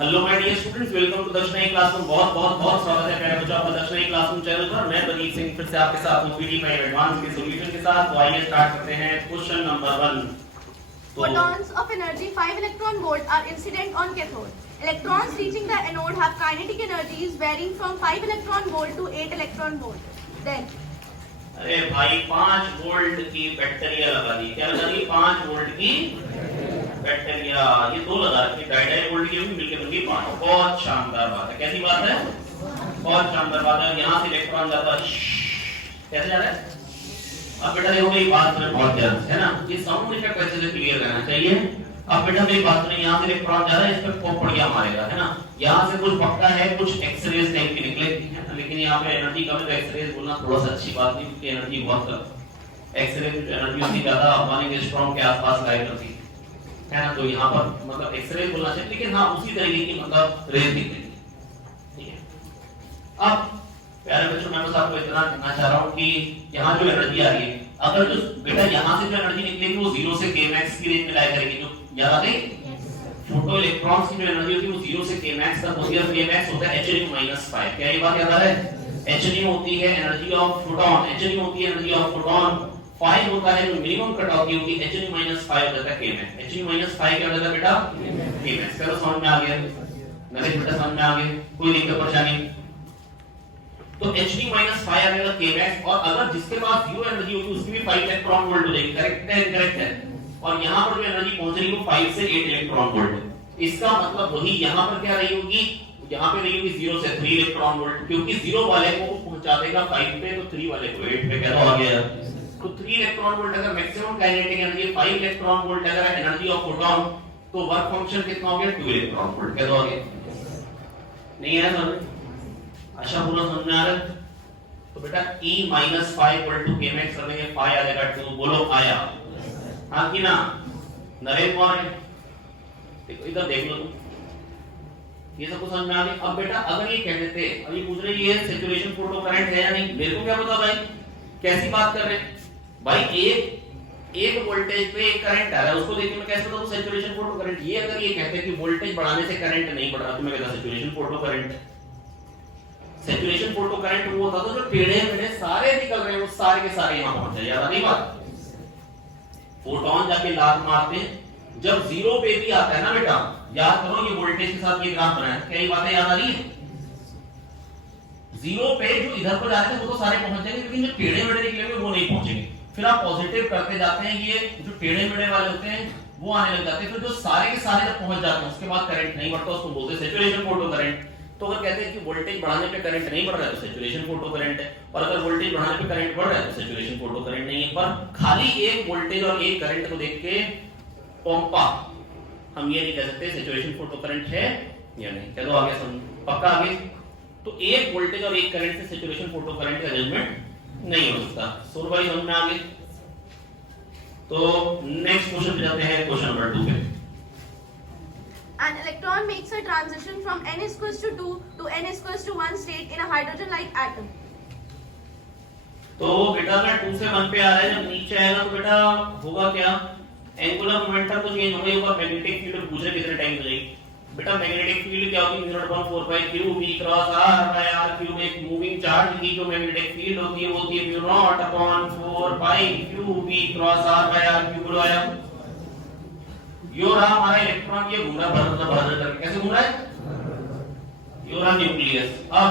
Hello my dear students, welcome to दर्शनाई classroom. बहुत बहुत बहुत स्वागत है प्यारे बच्चों आपका दर्शनाई क्लासरूम चैनल पर। मैं प्रदीप सिंह फिर से आपके साथ हूं पीडी5 एडवांस के सॉल्यूशन के साथ। तो आइए स्टार्ट करते हैं question number 1। Photons of energy 5 electron volt are incident on cathode. Electrons reaching the anode have kinetic energies varying from 5 electron volt to 8 electron volt. Then अरे भाई 5 वोल्ट की बैटरिया लगा दी। क्या लगा दी? 5 वोल्ट की बैटरिया। ये दो लगा रखी, 2.5 वोल्ट की भी मिलकर बन गई 5। बहुत शानदार बात है। कैसी बात है? बहुत शानदार बात है। यहाँ से इलेक्ट्रॉन जाता है, कैसे जा रहा है? अब बेटा देखो मेरी बात में बहुत ध्यान से, है ना? ये साउंड इफेक्ट कैसे से क्लियर करना चाहिए। अब बेटा मेरी बात नहीं, यहाँ से इलेक्ट्रॉन जा रहा है, इस पे पोपड़िया मारेगा, है ना? यहाँ से कुछ पक्का है, कुछ एक्सरेज टाइप की निकलेगी, है ना? लेकिन यहाँ पे एनर्जी कम है तो एक्सरेज बोलना थोड़ा सा अच्छी बात नहीं, क्योंकि एनर्जी बहुत एक्सरेज एनर्जी उसकी ज्यादा हमारे इलेक्ट्रॉन के आसपास लाया करती है ना? तो यहाँ पर मतलब एक्सरेज बोलना चाहिए, लेकिन हाँ उसी तरीके की मतलब रेज निकलेगी। ठीक है, अब प्यारे बच्चों मैं बस आपको इतना कहना चाह रहा हूँ कि यहाँ जो एनर्जी आ रही है, अगर जो बेटा यहाँ से जो एनर्जी निकलेगी वो 0 से k max की रेंज में लाया करेगी। जो याद आते हैं फोटो इलेक्ट्रॉन्स की जो एनर्जी होती है वो 0 से k max तक होती है। k max होता है hν-5। क्या ये बात याद आ रहा है? hν होती है एनर्जी ऑफ फोटोन, hν होती है एनर्जी ऑफ फोटोन। 5 होता है जो मिनिमम कटऑफ की होगी, hν-5 हो जाता है k max। hν-5 क्या हो जाता है बेटा? k max। चलो समझ में आ गया? नरेश बेटा समझ में आ गया? कोई दिक्कत परेशानी? तो hν-5 आ जाएगा k max। और अगर जिसके पास 0 एनर्जी होगी उसकी भी 5 इलेक्ट्रॉन वोल्ट हो जाएगी। करेक्ट है? करेक्ट है। और यहाँ पर जो एनर्जी पहुंच रही है वो 5 से 8 इलेक्ट्रॉन वोल्ट। इसका मतलब वही यहाँ पर क्या रही होगी? यहाँ पे रही होगी 0 से 3 इलेक्ट्रॉन वोल्ट, क्योंकि 0 वाले को पहुंचा देगा 5 पे तो 3 वाले को 8 पे। क्या तो आ गया? तो 3 इलेक्ट्रॉन वोल्ट अगर maximum kinetic energy, 5 electron volt अगर एनर्जी ऑफ फोटोन, तो वर्क फंक्शन कितना हो गया? 2 इलेक्ट्रॉन वोल्ट। क्या तो आ गया? नहीं है समझ? अच्छा पूरा समझ में आ रहा है? तो बेटा E-5 k max कर देंगे, 5 आ जाएगा 2। बोलो आया? हाँ कि ना? नरेश कौन है? देखो इधर देख लो तुम, ये सब कुछ समझ में आ गया। अब बेटा अगर ये कह देते, अब ये पूछ रहे ये सैचुरेशन फोटो करंट है या नहीं, मेरे को क्या पता भाई? कैसी बात कर रहे भाई? एक वोल्टेज पे एक करंट आ रहा है, उसको देख के मैं कैसे बताऊं सैचुरेशन फोटो करंट? ये अगर ये कहते कि वोल्टेज बढ़ाने से करंट नहीं बढ़ रहा तो मैं कहता saturation photo current. Saturation photo current वो होता था जो टेढ़े मेढ़े सारे निकल रहे हैं, वो सारे के सारे यहां पहुंच जाए। याद आ रही बात? फोटोन जाके लात मारते हैं जब 0 पे भी आता है ना बेटा, याद करो ये वोल्टेज के साथ ये ग्राफ बनाया, क्या ये बातें याद आ रही है? 0 पे जो इधर पर जाते हैं वो तो सारे पहुंच जाएंगे, लेकिन जो टेढ़े मेढ़े निकलेंगे वो नहीं पहुंचेंगे। फिर आप पॉजिटिव करते जाते हैं, ये जो टेढ़े मेढ़े वाले होते हैं वो आने लग जाते हैं। फिर जो सारे के सारे जब पहुंच जाते हैं उसके बाद करंट नहीं बढ़ता, उसको बोलते हैं सैचुरेशन फोटो करंट। तो अगर कहते हैं कि वोल्टेज बढ़ाने पे करंट नहीं बढ़ रहा है तो सैचुरेशन फोटो करंट है, और अगर वोल्टेज बढ़ाने पे करंट बढ़ रहा है तो सैचुरेशन फोटो करंट नहीं है। पर खाली एक वोल्टेज और एक करंट को देख के पंपा हम ये नहीं कह सकते सैचुरेशन फोटो करंट है या नहीं। चलो आगे समझ, पक्का आगे? तो एक वोल्टेज और एक करंट से सैचुरेशन फोटो करंट का जजमेंट नहीं हो सकता। सुर भाई समझ में आ गए? तो नेक्स्ट क्वेश्चन पे जाते हैं, क्वेश्चन नंबर 2 पे। an electron makes a transition from n equals to 2 to n equals to 1 state in a hydrogen-like atom. तो बेटा मैं 2 से 1 पे आ रहा है, जब नीचे आएगा तो बेटा होगा क्या? एंगुलर मोमेंटम तो चेंज होगा। मैग्नेटिक फील्ड पूछ रहे कितने टाइम लगेगी? बेटा मैग्नेटिक फील्ड क्या होती है? 0.45 q v cross r by r cube. एक मूविंग चार्ज की जो मैग्नेटिक फील्ड होती है वो होती है 0.4 q v cross r by r cube. बोलो आया? यो रहा हमारा इलेक्ट्रॉन, ये घूम रहा बराबर करके। कैसे घूम रहा है? यो रहा न्यूक्लियस। अब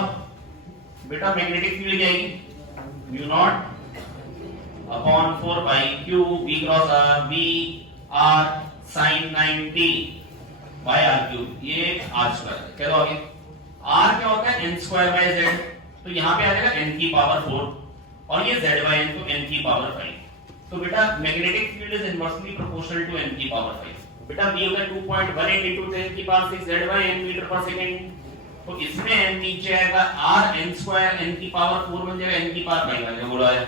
बेटा मैग्नेटिक फील्ड क्या आएगी? Mu naught upon 4 pi q v cross r v r sin 90 by r cube. ये r स्क्वायर। क्या दोगे? r क्या होता है? n square by z। तो यहाँ पे आ जाएगा n की पावर 4 और ये z बाय n तो n की पावर 5। तो बेटा magnetic field is inversely proportional to n की पावर 5। बेटा b होगा 2.18 into 10 की पावर 6 z by n metre per second. तो इसमें n नीचे आएगा r n स्क्वायर n की पावर 4 बन जाएगा n की पावर 5 आ जाएगा। बोला है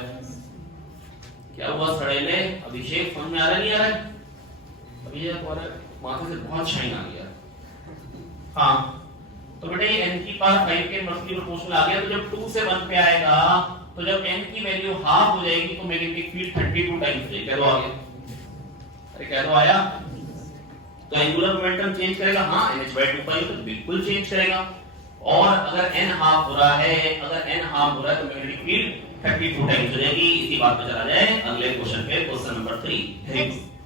क्या हुआ सड़ेले? अभिषेक समझ में आ रहा नहीं आ रहा है? अभिषेक और माथे से बहुत शाइन आ गया। हाँ तो बेटा ये n की पावर 5 के इनवर्सली प्रोपोर्शनल आ गया। तो जब 2 से 1 पे आएगा तो जब n की वैल्यू हाफ हो जाएगी तो मैग्नेटिक फील्ड 32 टाइम्स हो जाएगी। क्या तो आ गया? अरे क्या तो आया? तो एंगुलर मोमेंटम चेंज करेगा, हाँ nh/2 तो बिल्कुल चेंज करेगा। और अगर n हाफ हो रहा है, तो मैग्नेटिक फील्ड 32 टाइम्स हो जाएगी। इसी बात पे चला जाए अगले क्वेश्चन पे, question number 3।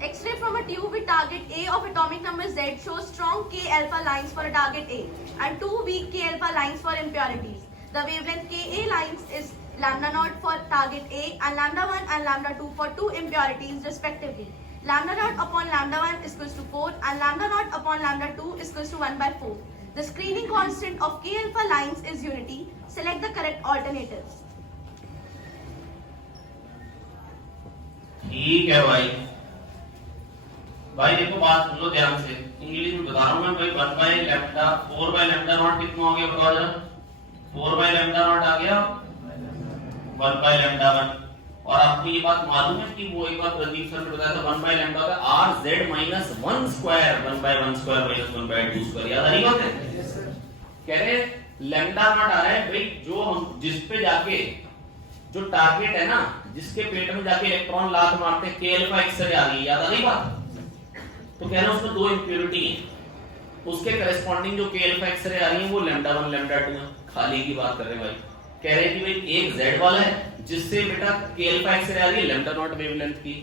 X-ray from a tube with target A of atomic number Z shows strong K alpha lines for a target A and two weak K alpha lines for impurities. The wavelength Ka lines is lambda naught for target A and lambda 1 and lambda 2 for two impurities respectively. Lambda naught upon lambda 1 is equals to 4 and lambda naught upon lambda 2 is equals to 1/4. The screening constant of K alpha lines is unity. Select the correct alternatives. ठीक है भाई देखो बात सुन लो ध्यान से, English में बता रहा हूं मैं भाई। 1/λ 4/λ नॉट कितना हो गया बताओ जरा। 4/λ नॉट आ गया 1/λ1। और आपको ये बात मालूम है कि वो एक बार प्रदीप सर ने बताया था 1/λ का rz -1 स्क्वायर 1/1 स्क्वायर - 1/2 स्क्वायर, याद आ रही बात है? कह रहे लैम्डा नॉट आ रहा है भाई, जो हम जिस पे जाके जो टारगेट है ना, जिसके पेट में जाके इलेक्ट्रॉन लात मारते हैं, के अल्फा एक्स रे आ रही है, याद आ रही बात? तो कह रहे हैं उसमें दो इंप्योरिटी है, उसके करस्पॉन्डिंग जो के अल्फा एक्स रे आ रही है वो लैम्डा 1 लैम्डा 2 है। खाली की बात कर रहे हैं भाई। कह रहे हैं कि भाई एक z वाला है जिससे बेटा के अल्फा एक्स रे आ रही है लैम्डा नॉट वेवलेंथ की,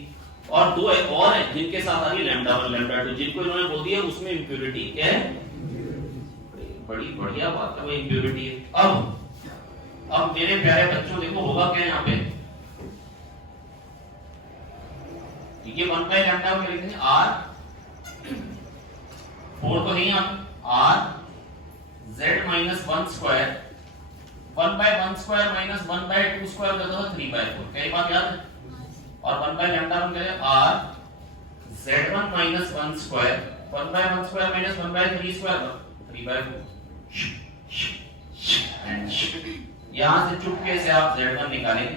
और दो और है जिनके साथ आ रही है लैम्डा 1 लैम्डा 2, जिनको इन्होंने बोल दिया उसमें इंप्योरिटी क्या है। बड़ी बढ़िया बात है भाई, इंप्योरिटी है। अब मेरे प्यारे बच्चों देखो होगा क्या यहाँ पे, ये 1/λ को लिख देंगे r 4 तो नहीं r z-1 square 1/1 square - 1/2 square कर दो 3/4, क्या बात याद है? और 1/λ हम कह रहे r z1 - 1 square 1/1 square - 1/3 square 3/4। यहां से चुपके से आप z1 निकालेंगे,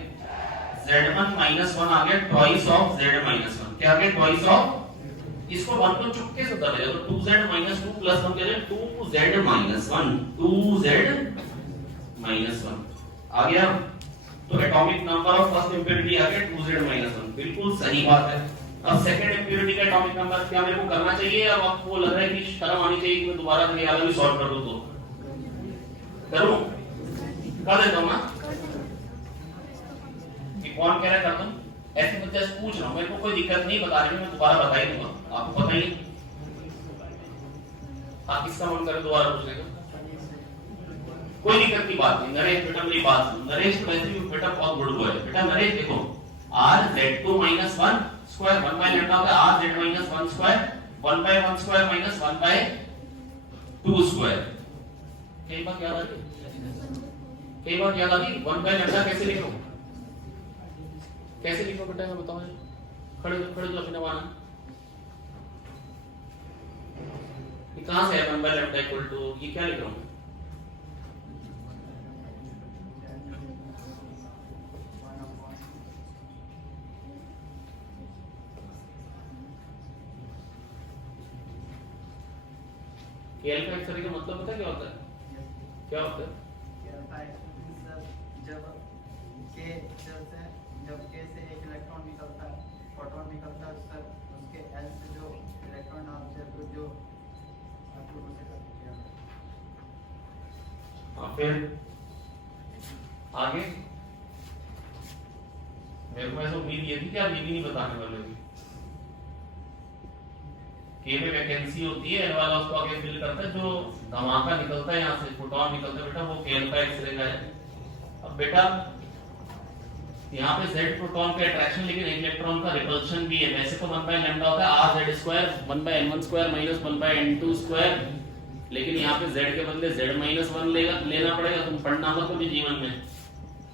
z1 - 1 आ गया ट्वाइस ऑफ z - 1, क्या आ गया ट्वाइस ऑफ, इसको 1 को चुपके से उतार देगा तो 2z - 2 प्लस हम कह रहे हैं 2z - 1 2z - 1 आ गया। तो atomic number of first impurity आ गया 2z - 1, बिल्कुल सही बात है। अब सेकंड इंप्योरिटी का एटॉमिक नंबर क्या मेरे को करना चाहिए? अब आपको लग रहा है कि शर्म आनी चाहिए कि मैं दोबारा से वाला भी सॉल्व कर दूं, तो करूं? कर देता हूं ना, कि कौन कह रहा है कर दूं? ऐसे मैं जस्ट पूछ रहा हूं, मेरे को कोई दिक्कत नहीं, बता रही हूं, मैं दोबारा बता ही दूंगा, आपको बताइए आप किसका मन करे दोबारा पूछने का, कोई दिक्कत की बात नहीं। नरेश बेटा मेरी बात सुन, नरेश तो वैसे भी बेटा बहुत बुढ़ू है बेटा। नरेश देखो r z2 - 1 स्क्वायर 1/λ का r z - 1 square 1/1 square - 1/2 square, कई बात याद आ रही है? कई बात याद आ रही? 1/λ कैसे लिखो, कैसे लिखो बेटा मैं बताऊं? खड़े खड़े जो अपने वाला ये कहां से है 1/λ इक्वल टू, ये क्या लिख रहा हूं? के अल्फा एक्स रे का मतलब पता है क्या होता है? क्या होता है? जब के से एक इलेक्ट्रॉन निकलता है, फोटोन निकलता है, सर उसके एल से जो इलेक्ट्रॉन आपसे तो जो फिर आगे मेरे को ऐसा उम्मीद ये थी कि आप ये भी नहीं बताने वाले थे। के में वैकेंसी होती है, एल वाला उसको आगे फिल करता है, जो धमाका निकलता है यहाँ से फोटोन निकलता है बेटा वो के अल्फा एक्स रे का है। अब बेटा यहाँ पे z प्रोटॉन का अट्रैक्शन, लेकिन इलेक्ट्रॉन का रिपल्शन भी है। वैसे तो 1/λ होता है r z square 1/n1 square - 1/n2 square, लेकिन यहाँ पे z के बदले z - 1 लेना पड़ेगा, तुम पढ़ना मत कभी जीवन में।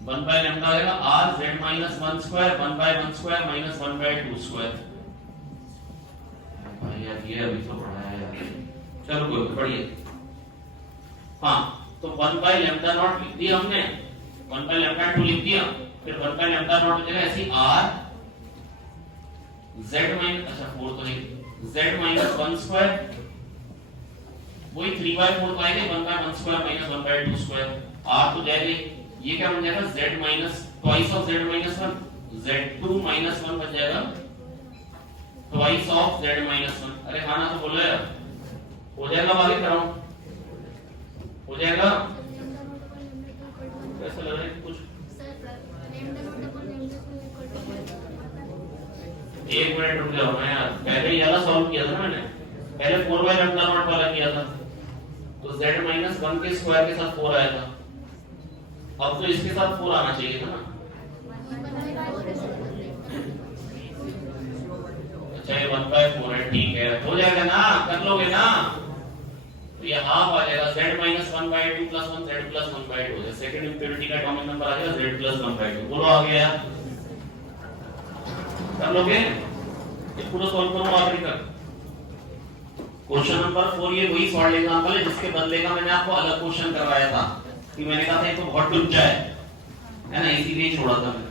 1/λ आएगा r z - 1 square 1/1 square - 1/2 square. भाई यार ये अभी तो पढ़ा है यार, चलो कोई पढ़िए। हाँ तो 1/λ नॉट लिख दिया हमने, 1/λ2 लिख दिया, फिर 1/λ नॉट हो जाएगा ऐसी r z अच्छा 4 तो नहीं z - 1 स्क्वायर, वही 3/4 तो आएगा 1/1 स्क्वायर - 1/2 स्क्वायर, r तो जाएगा ये क्या बन जाएगा z twice of z - 1 z2 - 1 बन जाएगा ट्वाइस ऑफ z माइनस 1। अरे खाना तो बोला यार, हो जाएगा, आगे कराऊं, हो जाएगा। कैसा लग रहा है कुछ? एक मिनट रुक जाओ ना यार, पहले ये वाला सॉल्व किया था ना मैंने, पहले 4 बाय लैम्डा नॉट वाला किया था, तो z माइनस 1 के स्क्वायर के साथ 4 आया था, अब तो इसके साथ 4 आना चाहिए था ना। अच्छा ये 1/4 है, ठीक है, हो जाएगा ना, कर लोगे ना, तो ये हाफ आ जाएगा, z minus 1/2 plus 1 z plus 1/2 हो जाएगा, सेकंड इंप्योरिटी का एटॉमिक नंबर आ जाएगा z प्लस 1/2। बोलो आ गया, कर लोगे? ये पूरा सॉल्व करो आखिरी तक। क्वेश्चन नंबर 4 ये वही सॉल्व एग्जांपल है जिसके बदले का मैंने आपको अलग क्वेश्चन करवाया था, कि मैंने कहा था ये तो बहुत टुच्चा है ना, इसीलिए छोड़ा था मैंने,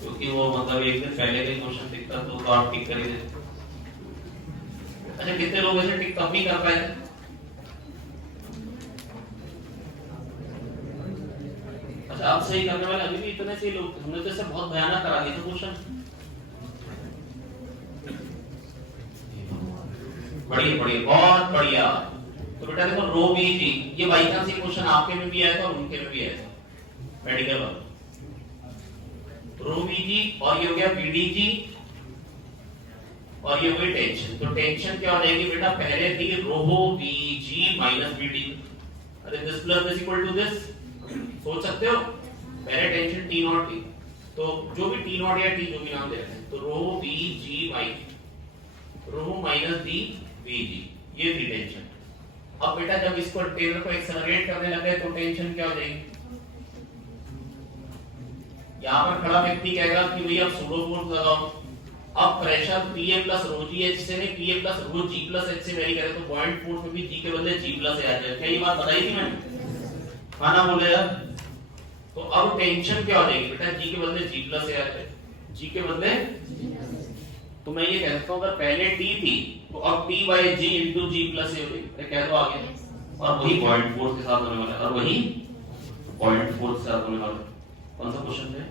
क्योंकि वो मतलब एक दिन पहले का क्वेश्चन दिखता तो आप टिक कर ही देते। अच्छा कितने लोग ऐसे टिक कम नहीं कर पाए थे? अच्छा आप सही करने वाले अभी भी इतने से लोग, हमने तो इससे बहुत भयानक करा दिया था क्वेश्चन। बढ़िया बढ़िया, बहुत बढ़िया। तो बेटा देखो रो बी जी, ये बाई चांस ये क्वेश्चन आपके में भी आया था और उनके में भी आया था मेडिकल वाला, रो बी जी, और ये हो गया बीडी जी, और ये हो गई टेंशन। तो टेंशन क्या हो जाएगी बेटा, पहले थी rho B G minus BD, अरे this plus this equal to this, सोच सकते हो, पहले टेंशन टी नॉट थी, तो जो भी टी नॉट या टी जो भी नाम दे रहे हैं, तो रो बी जी रो माइनस डी बी जी, ये थी टेंशन। अब बेटा जब इसको टेलर को एक्सेलरेट करने लगे तो टेंशन क्या हो जाएगी, यहाँ पर खड़ा व्यक्ति कहेगा कि भैया सूडो फोर्स लगाओ, अब प्रेशर Pm प्लस रो जी एच से नहीं Pm प्लस रो जी प्लस एच से वेरी करे, तो पॉइंट फोर्स में भी G के बदले G प्लस आ जाएगा। क्या ये बात बताई थी मैंने? हाँ ना बोले यार। तो अब टेंशन क्या हो जाएगी बेटा, G के बदले G प्लस आ जाएगा, G के बदले, तो मैं ये कह सकता हूँ अगर पहले T थी तो अब T by G into G plus a हो गई, अरे कह दो आगे, और वही पॉइंट फोर्स के साथ होने वाला है, और वही पॉइंट फोर्स के साथ होने वाला है। कौन सा क्वेश्चन है?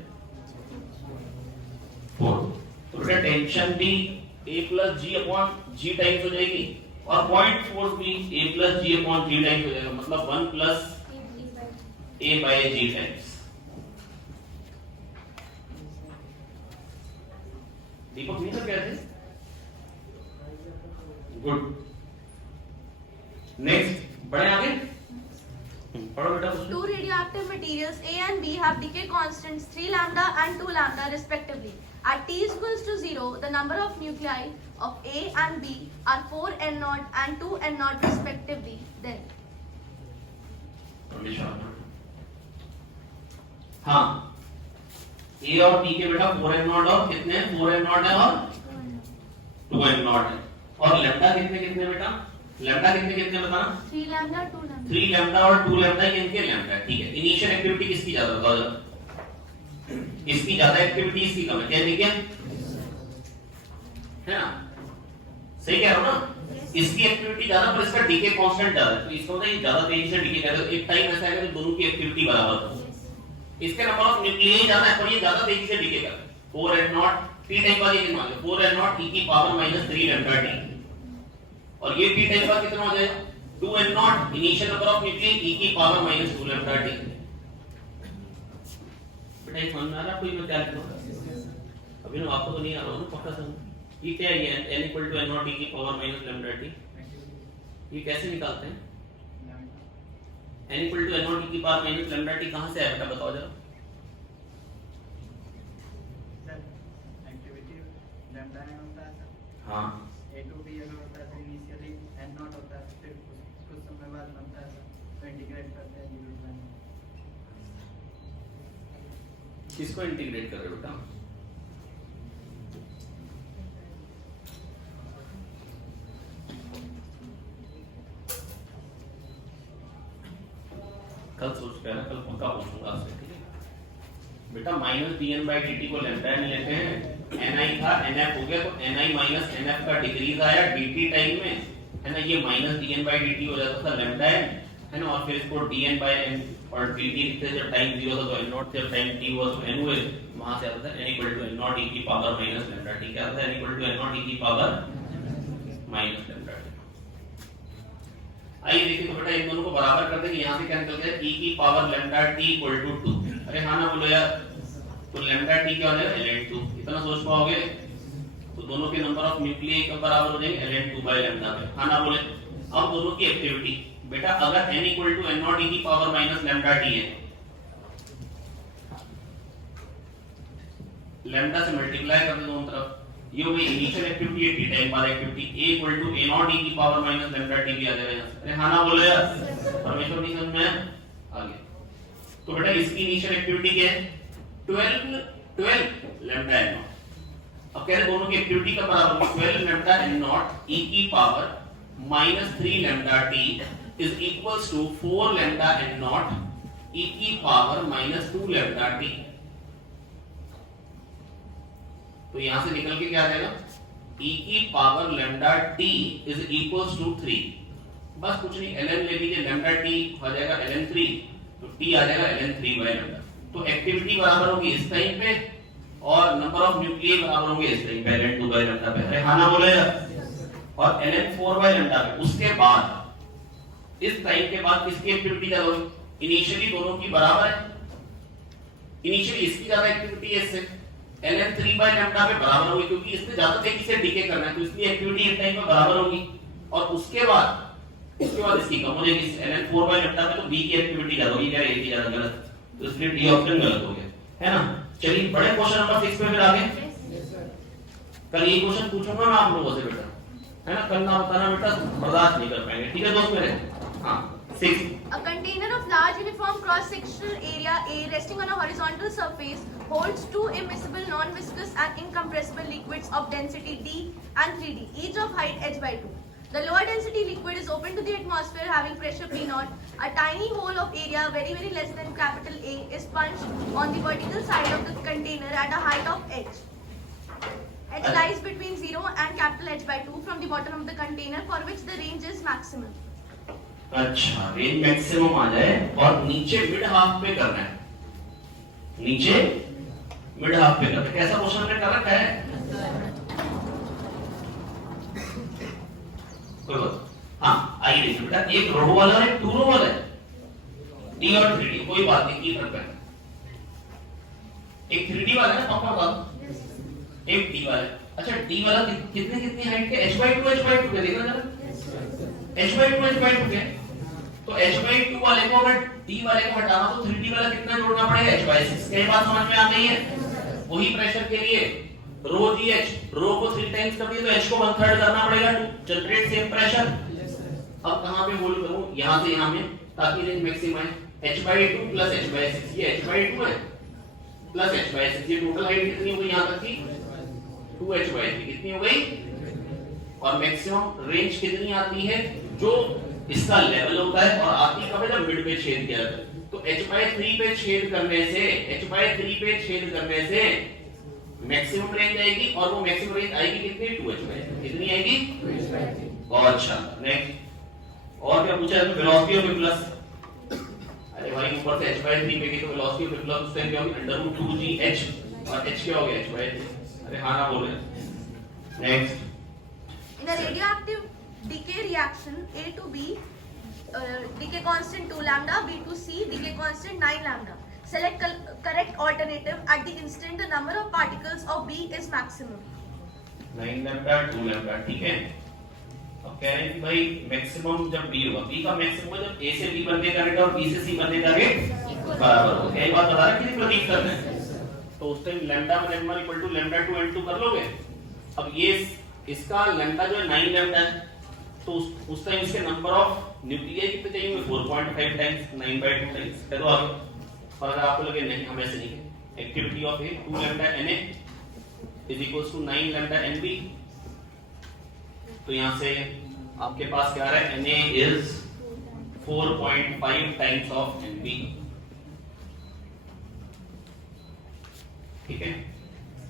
4। तो बेटा टेंशन भी a plus g upon g times हो जाएगी, और पॉइंट फोर्स भी a plus g upon g times हो जाएगा, मतलब 1 plus a by g times. Deepak नहीं कर कहते? गुड, नेक्स्ट बढ़े आगे, पढ़ो बेटा। Two radioactive materials A and B have decay constants 3 lambda and 2 lambda respectively. At T is equals to 0, the number of nuclei of A and B are 4 N0 and 2 N0 respectively. Then हाँ, A और T के बेटा 4 N0 और कितने? 4 N0 है और 2 N0 है, और लैम्डा कितने कितने बेटा? लैम्डा कितने कितने बताना? 3 lambda 2 lambda। 3 लैम्डा और 2 लैम्डा ये इनके लैम्डा है, ठीक है। इनिशियल एक्टिविटी किसकी ज्यादा बताओ जरा? इसकी ज्यादा एक्टिविटी, इसकी कम है, क्या ठीक है? है ना, सही कह रहा हूं ना? इसकी एक्टिविटी ज्यादा पर इसका डीके कांस्टेंट ज्यादा है, तो इसको मतलब ये ज्यादा तेजी से डीके कर रहा है। एक टाइम ऐसा है कि दोनों की एक्टिविटी बराबर हो, इसके नंबर ऑफ न्यूक्लियाई ज्यादा है पर ये ज्यादा तेजी से डीके कर रहा है। 4 N0 T टाइम बाद ये मान लो 4 N0 e की पावर माइनस 3 लैम्डा T, और ये T टाइम बाद कितना हो जाएगा? 2 N0 initial number of nuclei e की पावर माइनस 2 लैम्डा T। बेटा एक समझ में आ रहा है कोई? मैं क्या लिख रहा हूं अभी ना, आपको तो नहीं आ रहा ना पक्का समझ। ये क्या है? n equal to n0 e की पावर माइनस लैम्डा T, ये कैसे निकालते हैं? n equal to n0 e की पावर माइनस लैम्डा T कहां से आया बेटा बताओ जरा? एक्टिविटी लैम्डा n होता है सर। हां, a to b अगर होता है तो इनिशियली n0 होता है, फिर कुछ समय बाद बनता है सर, तो इंटीग्रेट करते हैं यूनिट में। किसको इंटीग्रेट कर रहे हो बेटा? कल सोच के ना, कल पक्का पूछूंगा आपसे, ठीक है बेटा? माइनस dn बाई dt को लैम्डा n लेते हैं, ni था nf हो गया, तो ni माइनस nf का डिक्रीज आया dt टाइम में, है ना, ये माइनस dn बाई dt हो जाता था लैम्डा n, है ना, और फिर इसको dn बाई n और dt लिखते जब टाइम 0 था तो n0 थे, टाइम t हुआ तो n हुए, वहां से आता था n equal to n naught e की पावर माइनस लैम्डा t, क्या आता है n equal to n naught e की पावर माइनस लैम्डा t। आइए देखिए तो बेटा इन दोनों को बराबर कर देंगे, यहां से क्या निकल गया e की power lambda t equal to 2। अरे हाँ ना बोलो यार, तो लैम्डा t क्या हो जाएगा ln2, इतना सोच पाओगे? तो दोनों के नंबर ऑफ न्यूक्लियाई कब बराबर हो जाएंगे ln2 बाय लैम्डा पे, हाँ ना बोले? अब दोनों की एक्टिविटी बेटा अगर n equal to n naught e की पावर माइनस लैम्डा t है, लैम्डा से मल्टीप्लाई कर दो दोनों तरफ, ये हो गई इनिशियल एक्टिविटी, टी टाइम बाद activity a equal to a not e की पावर माइनस लैम्डा t भी आ जाएगा यहां से। अरे हाँ ना बोले यार, परमेश्वर नहीं समझ में आगे। तो बेटा इसकी इनिशियल एक्टिविटी क्या है 12 लैम्डा n नॉट। अब कह रहे दोनों की एक्टिविटी का बराबर 12 लैम्डा n नॉट e की power minus 3 lambda t is equals to 4 lambda n naught e की पावर माइनस 2 लैम्डा t। तो यहां से निकल के क्या आ जाएगा e की power lambda t is equals to 3। बस कुछ नहीं, ln ले लीजिए, लैम्डा t हो जाएगा ln3, तो t आ जाएगा ln3 बाय लैम्डा। तो एक्टिविटी बराबर होगी इस टाइम पे और नंबर ऑफ न्यूक्लियाई bराबर होंगे इस टाइम पे ln2 बाय लैम्डा पे। अरे हाँ ना बोले और ln4 बाय लैम्डा पे। उसके बाद इस टाइम के बाद किसकी एक्टिविटी ज्यादा होगी? इनिशियली दोनों की बराबर है, इनिशियली इसकी ज्यादा एक्टिविटी है इससे, ln3 बाय लैम्डा पे बराबर होगी क्योंकि इसने ज्यादा तेजी से डीके करना है, तो इसलिए एक्टिविटी इस टाइम पे बराबर होगी। और उसके बाद इसकी कम हो जाएगी ln4 बाय लैम्डा पे, तो b की एक्टिविटी ज्यादा होगी, क्या a की ज्यादा गलत, तो इसलिए डी ऑप्शन गलत हो गया, है ना? चलिए बड़े क्वेश्चन नंबर 6 पे फिर आगे। कल ये क्वेश्चन पूछूंगा मैं आप लोगों से बेटा, है ना? कल ना बताना बेटा, बर्दाश्त नहीं कर पाएंगे, ठीक है दोस्त मेरे? हाँ 6। A container of large uniform cross-sectional area A resting on a horizontal surface holds two immiscible, non-viscous and incompressible liquids of density D and 3D, each of height h by 2. The lower density liquid is open to the atmosphere having pressure P0. A tiny hole of area very less than capital A is punched on the vertical side of the container at a height of h. H lies between 0 and capital H by 2 from the bottom of the container, for which the range is maximum. अच्छा, range maximum आ जाए और नीचे mid half पे करना है, नीचे mid half पे करना है। कैसा क्वेश्चन हमने कर रखा है? कोई बात, हाँ आइए देखिए बेटा, एक रो वाला है, 2 रो वाला है, डी और 3D, कोई बात नहीं, की फर्क है? एक 3D वाला है, पक्का बात, एक डी वाला है। अच्छा डी वाला कितनी हाइट के? h by 2 के, देखना जरा, h by 2 के। तो h by 2 वाले को अगर d वाले को हटाना तो 3d वाला कितना जोड़ना पड़ेगा? h by 6। क्या बात समझ में आ गई है? वही प्रेशर के लिए रो gh, रो को 3 टाइम्स कर दिया तो h को 1/3 करना पड़ेगा टू जनरेट सेम प्रेशर। अब कहां पे बोल करूं? यहां से यहां में, ताकि रेंज मैक्सिमम है। h by 2 plus h by 6, ये h by 2 है प्लस h by 6, ये टोटल हाइट कितनी हो गई यहां तक की? 2h by 3 कितनी हो गई? और मैक्सिमम रेंज कितनी आती है? जो इसका लेवल होता है, और आती कब है? जब मिड पे छेद किया जाता है। तो h by 3 पे छेद करने से, h by 3 पे छेद करने से मैक्सिमम रेंज आएगी, और वो मैक्सिमम रेंज आएगी कितनी? 2h by 3। कितनी आएगी? 2h by 3। बहुत अच्छा। नेक्स्ट, और क्या पूछा है? तो वेलोसिटी ऑफ इम्पल्स। अरे भाई ऊपर से h by 3 पे की तो वेलोसिटी ऑफ इम्पल्स उस टाइम क्या होगी? √2gh, और h क्या हो गया? h by 3। अरे हाँ ना बोल रहे। Next, In a radioactive decay reaction, A to B, decay constant 2 lambda, B to C, decay constant 9 lambda. Select correct alternative. At the instant, the number of particles of B is maximum. 9 lambda 2 lambda, ठीक है। अब कह रहे हैं कि भाई maximum जब B होगा, B का मैक्सिमम जब A से B बनने का रेट और B से C बनने का रेट बराबर हो। यही बात बता रहा है कि प्रतीक करना है, तो उस टाइम लैम्डा में lambda equal to lambda 2 n2 कर लोगे। अब ये इसका लैम्डा जो है 9 लैम्डा है, तो उस टाइम इसके नंबर ऑफ न्यूक्लियाई कितने चाहिए? 4.5 टाइम्स 9 by 2 टाइम्स कर दो आगे। और अगर आपको लगे नहीं हम ऐसे नहीं, activity of A 2 lambda Na is equals to 9 lambda Nb, तो यहां से आपके पास क्या आ रहा है? Na is 4.5 times of Nb, ठीक है।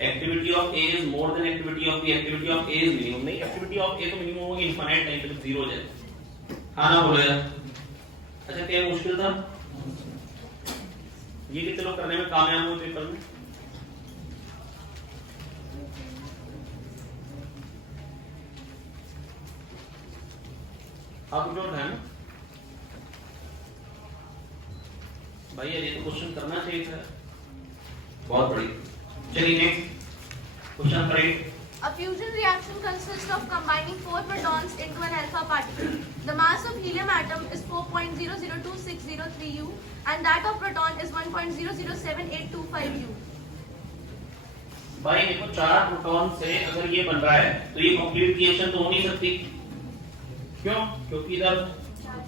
Activity of A is more than activity of B, activity of A is minimum नहीं, एक्टिविटी ऑफ ए तो मिनिमम होगी इनफाइनाइट टाइम तक 0 हो जाए। हाँ ना बोले? अच्छा क्या मुश्किल था? ये कितने लोग करने में कामयाब हुए पेपर में? आप जो है ना भाई ये तो क्वेश्चन करना चाहिए था, बहुत बड़ी। चलिए next question number 8। A fusion reaction consists of combining 4 protons into an alpha particle. The mass of helium atom is 4.002603 U and that of proton is 1.007825 U. भाई देखो 4 प्रोटॉन से अगर ये बन रहा है तो ये कंप्लीट रिएक्शन तो हो नहीं सकती। क्यों? क्योंकि इधर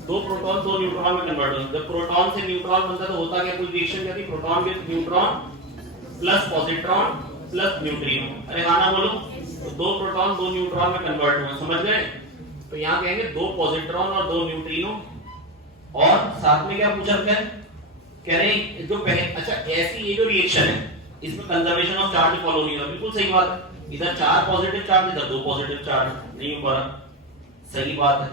2 प्रोटॉन 2 न्यूट्रॉन में कन्वर्ट होते हैं। जब प्रोटॉन से न्यूट्रॉन बनता तो होता क्या, कोई रिएक्शन क्या थी, proton with neutron plus positron plus neutrino. अरे हाँ ना बोलो, तो 2 प्रोटॉन 2 न्यूट्रॉन में कन्वर्ट हुए, समझ गए? तो यहाँ कहेंगे 2 पॉजिट्रॉन और 2 न्यूट्रिनो, और साथ में क्या पूछा क्या कह रहे हैं जो पहले, अच्छा ऐसी ये जो रिएक्शन है इसमें कंजर्वेशन ऑफ चार्ज फॉलो नहीं होगा, बिल्कुल सही बात है। इधर 4 पॉजिटिव चार्ज, इधर 2 पॉजिटिव चार्ज, नहीं हो पा रहा, सही बात है।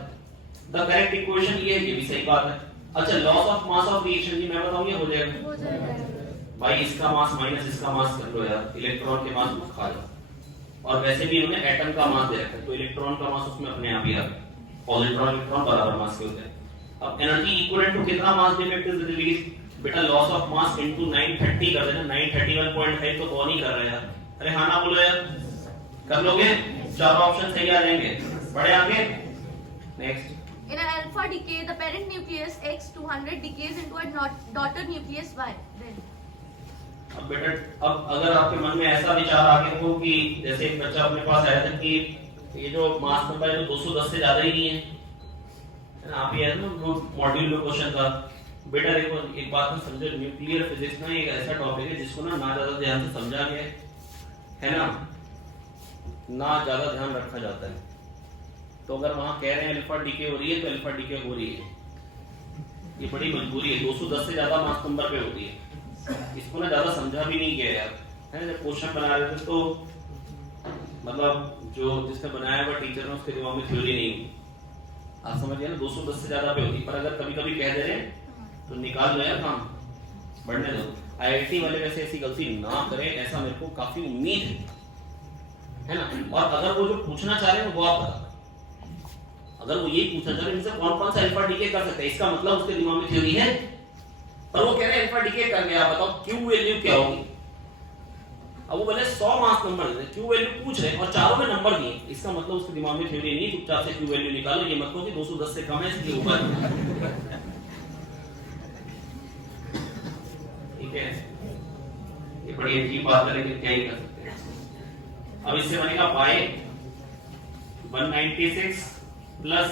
द करेक्ट इक्वेशन ये है, ये भी सही बात है। अच्छा loss of mass of reaction जी मैं बताऊंगा, हो जाएगा भाई, इसका मास माइनस इसका मास कर लो यार, इलेक्ट्रॉन के मास को खा लो। और वैसे भी उन्होंने एटम का मास दे रखा है तो इलेक्ट्रॉन का मास उसमें अपने आप ही आ गया, पॉजिट्रॉन इलेक्ट्रॉन बराबर मास के होते हैं। अब एनर्जी इक्विवेलेंट टू कितना मास दे इट इज रिलीज, बेटा लॉस ऑफ मास इनटू 930 कर देना, 931.5 तो कौन ही कर रहा है यार, अरे हाँ ना बोलो यार, कर लोगे? चारों ऑप्शन सही आ जाएंगे, बढ़े आगे next. In an alpha decay, the parent nucleus X200 decays into a daughter nucleus Y. Then अब बेटा अब अगर आपके मन में ऐसा विचार आ गया हो कि जैसे एक बच्चा अपने पास आया था कि ये जो मास नंबर है जो 210 से ज्यादा ही नहीं है ना, आप ये मॉड्यूल में क्वेश्चन था। बेटा देखो एक बात ना समझो, न्यूक्लियर फिजिक्स ना एक ऐसा टॉपिक है जिसको ना ज्यादा ध्यान से समझा गया है ना ज्यादा ध्यान रखा जाता है। तो अगर वहां कह रहे हैं अल्फा डीके हो रही है तो अल्फा डीके हो रही है, ये बड़ी मजबूरी है, 210 से ज्यादा मास नंबर पे होती है। इसको ना ज्यादा समझा भी नहीं गया यार, है जब क्वेश्चन बना रहे थे तो मतलब जो जिसने बनाया हुआ टीचर ने उसके दिमाग में थ्योरी नहीं हुई, आप समझिए ना 210 से ज्यादा पे होती। पर अगर कभी कभी कह दे रहे तो निकाल लो यार काम, बढ़ने दो। आईआईटी वाले वैसे ऐसी गलती ना करें ऐसा मेरे को काफी उम्मीद है ना। और अगर वो जो पूछना चाह रहे हैं वो आप बता, अगर वो यही पूछना चाह रहे हैं कौन कौन सा अल्फा डीके कर सकते हैं, इसका मतलब उसके दिमाग में थ्योरी है। और वो कह रहे हैं अल्फा डीके कर गया, बताओ क्यू वैल्यू क्या होगी। अब वो बोले 100 मास नंबर दे, क्यू वैल्यू पूछ रहे हैं और चारों में नंबर दिए, इसका मतलब उसके दिमाग में थ्योरी नहीं, चुपचाप से क्यू वैल्यू निकालो, ये मतलब कि 210 से कम है इसके ऊपर, ठीक है। ये बड़ी अजीब बात है लेकिन क्या ही कर सकते हैं। अब इससे बनेगा y 196 प्लस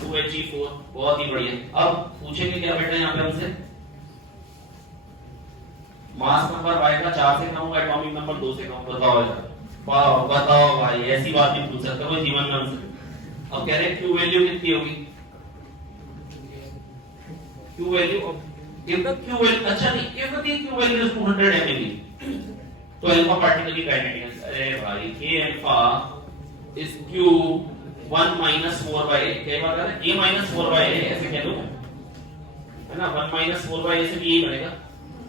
2He4, बहुत ही बढ़िया। अब पूछेंगे क्या बेटा यहाँ पे हमसे, मास नंबर y का 4 से कम होगा, एटॉमिक नंबर 2 से कम, बताओ बताओ भाई, ऐसी बात नहीं पूछ सकते कोई जीवन में हमसे। अब कह रहे हैं क्यू वैल्यू कितनी होगी, Q value if the q value, अच्छा नहीं, if the q value is 200 MeV तो अल्फा पार्टिकल की काइनेटिक, अरे भाई k alpha is q 1 minus 4 by a, क्या बात है, a minus 4 by a ऐसे कह लो, है ना, 1 minus 4 by a से भी यही बनेगा।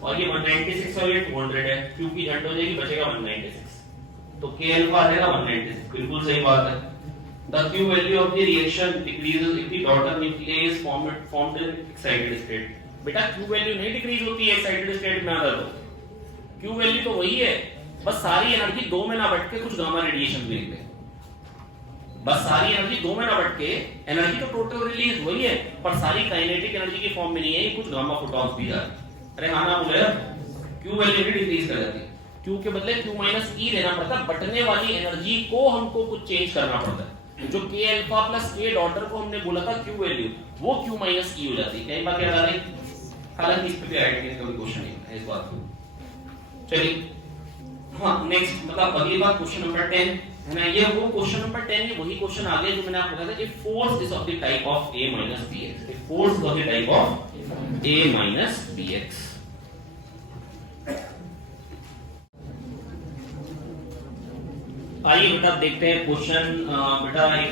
और ये 196 और ये 200 है, q की झंड हो जाएगी, बचेगा 196, तो k अल्फा आ जाएगा 196, बिल्कुल सही बात है। The q value of the reaction decreases if the daughter nuclei is formed in excited state। बेटा Q वैल्यू नहीं डिक्रीज होती है एक्साइटेड स्टेट में, अगर तो Q वैल्यू तो वही है, बस सारी एनर्जी 2 में ना बट के कुछ गामा रेडिएशन भी निकले, बस सारी एनर्जी 2 में ना बट के एनर्जी तो टोटल रिलीज वही है, पर सारी काइनेटिक एनर्जी की फॉर्म में नहीं है, कुछ गामा फोटॉन्स भी आ रहे हैं। अरे हाँ ना बोले यार, Q वैल्यू भी डिक्रीज कर जाती है, Q के बदले Q माइनस E लेना पड़ता है, बटने वाली एनर्जी को हमको कुछ चेंज करना पड़ता है। जो K alpha plus K daughter को हमने बोला था Q वैल्यू, वो Q माइनस E हो जाती है। कई बार क्या आ रही, हालांकि इस पे भी आईआईटी का कोई क्वेश्चन नहीं है इस बात को। चलिए हाँ नेक्स्ट, मतलब अगली बात क्वेश्चन नंबर 10 है ना, ये वो क्वेश्चन नंबर 10 ये वही क्वेश्चन आ गया जो मैंने आपको बताया था, if force is of the type of A minus Bx, if force of the type of A minus Bx। आइए बेटा देखते हैं क्वेश्चन, बेटा एक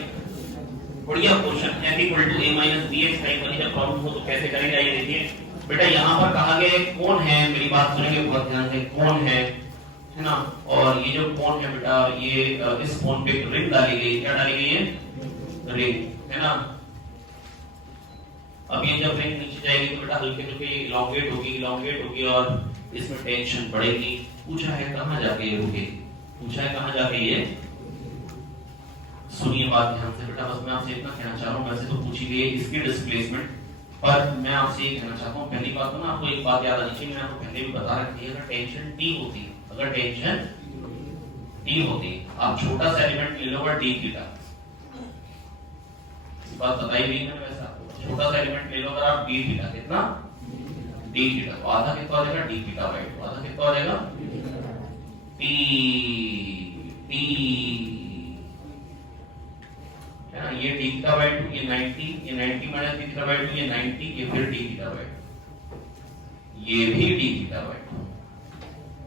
बढ़िया question, f equal to A minus Bx type वाली जब प्रॉब्लम हो तो कैसे करेंगे, आइए देखिए। बेटा यहाँ पर कहा गया है कौन है, मेरी बात सुनेंगे बहुत ध्यान से, कौन है ना, और ये जो कौन है बेटा ये इस कौन पे रिंग डाली गई, क्या डाली गई है, रिंग, है ना। अब ये जब रिंग नीचे जाएगी तो बेटा हल्के हल्के इलोंगेट होगी और इसमें टेंशन बढ़ेगी। पूछा है कहां जाके ये रुकेगी, पूछा है कहां जाके ये। सुनिए बात ध्यान से बेटा, बस मैं आपसे इतना कहना चाह रहा हूं, वैसे तो पूछी गई है इसकी डिस्प्लेसमेंट, पर मैं आपसे ये कहना चाहता हूं, पहली बात तो ना आपको एक बात याद आनी चाहिए, मैंने आपको पहले भी बता रखी है, अगर टेंशन टी होती है, अगर टेंशन टी होती है, आप छोटा सा एलिमेंट ले लो और डी थीटा, बात बताई हुई मैंने वैसे आपको, छोटा सा एलिमेंट ले लो अगर आप डी थीटा, कितना डी थीटा, तो आधा कितना हो जाएगा डी थीटा बाई 2, आधा कितना हो जाएगा टी टी है ना, ये डी थीटा बाई 2, ये 90 माइनस डी थीटा बाई 2, ये 90, ये फिर डी थीटा बाई 2, ये भी D theta by 2,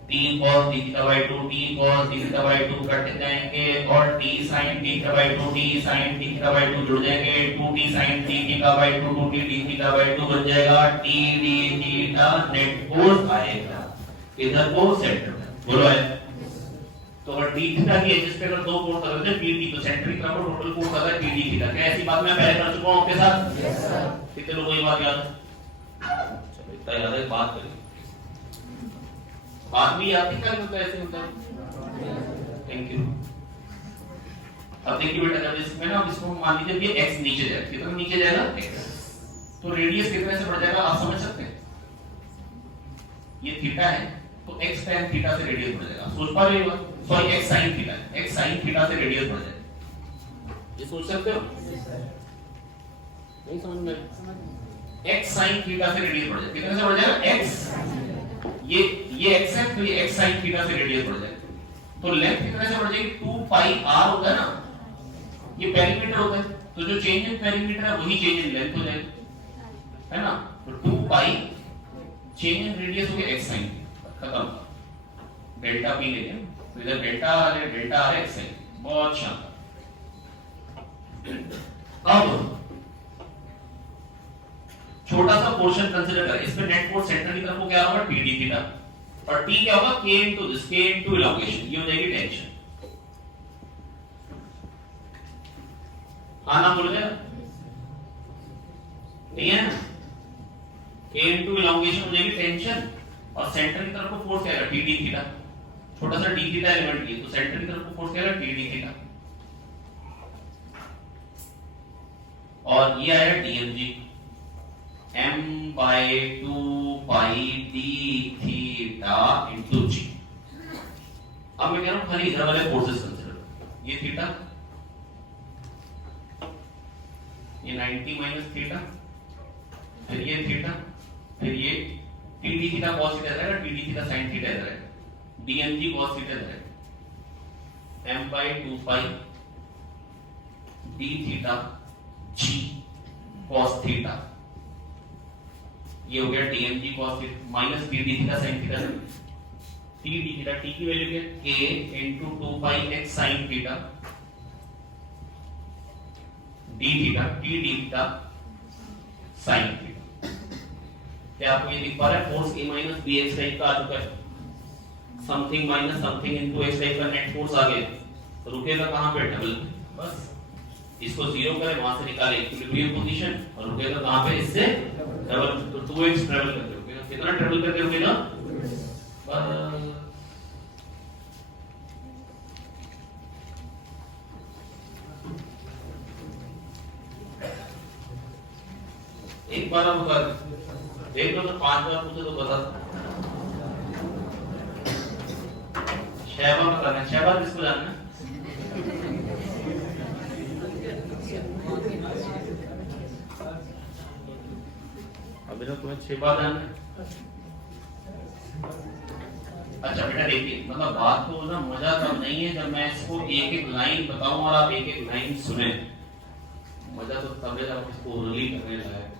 t cos D theta by 2, t cos D theta by 2 cut जाएंगे और t sin D theta by 2, t sin D theta by 2 जुड़ जाएंगे, 2t sin D theta by 2, 2t D theta by 2 बन जाएगा, t D theta net force आएगा इधर को centre में, बोलो है। तो अगर डी थीटा की एजेस पे अगर दो फोर्स अगर है pd, तो सेंटर की तरफ टोटल फोर्स अगर pd थीटा, क्या ऐसी बात मैं पहले कर चुका हूं आपके साथ? Yes sir. कितने लोगों को ये बात याद है? चलो इतना याद है, बात करें, बात भी आती क्या होता है ऐसे होता है। Thank you. अब देखिए बेटा, जब इसमें ना इसको मान लीजिए ये x नीचे जाएगा, कितना नीचे जाएगा x, तो रेडियस कितने से बढ़ जाएगा आप समझ सकते हैं, ये थीटा है तो x tan थीटा से रेडियस बढ़ जाएगा, सोच पा रहे हो? Sorry x sin theta, x sin theta से रेडियस बढ़ जाएगा, ये सोच सकते हो? नहीं समझ में? x sin थीटा से रेडियस बढ़ जाएगा, कितने से बढ़ जाएगा x, ये x है तो ये x sin थीटा से रेडियस बढ़ जाएगा, तो लेंथ कितने से बढ़ जाएगी 2 pi r होता है ना, ये पेरीमीटर होता है, तो जो चेंज इन पेरीमीटर है वही चेंज इन लेंथ हो जाएगा, है ना, तो 2 pi चेंज इन रेडियस हो गया x sin, खत्म, डेल्टा p लेंगे तो इधर डेल्टा आ x sin, बहुत शानदार। अब छोटा सा पोर्शन कंसीडर करें, इसमें नेट फोर्स सेंटर की तरफ को क्या होगा pd थीटा, और t क्या होगा k into this, k into elongation, ये हो जाएगी टेंशन। हाँ ना बोल गया नहीं है, k into elongation हो जाएगी टेंशन, और सेंटर की तरफ को फोर्स क्या है pd थीटा, छोटा सा d थीटा एलिमेंट की, तो सेंटर की तरफ को फोर्स क्या है pd थीटा, और ये आएगा dmg m by 2 pi d theta into g। अब मैं कह रहा हूं खाली इधर वाले फोर्सेस कंसीडर, ये थीटा, ये 90 माइनस थीटा, फिर ये थीटा, फिर ये td थीटा cos थीटा रहेगा, td थीटा sin थीटा रहेगा, dmg cos थीटा रहेगा, m by 2 pi d theta g cos theta, ये हो गया dmg cos theta minus td theta sin theta, td theta, t की value क्या है k into 2 pi x sin theta, d theta td theta sin theta. क्या आपको ये दिख पा रहा है? Force a minus b x type का आ चुका है, something minus something into x type का नेट फोर्स आ गया, तो रुकेगा कहां पे? डबल, बस इसको जीरो करें, वहां से निकालें इक्विलिब्रियम पोजीशन, और रुकेगा कहां पे? इससे डबल, तो 2x ट्रेवल करके रुकेगा, कितना ट्रेवल करके रुकेगा? बस एक बार आप बता देख लो, तो 5 बार पूछे तो बता, 6 बार बताना है, 6 बार किसको जानना है? अभी तो तुम्हें 6 बार जानना है। अच्छा बेटा देखिए, मतलब बात तो ना मजा तब नहीं है जब मैं इसको एक एक लाइन बताऊं और आप एक एक लाइन सुने, मजा तो तब है जब इसको ओरली करने लायक।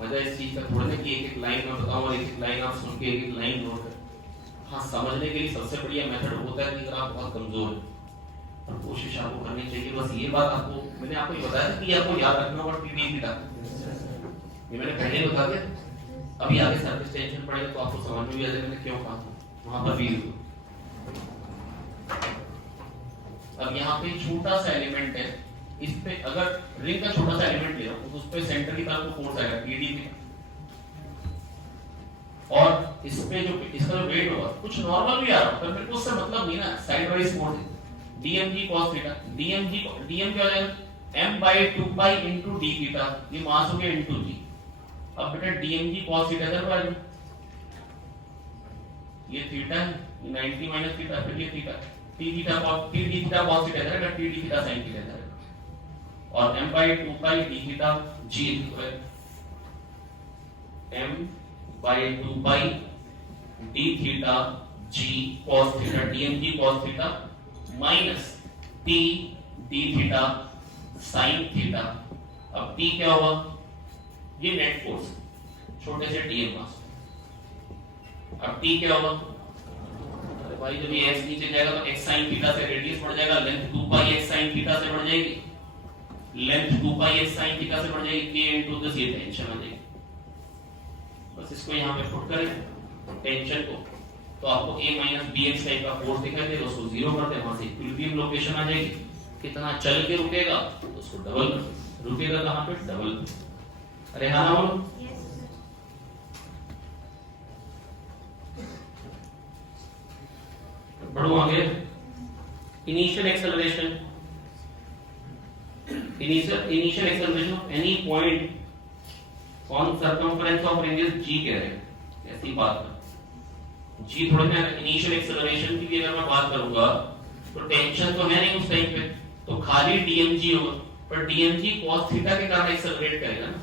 मजा इस चीज का थोड़ा ना कि एक एक लाइन में बताऊं और एक एक लाइन आप सुन के एक एक लाइन नोट करें। हाँ, समझने के लिए सबसे बढ़िया मेथड होता है कि अगर आप बहुत कमजोर हैं, और कोशिश आपको करनी चाहिए, बस ये बात आपको मैंने आपको ये बताया कि आपको याद रखना होगा टीडी थीटा, ये मैंने पहले ही बता दिया। अभी आगे सरफेस टेंशन पड़ेगा तो आपको समझ में भी आ जाएगा मैंने क्यों कहा, वहां पर भी। अब यहाँ पे छोटा सा एलिमेंट है, इस पे अगर रिंग का छोटा सा एलिमेंट ले रहा हूं तो उस पे सेंटर की तरफ फोर्स आएगा TD पे, और इस पे जो इसका जो वेट होगा कुछ नॉर्मल भी आ रहा है, पर मेरे को उससे मतलब नहीं ना, side wise force dmg cos theta, dm क्या हो जाएगा m/2 पाई इनटू d थीटा, ये मास हो गया इनटू g। अब बेटा dmg cos थीटा इधर आ जाए, ये थीटा है, 90 माइनस थीटा, फिर ये theta, t theta cos t d theta cos theta इधर है, t d theta sin theta इधर है, और m/2 पाई d थीटा g m/2 पाई d theta g cos theta, dmg cos theta minus t d theta sin theta. अब t क्या होगा, ये net force छोटे से dm मास। अब t क्या होगा, अरे भाई जब ये x नीचे जाएगा तो x sin थीटा से रेडियस बढ़ जाएगा, लेंथ 2 पाई x sin थीटा से बढ़ जाएगी, लेंथ 2 पाई x sin थीटा से बढ़ जाएगी, k इनटू दिस, ये टेंशन आ जाएगी। बस इसको यहाँ पे पुट करें टेंशन को, तो आपको a माइनस bx टाइप का फोर्स दिखाई देगा, उसको जीरो कर दे, वहां से इक्विलिब्रियम लोकेशन आ जाएगी। कितना चल के रुकेगा तो उसको डबल, रुकेगा कहां पे, डबल। अरे हाँ ना बोलो, बढ़ो आगे। Initial acceleration of any point on circumference of ring is g कह रहे हैं, ऐसी बात है। g थोड़ा ना, इनिशियल एक्सेलरेशन की भी अगर मैं बात करूंगा तो टेंशन तो है नहीं उस टाइम पे, तो खाली dmg होगा, पर dmg cos थीटा के कारण एक्सेलरेट करेगा ना,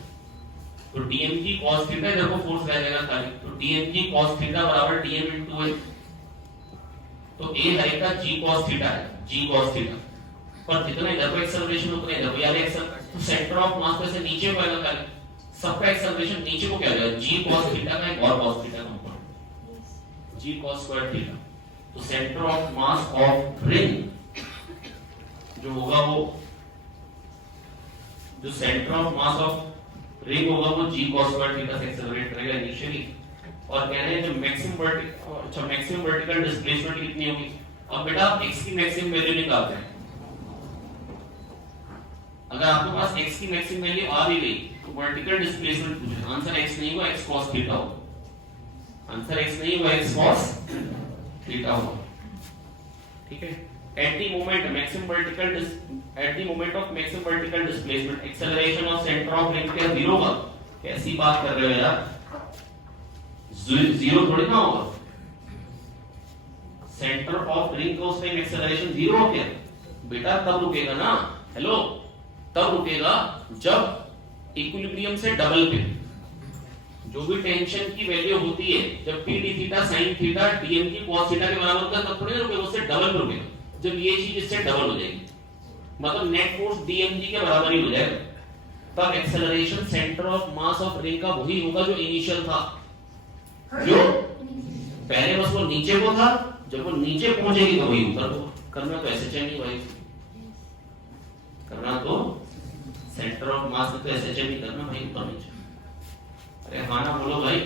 तो dmg cos थीटा इधर को फोर्स रह जाएगा खाली, तो dmg cos थीटा बराबर dm इनटू h, तो a रहेगा g cos थीटा है, g cos थीटा, पर जितना इधर को एक्सेलरेशन उतना इधर को, यार एक्सेलरेशन तो सेंटर ऑफ मास पे से नीचे को आएगा खाली, सबका एक्सेलरेशन नीचे को क्या हो जाएगा, g cos थीटा का एक और cos theta component, g cos square theta. तो centre of mass of ring जो होगा वो, जो centre of mass of ring होगा वो g cos स्क्वायर थीटा से एक्सेलरेट करेगा इनिशियली, और कह रहे हैं जो मैक्सिमम वर्टिकल डिस्प्लेसमेंट कितनी होगी। अब बेटा आप x की मैक्सिमम वैल्यू निकालते हैं, अगर आपके पास x की मैक्सिमम वैल्यू आ भी गई तो वर्टिकल डिस्प्लेसमेंट पूछे, आंसर x नहीं होगा, x cos थीटा होगा, आंसर x नहीं होगा, x cos थीटा होगा, ठीक है। at the moment of maximum vertical displacement acceleration of center of ring क्या जीरो होगा, कैसी बात कर रहे हो यार, जीरो थोड़ी ना होगा, सेंटर ऑफ रिंग का उस टाइम एक्सेलरेशन जीरो हो गया बेटा, तब रुकेगा ना, हेलो तब रुकेगा जब इक्विलिब्रियम से डबल पे जो भी टेंशन की वैल्यू होती है, जब t d theta sin theta dmg cos theta के बराबर होता है तब थोड़ी ना रुकेगा, उससे डबल रुकेगा, जब ये चीज इससे डबल हो जाएगी, मतलब नेट फोर्स dmg के बराबर ही हो जाएगा, तब acceleration centre of mass of ring का वही होगा जो इनिशियल था, जो पहले बस वो नीचे को था, जब वो नीचे पहुंचेगी तो वही ऊपर को। करना तो ऐसे चाहिए भाई, करना तो सेंटर ऑफ मास तो ऐसे चाहिए करना भाई, ऊपर नीचे। अरे हाँ ना बोलो भाई,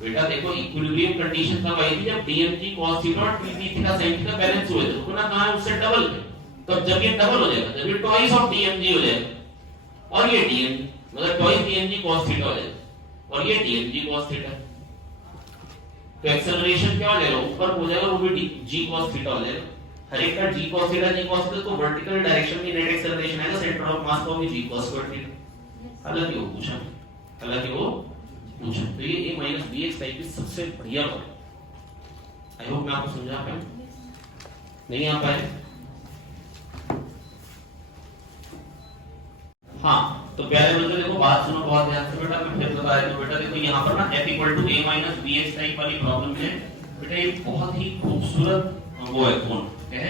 बेटा देखो इक्विलिब्रियम कंडीशन तब आई थी जब dmg cos थीटा और d theta sin theta balance हुए थे, रुकना कहां है, उससे डबल पे, तब जब ये डबल हो जाएगा, जब ये ट्वाइस ऑफ dmg हो जाएगा, और ये dm मतलब ट्वाइस dmg cos थीटा हो जाएगा, और ये dmg cos थीटा, तो एक्सेलरेशन क्या हो जाएगा, ऊपर हो जाएगा, वो भी g cos थीटा हो जाएगा, हर एक का g cos थीटा तो वर्टिकल डायरेक्शन में नेट एक्सेलरेशन आएगा, सेंटर ऑफ मास का भी g cos स्क्वायर थीटा। हालांकि वो पूछा, तो ये a माइनस bx टाइप की सबसे बढ़िया बात, आई होप मैं आपको समझा पाया, नहीं आ पाए, हाँ तो प्यारे बच्चों देखो बात सुनो बहुत ध्यान से बेटा, मैं फिर बता रहा हूं बेटा, देखो यहाँ पर ना f equal to a minus bx type वाली प्रॉब्लम है बेटा, ये बहुत ही खूबसूरत वो है कौन है,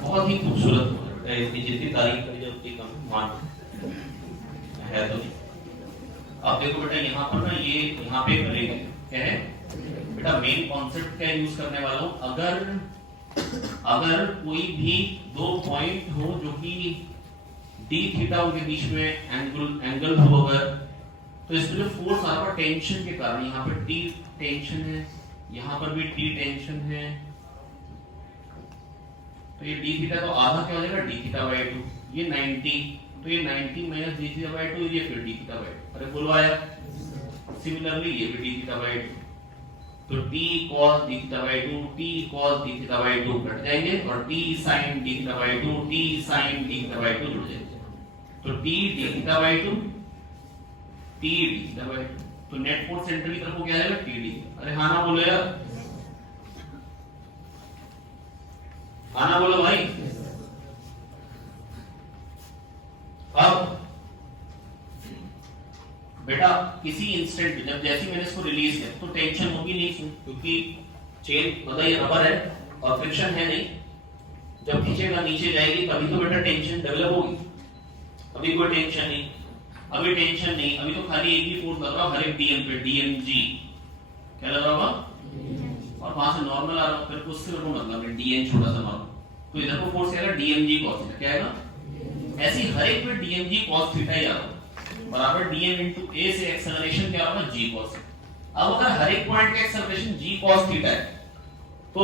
बहुत ही खूबसूरत है, इसकी जितनी तारीफ करी जाए उतनी कम मान है। तो अब देखो बेटा यहाँ पर ना ये यहाँ पे करेंगे क्या है बेटा, मेन कॉन्सेप्ट क्या यूज करने वाला हूँ, अगर कोई भी दो पॉइंट हो जो कि d थीटा उनके बीच में एंगल हो अगर, तो इसमें जो फोर्स आ रहा है टेंशन के कारण, यहाँ पर t टेंशन है, यहाँ पर भी t टेंशन है, तो तो ये डी थीटा तो आधा क्या हो जाएगा डी थीटा बाई 2, ये 90, तो ये 90 माइनस डी थीटा बाई 2, ये फिर डी थीटा बाई 2। अरे बोलो आया। सिमिलरली ये भी डी थीटा बाई 2, तो t cos d theta by 2, t cos d theta by 2 cut जाएंगे और t sin d theta by 2, t sin d theta by 2 जुड़ जाएंगे। तो t d theta by 2, t d theta by 2, तो net force centre की तरफ को क्या आएगा t d। अरे हाँ ना बोलो यार, हाँ ना बोलो भाई। अब बेटा किसी इंस्टेंट जब जैसे मैंने इसको रिलीज किया तो टेंशन होगी नहीं, क्योंकि चेन मतलब ये रबर है और फ्रिक्शन है नहीं, जब खींचेगा नीचे जाएगी तभी तो बेटा टेंशन डेवलप होगी। अभी कोई टेंशन नहीं, अभी टेंशन नहीं, अभी तो खाली एक ही फोर्स लग रहा है हर एक डीएम पे, डीएमजी क्या लग रहा होगा, और वहां से नॉर्मल आ रहा है, फिर उससे कोई मतलब नहीं, डीएन छोटा सा नॉर्मल, तो इधर को फोर्स आएगा डीएमजी cos थीटा, क्या आएगा ऐसी हर एक पे डीएमजी cos थीटा ही आ रहा है बराबर dm into a से एक्सेलरेशन क्या होगा g cos। अब अगर हर एक पॉइंट का एक्सेलरेशन g cos थीटा है तो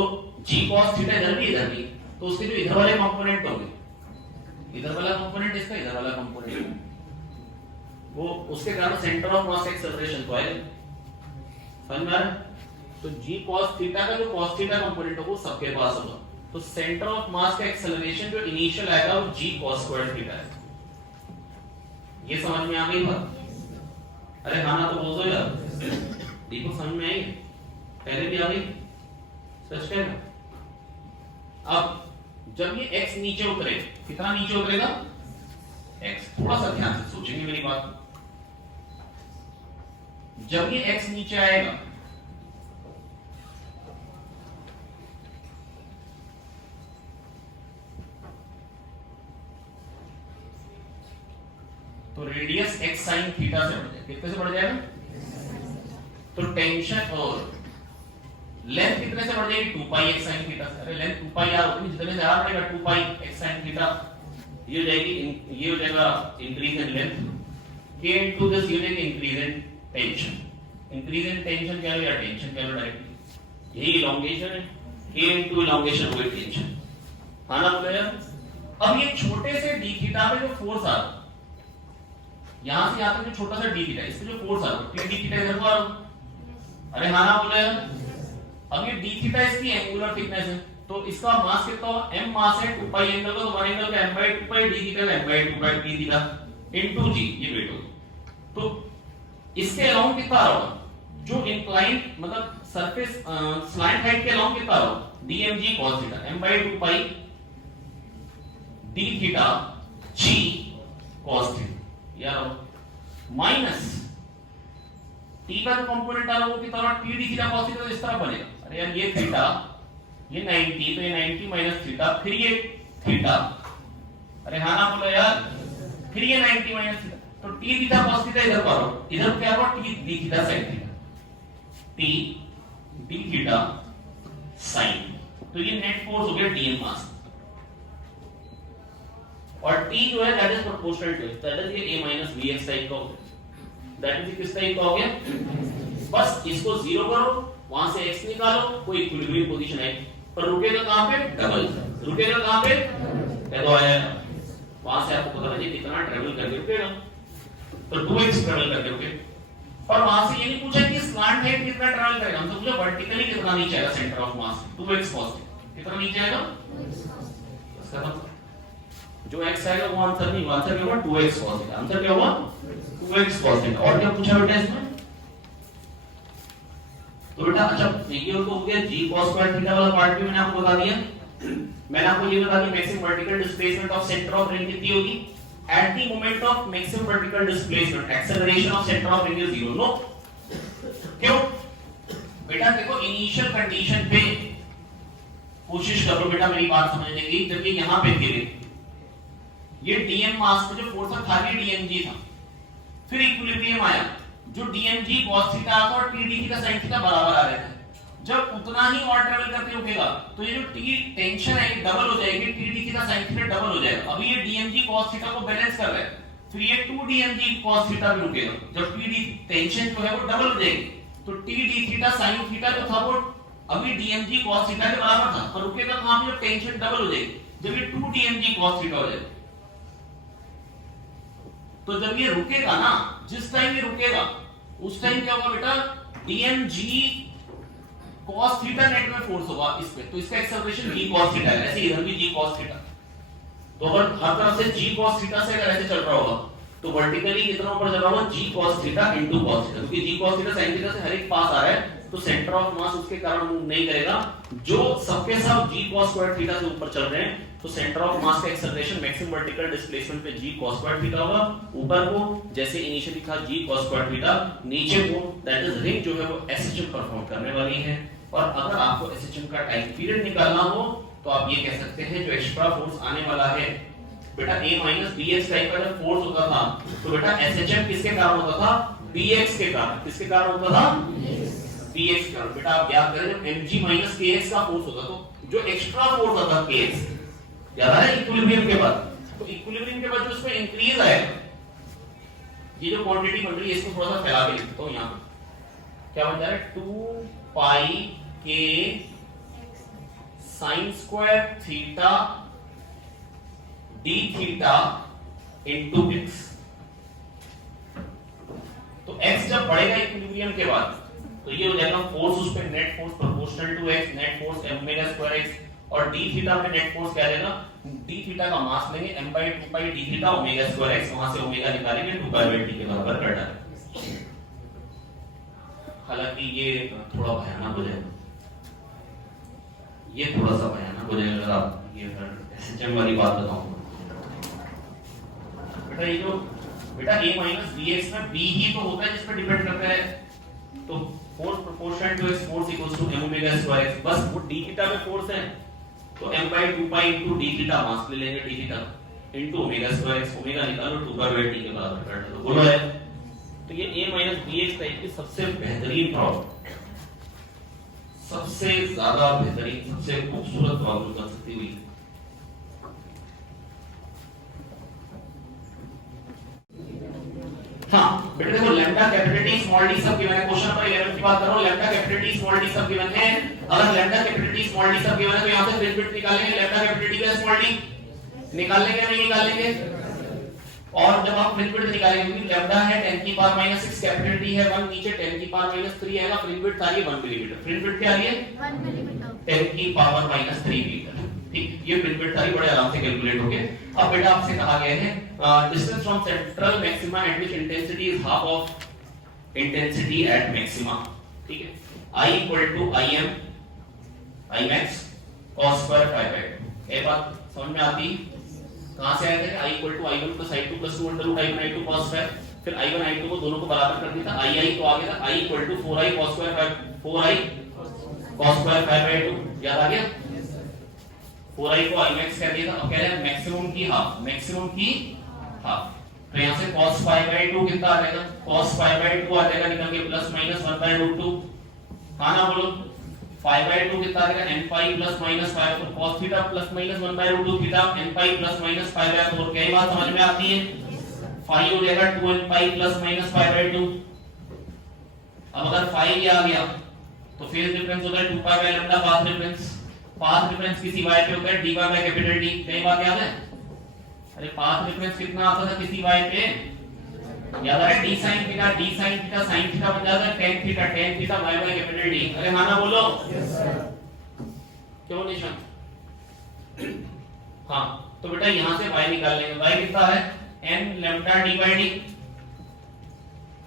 g cos थीटा इधर भी, तो उसके जो इधर वाले कंपोनेंट होंगे, इधर वाला कंपोनेंट इसका, इधर वाला कंपोनेंट, वो उसके कारण सेंटर ऑफ मास एक्सेलरेशन तो आएगा, समझ में आ रहा है। तो g cos थीटा का जो cos थीटा कंपोनेंट होगा वो सबके पास होगा, तो सेंटर ऑफ मास का एक्सेलरेशन जो इनिशियल आएगा वो g cos स्क्वायर थीटा है। ये समझ में आ गई बात? अरे हाँ ना तो बोल दो यार, देखो समझ में आई, पहले भी आ गई, सच है ना। अब जब ये x नीचे उतरे, कितना नीचे उतरेगा x, थोड़ा सा ध्यान से सोचेंगे मेरी बात। जब ये x नीचे आएगा तो रेडियस x sin थीटा से बढ़ जाएगा, कितने से बढ़ जाएगा, तो टेंशन और लेंथ कितने से बढ़ जाएगी 2 पाई x sin थीटा से। अरे लेंथ 2 पाई r होगी, जितने से r बढ़ेगा 2 पाई x sin थीटा, ये हो जाएगी, ये हो जाएगा increase in length, k into this ये हो जाएगी increase in tension. Increase in tension क्या हो या टेंशन क्या हो डायरेक्टली, यही इलॉन्गेशन है, k इनटू इलॉन्गेशन हो गई टेंशन, हाँ ना बोले यार। अब ये छोटे से d थीटा पे जो फोर्स आ रहा, यहां से यहां तक जो छोटा सा d थीटा, इस पे जो फोर्स आ रहा है d थीटा इधर को आ रहा, अरे हाँ ना बोले यार। अब ये d थीटा इसकी एंगुलर थिकनेस है, तो इसका मास कितना होगा, m मास है 2 पाई एंगल का, तो 1 एंगल का m/2 पाई d थीटा m/2 पाई d थीटा इनटू g, ये वेट होगा। तो इसके अलाउंग कितना आ रहा होगा, जो इंक्लाइन मतलब सरफेस स्लैंट हाइट के अलाउंग कितना आ रहा होगा, dmg cos थीटा m/2 पाई d theta g cos theta यार, माइनस t का जो कंपोनेंट आ रहा है वो कितना होगा, t d theta cos theta, तो इस तरह बनेगा। अरे यार ये थीटा, ये 90, तो ये 90 माइनस थीटा, फिर ये थीटा, अरे हाँ ना बोलो यार, फिर ये 90 माइनस थीटा, तो t थीटा cos थीटा इधर पर आओ, इधर क्या होगा t d theta sin theta, t d theta sin, तो ये नेट फोर्स हो गया dm मास, और t जो है that is proportional to x, that is ये a minus bx टाइप का हो गया, दैट इज किस टाइप का हो गया, बस इसको जीरो करो, वहां से x निकालो, कोई इक्विलिब्रियम पोजीशन है, पर रुकेगा कहां पे, डबल, रुकेगा कहां पे, ये तो आया, वहां से आपको पता लगे कितना ट्रेवल करके रुकेगा, तो 2x ट्रेवल करके रुकेगा, और वहां से ये नहीं पूछा कि स्लैंट हाइट कितना ट्रेवल करेगा, हमसे पूछा वर्टिकली कितना नीचे आएगा centre of mass, 2x cos कितना नीचे आएगा, इसका मतलब जो x आएगा वो आंसर नहीं, आंसर क्या होगा 2x cos थीटा, आंसर क्या होगा 2x cos थीटा। और क्या पूछा बेटा इसमें, तो बेटा अच्छा ये तो हो गया g cos स्क्वायर थीटा वाला पार्ट भी मैंने आपको बता दिया। मैंने आपको ये बता दिया maximum vertical displacement of centre of ring कितनी होगी, at the moment of maximum vertical displacement acceleration of centre of ring is 0, no, क्यों बेटा, देखो इनिशियल कंडीशन पे कोशिश करो बेटा मेरी बात समझने की, जब ये यहां पे गिरे, ये dm मास पे जो फोर्स था खाली dmg था, फिर इक्विलिब्रियम आया, जो dmg cos थीटा था और t d theta sin theta बराबर आ रहे थे, जब उतना ही और ट्रेवल करके रुकेगा तो ये जो t टेंशन है ये डबल हो जाएगी, t d theta sin theta double हो जाएगा, अभी ये dmg cos थीटा को बैलेंस कर रहा है, फिर ये 2 dmg cos थीटा भी रुकेगा, जब t d टेंशन जो है वो डबल हो जाएगी, तो t d theta sin theta जो था वो अभी dmg cos थीटा के बराबर था, पर रुकेगा कहां पे, जब टेंशन डबल हो जाएगी, जब ये 2 dmg cos थीटा हो जाए, तो जब ये रुकेगा ना, जिस टाइम ये रुकेगा उस टाइम क्या होगा बेटा, dmg cos थीटा नेट में फोर्स होगा इस पे, तो इसका एक्सेलरेशन g cos थीटा है, ऐसे इधर भी g cos थीटा। तो अगर हर तरफ से g cos थीटा से अगर ऐसे चल रहा होगा तो वर्टिकली कितना ऊपर चल रहा होगा, g cos theta into cos theta, क्योंकि g cos theta sin theta से हर एक पास आ रहा है, तो सेंटर ऑफ मास उसके कारण मूव नहीं करेगा। जो सबके सब g cos स्क्वायर थीटा से ऊपर चल रहे हैं, तो सेंटर ऑफ मास का एक्सेलरेशन मैक्सिमम वर्टिकल डिस्प्लेसमेंट पे g cos स्क्वायर थीटा होगा, ऊपर को जैसे इनिशियली था g cos स्क्वायर थीटा, नीचे को दैट इज रिंग जो है वो SHM परफॉर्म करने वाली है। और अगर आपको SHM का टाइम पीरियड निकालना हो तो आप ये कह सकते हैं जो एक्स्ट्रा फोर्स आने वाला है बेटा a माइनस bx टाइप का जब फोर्स होता था, तो बेटा SHM किसके कारण होता था, bx के कारण। किसके कारण होता था, bx के कारण। बेटा आप याद करें जब mg माइनस kx का फोर्स होता तो जो एक्स्ट्रा फोर्स आता kx, याद है इक्विलिब्रियम के बाद, तो इक्विलिब्रियम के बाद जो उसमें इंक्रीज आएगा, ये जो क्वांटिटी बन रही है इसको थोड़ा सा फैला के लिखता हूं, यहां पे क्या बन जा रहा है, 2 पाई k sin square theta d theta into x। तो x जब बढ़ेगा इक्विलिब्रियम के बाद तो ये हो जाएगा फोर्स उस पे net force proportional to x, net force omega square x, और d थीटा पे नेट फोर्स क्या देगा, d थीटा का मास लेंगे m by 2 pi d theta omega square x, वहां से ओमेगा निकालेंगे 2 pi by t के बराबर कर डालेंगे। हालांकि ये थोड़ा भयानक हो जाएगा, ये थोड़ा सा भयानक हो जाएगा अगर आप ये SHM वाली बात बताऊं। बेटा ये जो बेटा a माइनस bx में b ही तो होता है जिस पर डिपेंड करता है, तो force proportional to x force equals to m omega square x, बस वो d थीटा में फोर्स है तो m by 2 pi into d theta मास ले लेंगे d theta into omega square x, omega निकालो 2 pi by t के बराबर कर दो, बोलो है। तो ये a माइनस bx टाइप की सबसे बेहतरीन प्रॉब्लम, सबसे ज्यादा बेहतरीन, सबसे खूबसूरत प्रॉब्लम बन सकती हुई। हाँ बेटा देखो lambda capital T small D सब गिवन है, क्वेश्चन नंबर 11 की बात कर रहा हूं, lambda capital T small D सब गिवन है। अगर lambda capital T small D सब गिवन है तो यहां से फ्रिंज विड्थ निकालेंगे, लैम्डा कैपिटल टी का स्मॉल डी निकालेंगे या नहीं निकालेंगे, और जब आप फ्रिंज विड्थ निकालेंगे क्योंकि लैम्डा है 10 की पावर माइनस 6, कैपिटल टी है 1, नीचे 10 की पावर माइनस 3 आएगा, फ्रिंज विड्थ आ रही है 1 मिलीमीटर, फ्रिंज विड्थ क्या आ रही है 1 मिलीमीटर, 10 की पावर माइनस 3 मीटर। ठीक, ये फ्रिंज विड्थ सारी बड़े आराम से कैलकुलेट हो गए। अब बेटा आपसे कहा गया है distance from central maxima at which intensity is half of intensity at maxima. ठीक है, I equal to im I max cos square pi by 2। ये बात समझ में आती, कहां से आया था, I equal to I1 plus I2 plus 2 under root I1 I2 cos square, फिर I1 I2 को दोनों को बराबर कर दिया था, I तो आ गया था I equal to 4I cos square by 4I cos square pi by 2, याद आ गया। 4I को I max कह दिया था, अब कह रहे हैं मैक्सिमम की हाफ, मैक्सिमम की हाफ, तो यहां से cos पाई बाय 2 कितना आ जाएगा, cos पाई बाय 2 आ जाएगा निकल के प्लस माइनस 1 बाय रूट 2, हां ना बोलो, 5 बाय 2 कितना आ जाएगा n पाई प्लस माइनस 5, तो cos theta plus minus 1 by root 2 theta n pi plus minus 5 by 4, क्या ये बात समझ में आती है, 5 हो जाएगा 2n पाई प्लस माइनस 5 बाय 2। अब अगर 5 ये आ गया तो फेज डिफरेंस होता है 2 pi by lambda, path difference, path difference किसी y पे होता है dy बाय कैपिटल D, कई बात याद है, अरे पाथ डिफरेंस कितना आता था किसी y पे, याद है d sin theta sin theta बन जाता है tan theta y by capital D, अरे हां ना बोलो, यस सर, क्यों निशान, हां तो बेटा यहां से y निकाल लेंगे, y कितना है n lambda d by d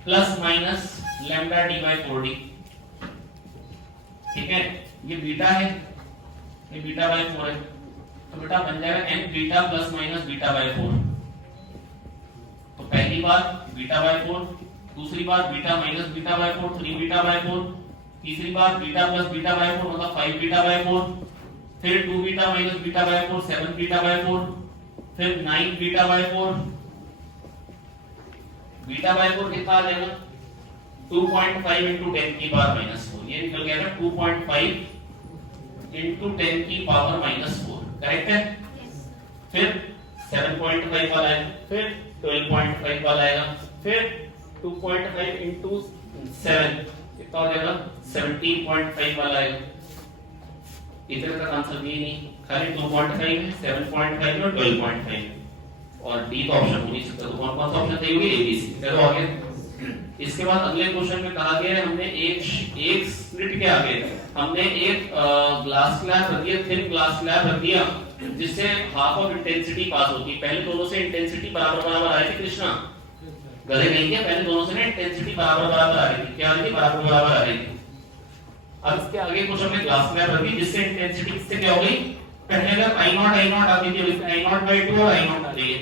plus minus lambda d by 4d। ठीक है, ये बीटा है, ये बीटा बाय 4 है, तो बेटा बन जाएगा n beta plus minus beta by 4। तो पहली बार बीटा बाय 4, दूसरी बार beta minus beta by 4, 3 beta by 4, तीसरी बार बीटा प्लस बीटा बाय 4 मतलब 5 बीटा बाय 4, फिर 2 beta minus beta by 4 7 beta by 4, फिर 9 बीटा बाय 4, बीटा बाय 4 कितना आ जाएगा 2.5 into 10 की पावर माइनस 4, ये निकल गया ना 2.5 into 10 की पावर माइनस 4, करेक्ट है। फिर 7.5 वाला है, फिर 12.5 वाला आएगा, फिर 2.5 into 7 कितना हो जाएगा 17.5 वाला आएगा, इतने तक आंसर दिए नहीं, खाली 2.5 है, 7.5 और 12.5 और डी तो ऑप्शन हो नहीं सकता, तो कौन कौन सा ऑप्शन सही होगी? A B C. चलो आगे। इसके बाद अगले क्वेश्चन में कहा गया है हमने एक स्लिट के आगे हमने एक ग्लास स्लैब रख दिया, थिन ग्लास स्लैब रख दिया जिससे हाफ ऑफ इंटेंसिटी पास होती है। पहले दोनों से इंटेंसिटी बराबर बराबर आ रही थी कृष्णा, गले नहीं क्या? पहले दोनों से ना इंटेंसिटी बराबर बराबर आ रही थी, क्या आ रही थी? बराबर बराबर आ रही थी। अब इसके आगे कुछ हमने ग्लास स्लैब रख दी जिससे इंटेंसिटी किससे क्या हो गई? पहले अगर I0 आती थी, इसमें I0/2 और I0 आ रही है।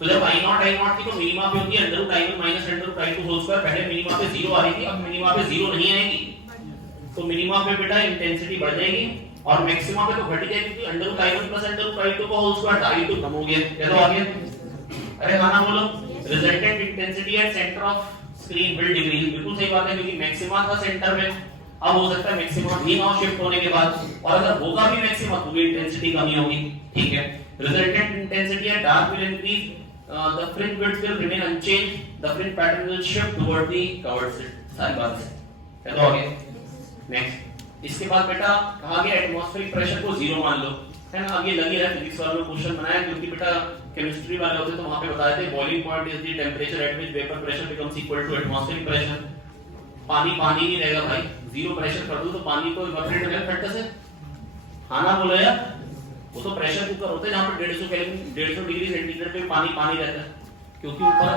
तो जब I0 थी तो मिनिमा पे होती है √I1 - √I2 होल स्क्वायर। पहले मिनिमा पे 0 आ रही थी, अब मिनिमा पे 0 नहीं आएगी, तो मिनिमा पे बेटा इंटेंसिटी बढ़ जाएगी और मैक्सिमा पे तो घट जाएगी, क्योंकि √I1 + √I2 का होल स्क्वायर था, I2 कम हो गया। चलो आगे। अरे हाँ ना बोलो। Resultant intensity at centre of screen will decrease. बिल्कुल सही बात है, क्योंकि मैक्सिमा था सेंटर में, अब हो सकता है मैक्सिमा भी ना शिफ्ट होने के बाद, और अगर होगा भी मैक्सिमा तो भी इंटेंसिटी कमी होगी। ठीक है। Resultant intensity at dark will increase, the fringe width will remain unchanged, the fringe pattern will shift toward the covered slit। सारी बात है। चलो आगे। नेक्स्ट। इसके बाद बेटा कहा गया एटमॉस्फेरिक प्रेशर को 0 मान लो, है ना? आगे लगी रहा फिजिक्स वालों ने क्वेश्चन बनाया, क्योंकि बेटा केमिस्ट्री वाले होते तो वहां पे बताए थे boiling point is the temperature at which vapour pressure becomes equal to atmospheric pressure. पानी पानी नहीं रहेगा भाई, 0 प्रेशर कर दो तो पानी तो इवेपोरेट हो जाएगा फट से। हाँ ना बोलो यार, वो तो प्रेशर कुकर होते हैं जहां पर 150 केल्विन 150 डिग्री सेंटीग्रेड पे पानी पानी रहता है, क्योंकि ऊपर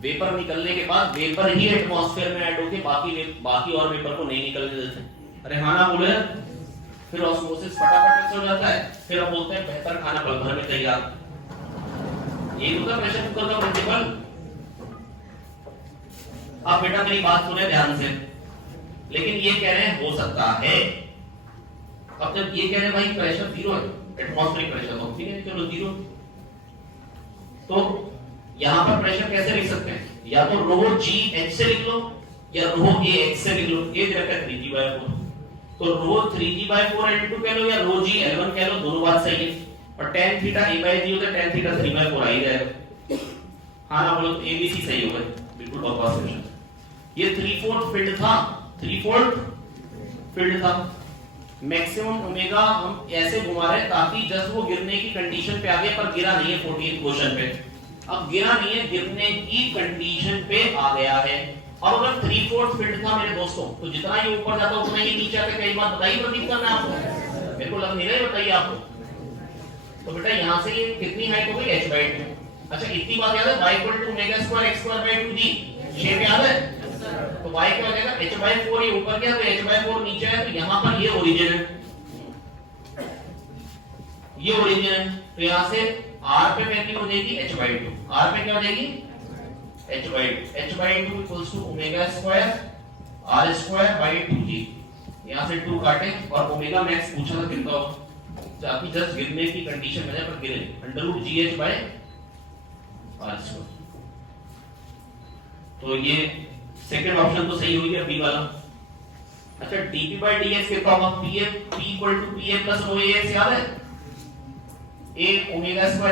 वेपर निकलने के बाद वेपर ही एटमॉस्फेयर में ऐड होके बाकी और वेपर को नहीं निकलने देते। अरे हाँ ना बोले। फिर ऑस्मोसिस फटाफट से हो जाता है, फिर हम बोलते हैं बेहतर खाना पल भर में तैयार। ये होता है प्रेशर कुकर का प्रिंसिपल। अब बेटा मेरी बात सुने ध्यान से, लेकिन ये कह रहे हैं हो सकता है। अब जब ये कह रहे हैं भाई प्रेशर 0 है, एटमॉस्फेरिक प्रेशर, तो ठीक है चलो 0। तो यहां पर प्रेशर कैसे लिख सकते हैं? या तो ρg(h) से लिख लो या ρah से लिख लो। ये रखा है 3g/4, तो ρ3g/4 L2 कह लो या ρg L1 कह लो, दोनों बात सही है। और tan थीटा a/g होता है, tan थीटा 3/4 आ ही जाएगा। हां ना बोलो, तो abc सही होगा। बिल्कुल बकवास क्वेश्चन। ये 3/4 फील्ड था, 3/4 फील्ड था। मैक्सिमम ओमेगा हम ऐसे घुमा रहे हैं ताकि जस्ट वो गिरने की कंडीशन पे आ गया, पर गिरा नहीं है 14th क्वेश्चन पे। अब गिरा नहीं है, गिरने की कंडीशन पे आ गया है। अब अगर 3/4 फील्ड था मेरे दोस्तों, तो जितना ये ऊपर जाता उतना ही नीचे आता। कई बात बताइए प्रदीप करना आपको, मेरे को लग नहीं रहा है, बताइए आपको। तो बेटा यहाँ से ये कितनी हाइट हो गई? h/2। अच्छा इतनी बात याद है, y = ω² x²/2g, शेप याद है? तो y क्या हो जाएगा? h/4। ये ऊपर गया तो h/4 नीचे है, तो यहाँ पर ये ओरिजिन है, ये ओरिजिन है। तो यहाँ से r पे वैल्यू हो जाएगी h/2। r पे क्या हो जाएगी? h/2। h/2 equals to ω² r²/2g। यहाँ से 2 काटे और ओमेगा मैक्स पूछा था कितना होगा, ताकि जस्ट गिरने की कंडीशन में जाए पर गिरे, √gh/r²। तो ये सेकंड ऑप्शन तो सही हो गया, बी वाला। अच्छा dp/dx कितना होगा? p = pa + ρax याद है? a ω²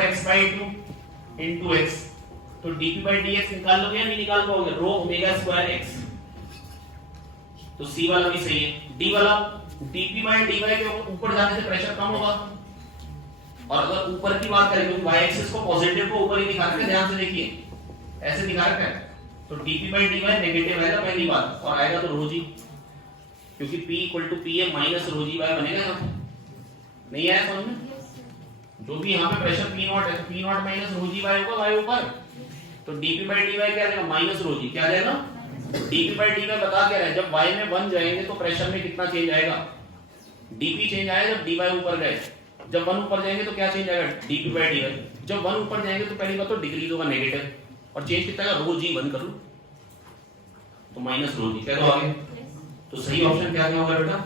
x/2 * x। तो dp/dx निकाल लोगे या नहीं निकाल पाओगे? ρ ω²x। तो सी वाला भी सही है। डी वाला dp/dy के ऊपर जाने से प्रेशर कम होगा, और अगर ऊपर की बात करें तो y एक्सिस को पॉजिटिव को ऊपर ही दिखा रखा है, ध्यान से देखिए ऐसे दिखा रखा है, तो dp/dy नेगेटिव आएगा पहली बात, और आएगा तो ρg, क्योंकि p = pa - ρgy बनेगा यहाँ। नहीं आया समझ में? जो भी यहाँ पे प्रेशर p0 है, तो p0 - ρgy होगा y ऊपर, तो dp/dy क्या आ जाएगा? -ρg। क्या आ जाएगा? dp/dy बता क्या रहा है, जब y में 1 जाएंगे तो प्रेशर में कितना चेंज आएगा? dp चेंज आएगा जब dy ऊपर गए, जब 1 ऊपर जाएंगे तो क्या चेंज आएगा? dp/dy। जब 1 ऊपर जाएंगे तो पहली बात तो डिक्रीज होगा नेगेटिव, और चेंज कितना आएगा? ρg 1 कर लो तो -ρg। क्या तो आगे? तो सही ऑप्शन क्या क्या होगा बेटा?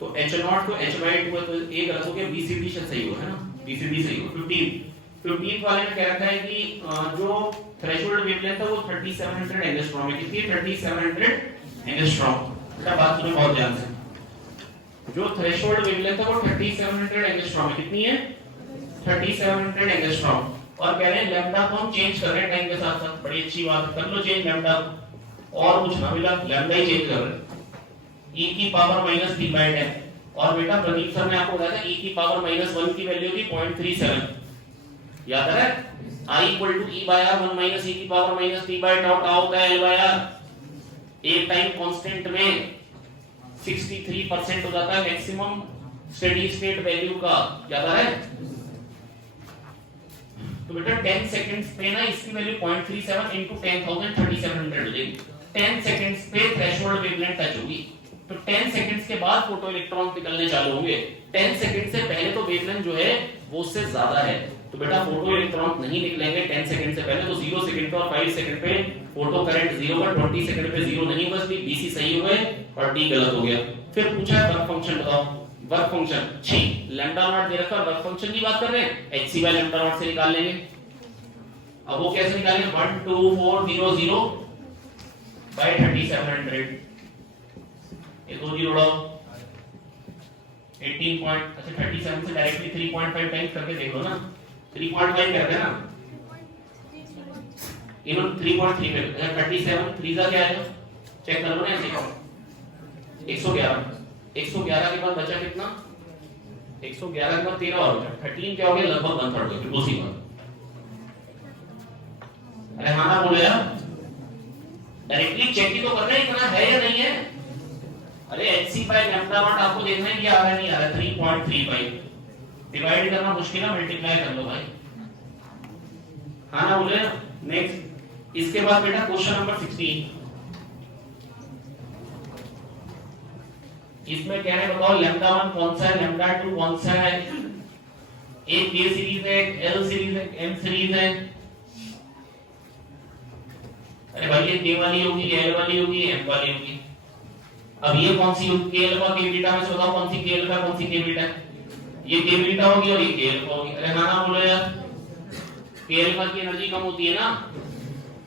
तो h0 तो h/2 है, तो a गलत हो गया, b c d सही होगा, है ना? b c d सही होगा। 15 वाले में क्या रखा है कि जो थ्रेशोल्ड वेवलेंथ है वो 3700 एंगस्ट्रॉम है। कितनी? 3700 एंगस्ट्रॉम। बेटा बात सुनो बहुत ध्यान से, जो थ्रेशोल्ड वेवलेंथ है वो 3700 एंगस्ट्रॉम है। कितनी है? 3700 एंगस्ट्रॉम। और कह रहे हैं लैम्डा को हम चेंज कर रहे हैं टाइम के साथ साथ। बड़ी अच्छी बात, कर लो चेंज लैम्डा को। और कुछ ना बेटा, लैम्डा ही चेंज कर रहे हैं, e की पावर -3/10। और बेटा प्रदीप सर ने आपको बताया था e की पावर -1 की वैल्यू थी 0.37, याद है? I equal to e by r 1 minus e की पावर -3/tau, tau होता है l बाय r। एक टाइम कांस्टेंट में 63% हो जाता है मैक्सिमम स्टेडी स्टेट वैल्यू का, याद है? तो बेटा 10 सेकंड्स पे ना इसकी वैल्यू 0.37 into 10,000 3700 हो जाएगी। 10 सेकंड्स पे थ्रेशोल्ड वेवलेंथ टच होगी, तो 10 सेकंड्स के बाद फोटो इलेक्ट्रॉन निकलने चालू होंगे। 10 सेकंड से पहले तो वेवलेंथ जो है वो उससे ज्यादा है, तो बेटा फोटो इलेक्ट्रॉन नहीं निकलेंगे 10 सेकंड से पहले। तो 0 सेकंड पे और 5 सेकंड पे फोटो करंट 0 पर, 20 सेकंड पे 0 नहीं होगा, इसलिए BC सही हो गए और D गलत हो गया। फिर पूछा है वर्क फंक्शन बताओ। वर्क फंक्शन छी लैम्डा नॉट दे रखा है, वर्क फंक्शन की बात कर रहे हैं, hc बाय लैम्डा नॉट से निकाल लेंगे। अब वो कैसे निकालेंगे? 12400 बाय 3700, ये दो जीरो उड़ाओ, 18 पॉइंट, अच्छा 37 से डायरेक्टली 3.5 टाइम्स करके देख लो ना, 3.5 करते हैं ना, इन्होंने 3.3 में 37 3 का क्या है, चेक कर लो ना ऐसे। 111 के बाद बचा कितना? 111 के बाद 13 और बचा 13, क्या हो गया? लगभग 1/3 हो गया। उसी बात, अरे हाँ ना बोले यार, डायरेक्टली चेक ही तो कर रहे हैं इतना है या नहीं है। अरे hc बाय लैम्डा नॉट आपको देखना है कि आ रहा है नहीं आ रहा है। 3.35 डिवाइड करना मुश्किल है, मल्टीप्लाई कर लो भाई, हाँ ना बोले ना। नेक्स्ट, इसके बाद बेटा क्वेश्चन नंबर 16, इसमें क्या है बताओ? लैम्डा 1 कौन सा है, लैम्डा 2 कौन सा है? एक K सीरीज है, एक L सीरीज है, M सीरीज है। अरे भाई ये K वाली होगी, ये L वाली होगी, ये M वाली होगी। अब ये कौन सी होगी? K अल्फा K बीटा में से बताओ कौन सी K अल्फा कौन सी K बीटा? ये K बीटा होगी और ये K अल्फा होगी। अरे हाँ ना बोलो यार, K अल्फा की एनर्जी कम होती है ना,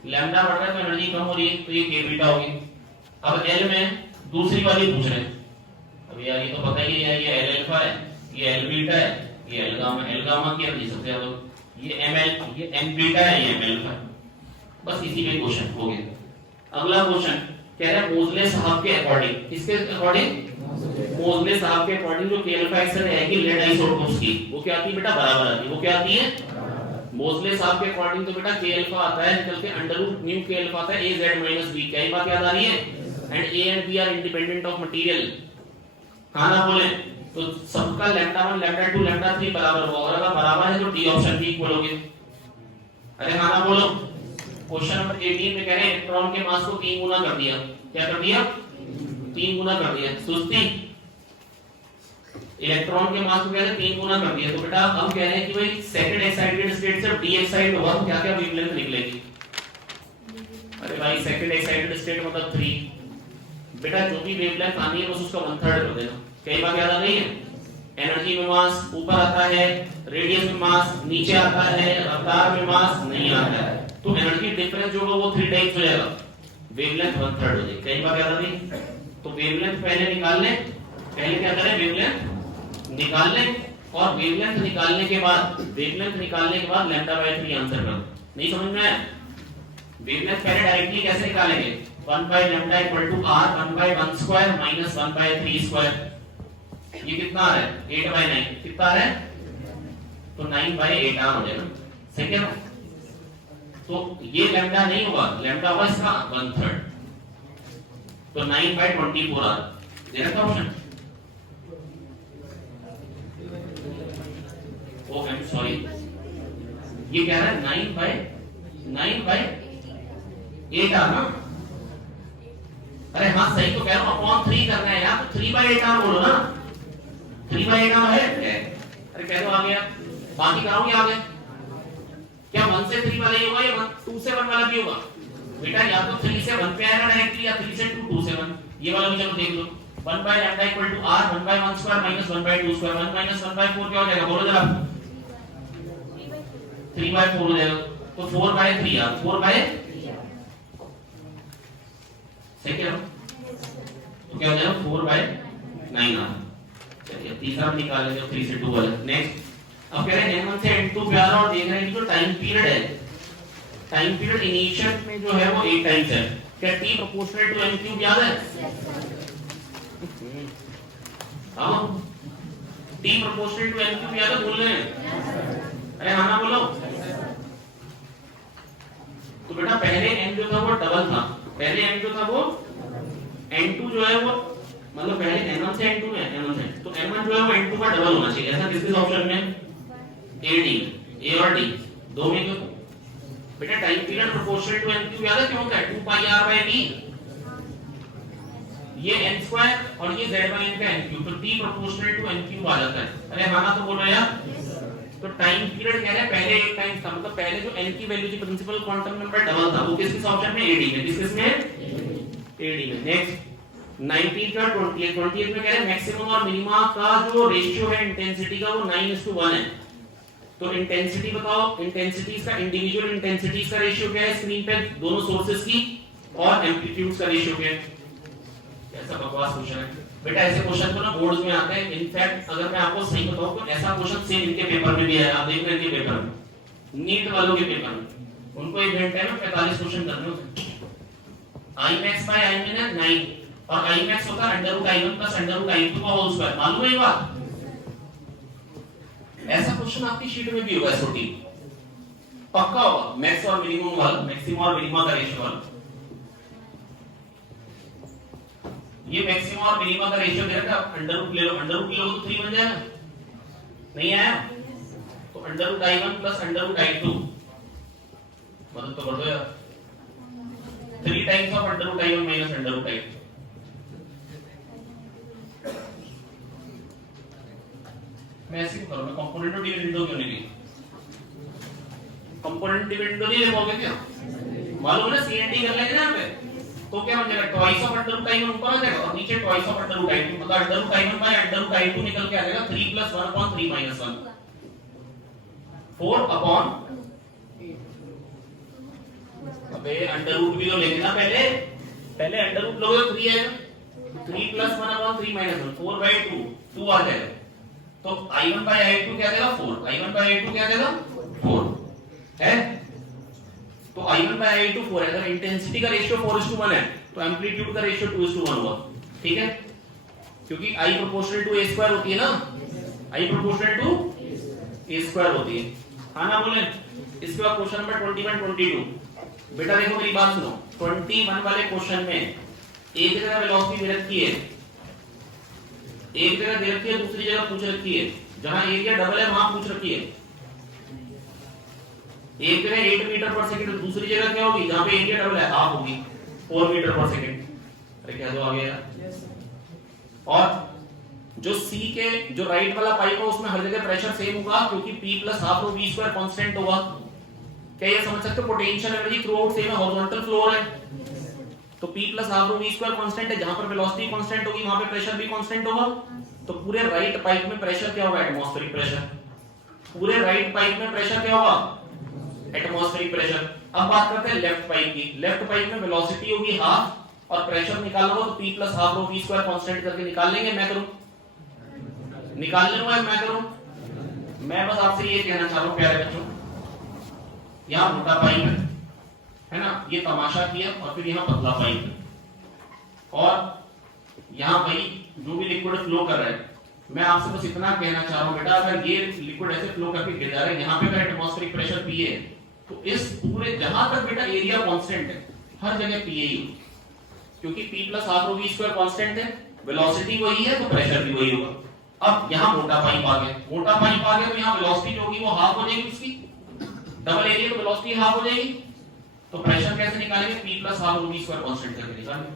लैम्डा बढ़ रहा है तो एनर्जी कम हो रही है, तो ये K बीटा होगी। अब L में दूसरी वाली पूछ रहे हैं। अब यार ये तो पता ही है, ये L अल्फा है, ये L बीटा है, ये L गामा। L गामा की एनर्जी सबसे ज्यादा, ये ML, ये M बीटा है, ये M अल्फा है। बस इसी पे क्वेश्चन हो गया। अगला क्वेश्चन कह रहा है मोजले साहब के अकॉर्डिंग, किसके अकॉर्डिंग? मोजले साहब के अकॉर्डिंग जो K अल्फा एक्स रहेगी लेड आइसोटोप्स की, वो क्या आती है बेटा? बराबर आती है। वो क्या आती है? मोजले साहब के अकॉर्डिंग तो बेटा K अल्फा आता है निकल के √μ K अल्फा आता है AZ - B। क्या ये बात याद आ रही है? And A and B are independent of material, हाँ ना बोले? तो सबका लैम्डा 1 लैम्डा 2 लैम्डा 3 बराबर होगा, और अगर बराबर है तो D ऑप्शन भी इक्वल होंगे। अरे हाँ ना बोलो। क्वेश्चन नंबर 18 में कह रहे हैं इलेक्ट्रॉन के मास को 3 गुना कर दिया। क्या कर दिया? 3 गुना कर दिया। सुस्ती, इलेक्ट्रॉन के मास को कह रहे हैं 3 गुना कर दिया। तो बेटा हम कह रहे हैं कि भाई सेकंड एक्साइटेड स्टेट से डी एक्साइटेड हुआ तो क्या क्या वेवलेंथ निकलेगी? अरे भाई सेकंड एक्साइटेड स्टेट मतलब 3, बेटा जो भी वेवलेंथ आनी है बस उसका 1/3 कर देना। कई बार याद आ रही है? एनर्जी में मास ऊपर आता है, रेडियस में मास नीचे आता है, रफ्तार में मास नहीं आता है, तो एनर्जी डिफरेंस जो होगा वो 3 टाइम्स हो जाएगा, वेवलेंथ 1/3 हो जाएगी। कई बार याद आ रही? तो वेवलेंथ पहले निकाल लें, पहले क्या करें? वेवलेंथ निकाल लें, और वेवलेंथ निकालने के बाद लैम्डा बाय 3 आंसर कर। नहीं समझ में आया? वेवलेंथ पहले डायरेक्टली कैसे निकालेंगे? 1 by lambda equal to r 1 by 1 square minus 1 by 3 square. ये कितना आ रहा है? 8 बाय 9 कितना आ रहा है? तो 9 बाय 8 आ हो जाएगा, सही है ना? तो ये लैम्डा नहीं होगा, लैम्डा होगा इसका 1/3, तो 9 बाय 24 आ दे रखा option. Oh I am sorry, ये कह रहा है 9 बाय 8 आ ना। अरे हाँ सही तो कह रहा हूं, अपॉन 3 करना है यार, तो 3 बाय 8 आ बोलो ना। 3 बाय 8 है, अरे कह दो आ गया। बाकी कराऊंगी आगे, क्या 1 से 3 वाला ही होगा या 2 से 1 वाला भी होगा? बेटा या तो 3 से 1 पे आएगा डायरेक्टली, या 3 से 2 से 1। ये वाला भी चलो देख लो। 1 by lambda equal to r 1 by 1 square minus 1 by 2 square. 1 minus 1 by 4 क्या हो जाएगा? बोलो जरा। 3 बाय 4 हो जाएगा, तो 4 बाय 3 यार, 4 बाय सही कह रहा हूं? तो क्या हो जाएगा? 4 बाय 9 आ। चलिए तीसरा निकाल लेंगे, 3 से 2 वाला। नेक्स्ट, अब कह रहे हैं n1 से n2 पे आ रहा, और देख रहे हैं कि जो टाइम पीरियड है, टाइम पीरियड इनिशियल में जो है वो 8 टाइम्स है, क्या T proportional to n cube याद है? हाँ, T proportional to n cube याद है? बोल रहे हैं? अरे हाँ ना बोलो। तो बेटा पहले n जो था वो डबल था, पहले n जो था वो n2 जो है वो मतलब पहले n1 से n2 में n1 से, तो n1 जो है वो n2 का डबल होना चाहिए। ऐसा किस ऑप्शन में? A D, A और D दो में क्यों? बेटा time period proportional to n cube याद है क्यों होता है? 2 पाई r बाय d, ये n स्क्वायर और ये z बाय n का n क्यूब, तो t proportional to n cube आ जाता है। अरे हाँ ना तो बोलो यार। तो टाइम पीरियड क्या है? पहले एक टाइम था, मतलब पहले जो n की वैल्यू थी प्रिंसिपल क्वांटम नंबर डबल था, वो किस ऑप्शन में? AD में। किस में? AD में। नेक्स्ट 19 का 28 में कह रहे हैं मैक्सिमम और मिनिमा का जो रेशियो है इंटेंसिटी का वो 9:1 है। तो इंटेंसिटी बताओ, इंटेंसिटीज का इंडिविजुअल इंटेंसिटीज का रेशियो क्या है स्क्रीन पे दोनों सोर्सेज की, और एम्पलीट्यूड्स का रेशियो क्या है? ऐसा बकवास क्वेश्चन है बेटा, ऐसे क्वेश्चन तो ना बोर्ड्स में आते हैं। इनफैक्ट अगर मैं आपको सही बताऊं तो ऐसा क्वेश्चन सेम इनके पेपर में भी है, आप देख रहे हैं इनके पेपर में, नीट वालों के पेपर में। उनको एक घंटे में 45 क्वेश्चन करने होते हैं। I max by I min है 9 और I max होता है under root I1 plus under root I2 का होल स्क्वायर। मालूम है ये बात? ऐसा क्वेश्चन आपकी शीट में भी होगा एसओटी पक्का होगा, मैक्स और मिनिमम वाला, मैक्सिमम और मिनिमम का रेशियो वाला। ये मैक्सिमम और मिनिमम का रेशियो दे रखा है, अंडर रूट ले लो, अंडर रूट ले लो तो 3 बन जाएगा। नहीं आया तो under root I1 plus under root I2 मदद तो कर दो यार, 3 times of under root I1 minus under root I2। मैं ऐसे करूं, मैं कंपोनेंट डिविडेंड क्यों नहीं ली? कंपोनेंट डिविडेंड नहीं लिखोगे क्या? मालूम है ना, CND कर लेंगे ना यहाँ पे, तो क्या बन जाएगा? Twice of under root I1 ऊपर आ जाएगा और नीचे twice of under root I2, मतलब under root I1 by under root I2 निकल के आ जाएगा 3 + 1/3 - 1 4/। अबे अंडर रूट भी तो लेंगे ना, पहले अंडर रूट लोगे तो 3 आएगा, 3 + 1/3 - 1 4/2 2 आ जाएगा। तो I1 बाय I2 क्या देगा? 4। I1 बाय I2 क्या देगा? 4 है। तो I1 बाय I2 4 है। अगर इंटेंसिटी का रेशियो 4:1 है तो एम्पलीट्यूड का रेशियो 2:1 हुआ, ठीक है? क्योंकि I proportional to A square होती है ना, I proportional to A square होती है। हाँ ना बोले? इसके बाद क्वेश्चन नंबर 21 22 बेटा देखो मेरी बात सुनो, 21 वाले क्वेश्चन में एक जगह वेलोसिटी दे रखी है, एक जगह दे रखी है, दूसरी जगह पूछ रखी है, जहां एरिया डबल है वहां पूछ रखी है। एक जगह 8 मीटर पर सेकंड, दूसरी जगह क्या होगी? जहां पे एरिया डबल है हाफ होगी 4 मीटर पर सेकंड। अरे क्या जो आ गया? और जो सी के जो राइट वाला पाइप है उसमें हर जगह प्रेशर सेम होगा क्योंकि P + ½ ρ V² कांस्टेंट होगा। क्या ये समझ सकते हो? Potential energy through out same है, हॉरिजॉन्टल फ्लो है, तो P + ½ ρ V² कांस्टेंट है, जहां पर वेलोसिटी कांस्टेंट होगी वहां पे प्रेशर भी कांस्टेंट होगा। तो पूरे राइट पाइप में प्रेशर क्या होगा? Atmospheric pressure. पूरे राइट पाइप में प्रेशर क्या होगा? Atmospheric pressure. अब बात करते हैं लेफ्ट पाइप की। लेफ्ट पाइप में वेलोसिटी होगी हाफ और प्रेशर निकालना हो तो P + ½ ρ V² कांस्टेंट करके निकाल लेंगे। मैं करूं? निकाल लूंगा मैं करूं? मैं बस आपसे ये कहना चाह रहा हूं प्यारे बच्चों, यहां मोटा पाइप है ना, ये तमाशा किया, और फिर यहां पतला पाइप है, और यहां भाई जो भी लिक्विड फ्लो कर रहा है, मैं आपसे बस इतना कहना चाह रहा हूं बेटा, अगर ये लिक्विड ऐसे फ्लो करके गिर जा रहा है, यहां पे अगर एटमॉस्फेरिक प्रेशर P है तो इस पूरे जहां तक बेटा एरिया कांस्टेंट है हर जगह P ही होगा, क्योंकि P + ½ ρ V² कांस्टेंट है, वेलोसिटी वही है तो प्रेशर भी वही होगा। अब यहाँ मोटा पाइप आ गया, मोटा पाइप आ गया तो यहाँ वेलोसिटी जो होगी वो हाफ हो जाएगी, उसकी डबल एरिया तो वेलोसिटी हाफ हो जाएगी। तो प्रेशर कैसे निकालेंगे? P + ½ ρ V² कांस्टेंट करके निकालेंगे।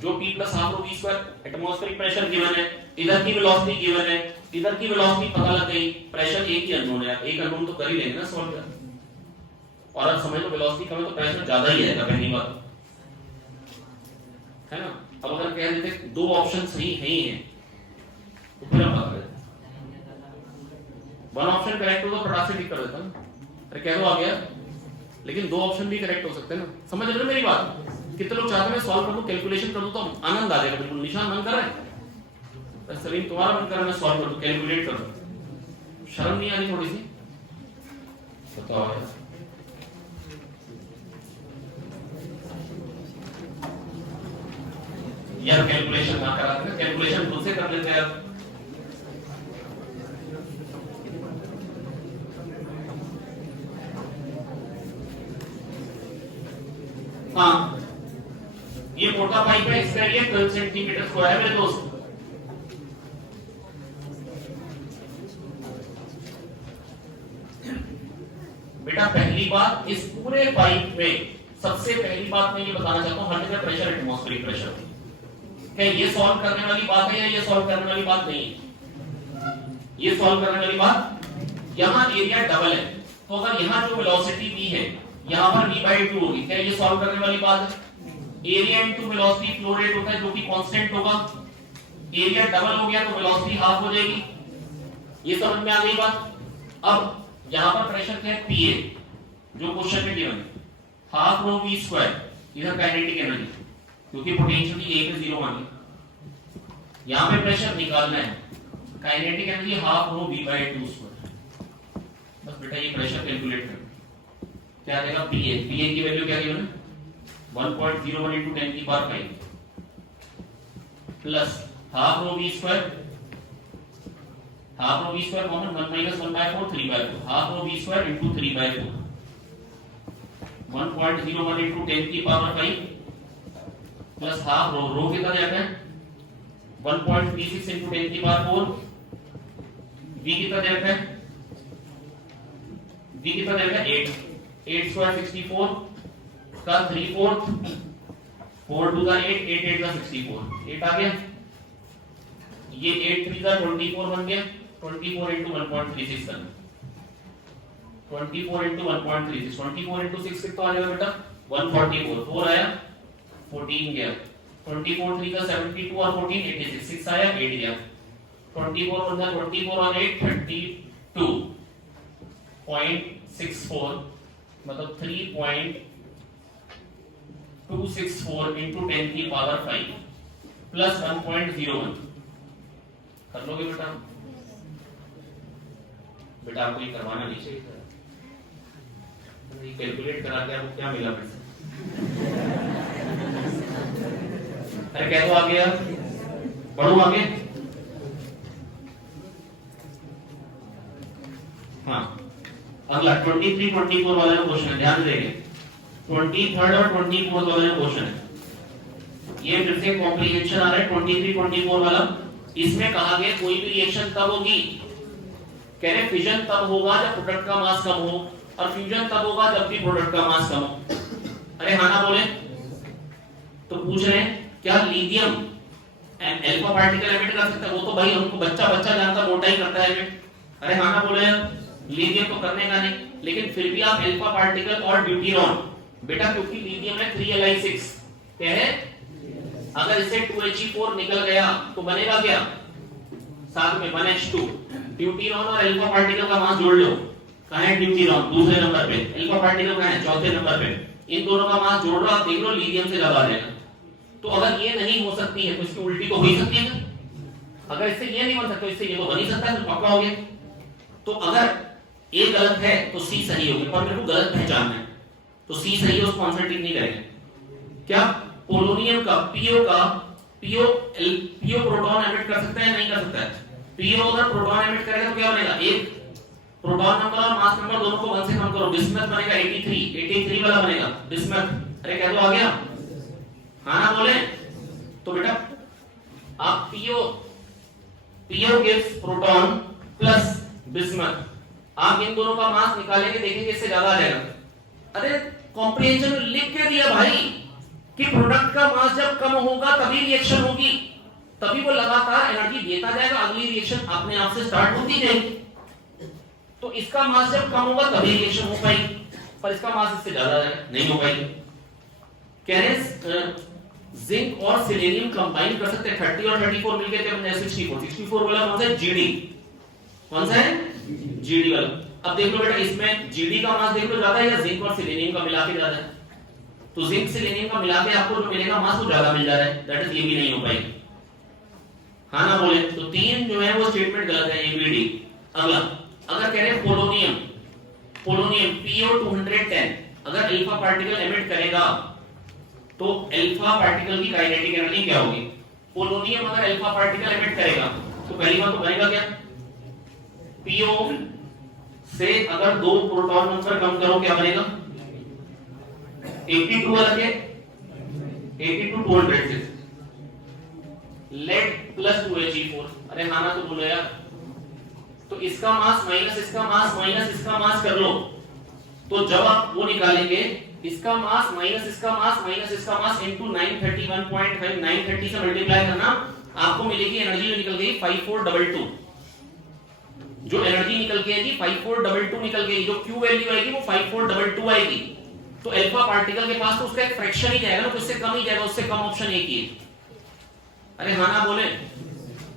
जो P + ½ ρ V² atmospheric pressure given है, इधर की वेलोसिटी गिवन है, इधर की वेलोसिटी पता लग गई, प्रेशर एक ही अननोन है, एक अननोन तो कर ही लेंगे ना सॉल्व कर। और अब समझ लो वेलोसिटी कम है तो प्रेशर ज्यादा ही आएगा, पहली बात है ना। अब अगर कह देते दो ऑप्शन सही है ही है तो फिर हम बात करें, वन ऑप्शन करेक्ट हो तो फटाक से टिक कर देता ना, अरे कह दो आ गया, लेकिन दो ऑप्शन भी करेक्ट हो सकते हैं ना। समझ रहे हो मेरी बात? कितने लोग चाहते हैं सॉल्व कर दूं, कैलकुलेशन कर दूं तो आनंद आ जाएगा, बिल्कुल निशान मन कर रहा है, सलीम तुम्हारा मन कर रहा है मैं सॉल्व कर दूं, कैलकुलेट कर दूं, शर्म नहीं आ रही थोड़ी सी? बताओ यार। यार कैलकुलेशन ना कराते, कैलकुलेशन खुद से कर लेते हैं आप। हाँ, ये मोटा पाइप है, इसका एरिया 12 सेंटीमीटर स्क्वायर है मेरे दोस्त। बेटा पहली बात, इस पूरे पाइप में सबसे पहली बात मैं ये बताना चाहता हूं, हर जगह प्रेशर एटमॉस्फेरिक प्रेशर है। ये सॉल्व करने वाली बात है या ये सॉल्व करने वाली बात नहीं है? ये सॉल्व करने वाली बात। यहां एरिया डबल है, तो अगर यहां जो वेलोसिटी दी है यहां पर v/2 होगी, क्या ये सॉल्व करने वाली बात है? Area into velocity flow rate होता है जो कि कांस्टेंट होगा। एरिया डबल हो गया तो वेलोसिटी हाफ हो जाएगी। ये समझ में आ गई बात? अब यहां पर प्रेशर क्या है? Pa, जो क्वेश्चन में गिवन है, हाफ रो v स्क्वायर, इधर काइनेटिक एनर्जी, क्योंकि पोटेंशियल की 1 से 0 मानी। यहां पे प्रेशर निकालना है, kinetic energy half rho v/2 square. बस बेटा ये प्रेशर कैलकुलेट कर, क्या देगा? Pa की वैल्यू क्या गिवन है? 1.01 into 10 की power 5 plus half rho v square, half rho v square common 1 minus 1/4 3/4, half rho v square into 3/4, 1.01 into 10 की पावर 5 प्लस हाफ रो कितना जाता है? 1.36 into 10 की पावर 4, v कितना जाता है? v कितना जाता है? 8 स्क्वायर 64 का 3/4, 4 2 का 8, 8 8 का 64, 8 आ गया। ये 8 3 का 24 बन गया, 24 into 1.36 करना, 24 into 1.36, 24 into 6 कितना आ जाएगा बेटा? 144, 4 आया, 14 गया, 24 3 का 72 और 14 86, 6 आया, 8 गया, 24 1 24 और 8 32.64, मतलब 3.264 into 10 की पावर 5 प्लस 1.01 कर लोगे बेटा? बेटा आपको ये करवाना नहीं चाहिए था, कैलकुलेट करा के आपको क्या मिला फिर से? अरे क्या तो आ गया, बढ़ो आगे। हाँ, अगला 23 24 वाला क्वेश्चन है, ध्यान देंगे। 23 और 24 वाला क्वेश्चन है, ये फिर से कॉम्प्रिहेंशन आ रहा है। 23 24 वाला, इसमें कहा गया कोई भी रिएक्शन तब होगी, कह रहे फिजन तब होगा जब प्रोडक्ट का मास कम हो, और फ्यूजन तब होगा जब भी प्रोडक्ट का मास कम हो। अरे हाँ ना बोले? तो पूछ रहे हैं क्या लिथियम अल्फा पार्टिकल एमिट कर सकता है? वो तो भाई हमको बच्चा जानता, मोटा ही करता है एमिट। अरे हाँ ना बोले? लिथियम तो करने का नहीं, लेकिन फिर भी आप अल्फा पार्टिकल और ड्यूटेरियम, बेटा क्योंकि लिथियम है 3Li6, क्या है? अगर इससे 2He4 निकल गया तो बनेगा क्या? साथ में 1H2। ड्यूटेरियम और अल्फा पार्टिकल का मास जोड़ लो, कहां है ड्यूटेरियम? दूसरे नंबर पे। अल्फा पार्टिकल कहां है? चौथे नंबर पे। इन दोनों का मास जोड़ लो, आप देख लो लिथियम से ज्यादा आ जाएगा। तो अगर ये नहीं हो सकती है तो इसकी उल्टी तो हो ही सकती है। अगर इससे ये नहीं बन सकता, इससे ये तो बन ही सकता है, तो पक्का हो गया। तो अगर ए गलत है तो सी सही होगी, पर मेरे को गलत पहचानना है, तो सी सही है, उसको आंसर टिक नहीं करेंगे। क्या पोलोनियम का पीओ प्रोटॉन एमिट कर सकता है? नहीं कर सकता है। पीओ अगर प्रोटॉन एमिट करेगा तो क्या बनेगा? एक प्रोटॉन नंबर और मास नंबर दोनों को 1 से कम करो, बिस्मथ बनेगा 83 वाला बनेगा बिस्मथ। अरे क्या तो आ गया? हाँ ना बोले? तो बेटा आप PO gives proton plus bismuth, आप इन दोनों का मास निकालेंगे, देखेंगे इससे ज्यादा आ जाएगा। अरे कॉम्प्रिहेंशन में लिख के दिया भाई कि प्रोडक्ट का मास जब कम होगा तभी रिएक्शन होगी, तभी वो लगातार एनर्जी देता जाएगा, अगली रिएक्शन अपने आप से स्टार्ट होती जाएगी। तो इसका मास जब कम होगा तभी रिएक्शन हो पाएगी, पर इसका मास इससे ज्यादा नहीं हो पाएगी। कह रहे जिंक और सिलेनियम कंबाइन कर सकते हैं, 30 और 34 मिलके तो हमने 64 वाला कौन सा है? जीडी। कौन सा है? जीडी वाला। अब देख लो बेटा, इसमें जीडी का मास देख लो ज्यादा है या जिंक और सिलेनियम का मिला के ज्यादा है? तो जिंक सिलेनियम का मिला के आपको जो मिलेगा मास वो ज्यादा मिल जा रहा है, दैट इज ये भी नहीं हो पाएगी। हाँ ना बोले? तो 3 जो है वो स्टेटमेंट गलत है, ये बीडी। अगला, अगर कह रहे हैं पोलोनियम PO210 अगर अल्फा पार्टिकल एमिट करेगा तो अल्फा पार्टिकल की काइनेटिक एनर्जी क्या होगी? पोलोनियम अगर अल्फा पार्टिकल एमिट करेगा तो पहली बात तो बनेगा क्या, पीओ से अगर 2 प्रोटॉन नंबर कम करो क्या बनेगा, 82 अलग है, 82 206, लेड प्लस 2He4। अरे हाँ ना तो बोलो यार, तो इसका मास माइनस इसका मास माइनस इसका मास कर लो, तो जब आप वो निकालेंगे इसका मास माइनस इसका मास माइनस इसका मास इनटू 931.5, 930 से मल्टीप्लाई करना, आपको मिलेगी एनर्जी जो निकल गई 5422। जो एनर्जी निकल के आएगी 5422 निकल गई, जो क्यू वैल्यू आएगी वो 5422 आएगी। तो अल्फा पार्टिकल के पास तो उसका एक फ्रैक्शन ही जाएगा ना, तो उससे कम ही जाएगा, उससे कम ऑप्शन एक ही है। अरे हाँ ना बोले,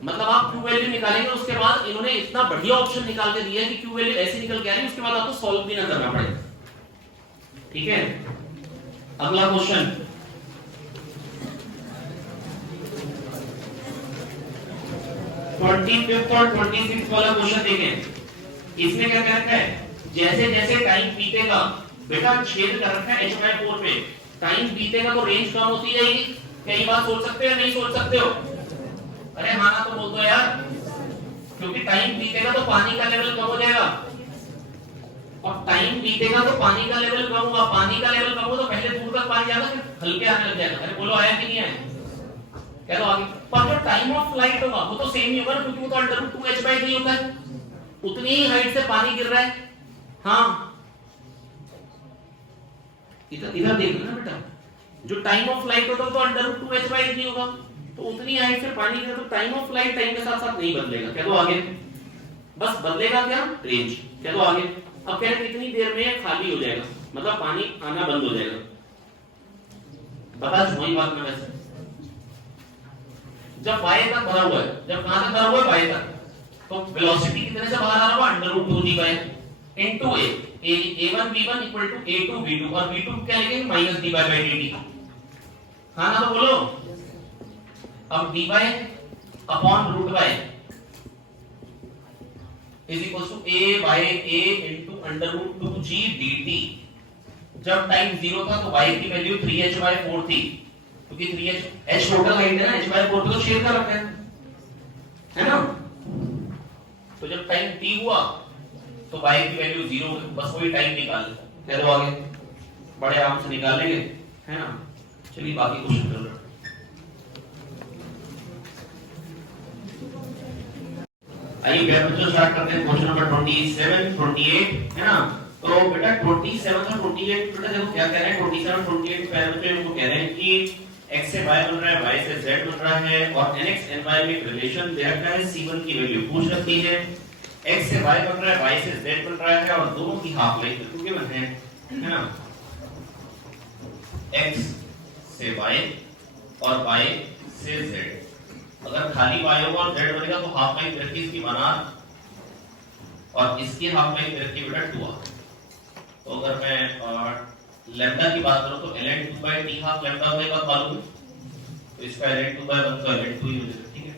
मतलब आप क्यू वैल्यू निकालेंगे, उसके बाद इन्होंने इतना बढ़िया ऑप्शन निकाल के दिया कि क्यू वैल्यू ऐसे निकल के आ रही है, उसके बाद आपको सॉल्व भी ना करना पड़े। ठीक है, अगला क्वेश्चन, और 26 वाला क्वेश्चन देखें। इसमें क्या कहता है, जैसे जैसे टाइम बीतेगा, बेटा छेद कर रखा है H/4 पे, टाइम बीतेगा तो रेंज कम होती जाएगी। क्या ये बात सोच सकते हो नहीं सोच सकते हो? अरे हाँ ना तो बोल दो यार, क्योंकि टाइम बीतेगा तो पानी का लेवल कम हो जाएगा, और टाइम बीतेगा तो पानी का लेवल कम होगा, पानी का लेवल कम हो तो पहले दूर तक पानी जाएगा, फिर हल्के आने लग जाएगा। अरे बोलो आया कि नहीं आया? कह दो आगे। पर जो टाइम ऑफ फ्लाइट होगा वो तो सेम ही होगा, क्योंकि वो तो √2h/3 होता है, उतनी ही हाइट से पानी गिर रहा है। हाँ इधर देखना ना बेटा, जो टाइम ऑफ फ्लाइट होता है तो √2h/3 होगा, तो उतनी हाइट से पानी गिर, तो टाइम ऑफ फ्लाइट टाइम के साथ साथ नहीं बदलेगा। कह दो आगे, बस बदलेगा क्या, रेंज। कह दो आगे। अब कह रहे कितनी देर में खाली हो जाएगा, मतलब पानी आना बंद हो जाएगा। बता वही बात में, वैसे जब y तक भरा हुआ है, जब कहां तक भरा हुआ है y तक, तो वेलोसिटी कितने से बाहर आ रहा होगा, √2g into a1 v1 equal to a2 v2, और v2 क्या लिखेंगे माइनस dy/dt। हाँ ना तो बोलो। अब dy upon √y is equal to a/a into √2g dt। जब टाइम 0 था तो y की वैल्यू 3h/4 थी, क्योंकि 3h टोटल हाइट है ना, h/4 पे तो शेयर कर रखा है ना। तो जब टाइम t हुआ तो y की वैल्यू 0, बस वही टाइम निकाल कह दो आगे, बड़े आराम से निकाल लेंगे, है ना। चलिए बाकी क्वेश्चन कर लो। आइए प्यारे बच्चों स्टार्ट करते हैं क्वेश्चन नंबर 27 28, है ना। तो बेटा 27 और 28 बेटा देखो क्या कह रहे हैं, 27 28 प्यारे बच्चों इनको कह रहे हैं कि x से y बन रहा है, y से z बन रहा है, और nx ny में एक रिलेशन दे रखा है, c1 की वैल्यू पूछ रखी है, x से y बन रहा है, y से z बन रहा है, और दोनों की हाफ लाइफ गिवन है ना। x से y और y से z, अगर खाली y होगा और z बनेगा तो हाफ लाइफ रखी इसकी 1r, और इसकी हाफ लाइफ रखी बेटा 2r। तो अगर मैं लैम्डा की बात करूं तो ln 2/t हाफ लैम्डा होगा, ये बात मालूम है, तो इसका ln 2/1 तो ln 2 ही हो जाएगा। ठीक है,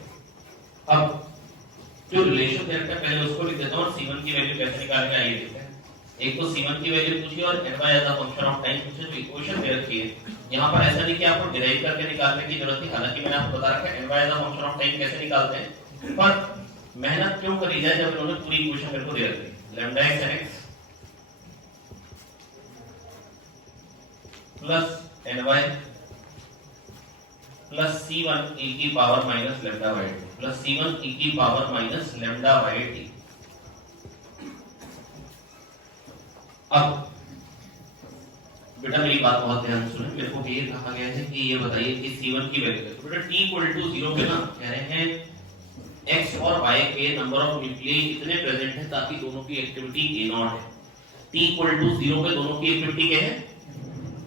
अब जो रिलेशन दे रखा है पहले उसको लिख देता हूं, और c1 की वैल्यू कैसे निकालेंगे आइए देखते हैं। एक तो c1 की वैल्यू पूछी और ny as a function of time पूछे, तो इक्वेशन दे रखी है। यहां पर ऐसा नहीं कि आपको डिराइव करके निकालने की जरूरत है, हालांकि मैंने आपको बता रखा है ny as a function of time कैसे निकालते हैं, पर मेहनत क्यों करी जाए जब इन्होंने पूरी इक्वेशन मेरे को दे रखी है। Lambda x nx plus ny plus c1 e की power minus lambda by t plus c1 e की power minus lambda by t। अब बेटा मेरी बात बहुत ध्यान से सुने, मेरे को ये कहा गया है कि ये बताइए कि c1 की वैल्यू, तो बेटा t इक्वल टू 0 पे ना कह रहे हैं x और y के नंबर ऑफ न्यूक्लियई इतने प्रेजेंट है ताकि दोनों की एक्टिविटी a0 है। t इक्वल टू 0 पे दोनों की एक्टिविटी क्या है,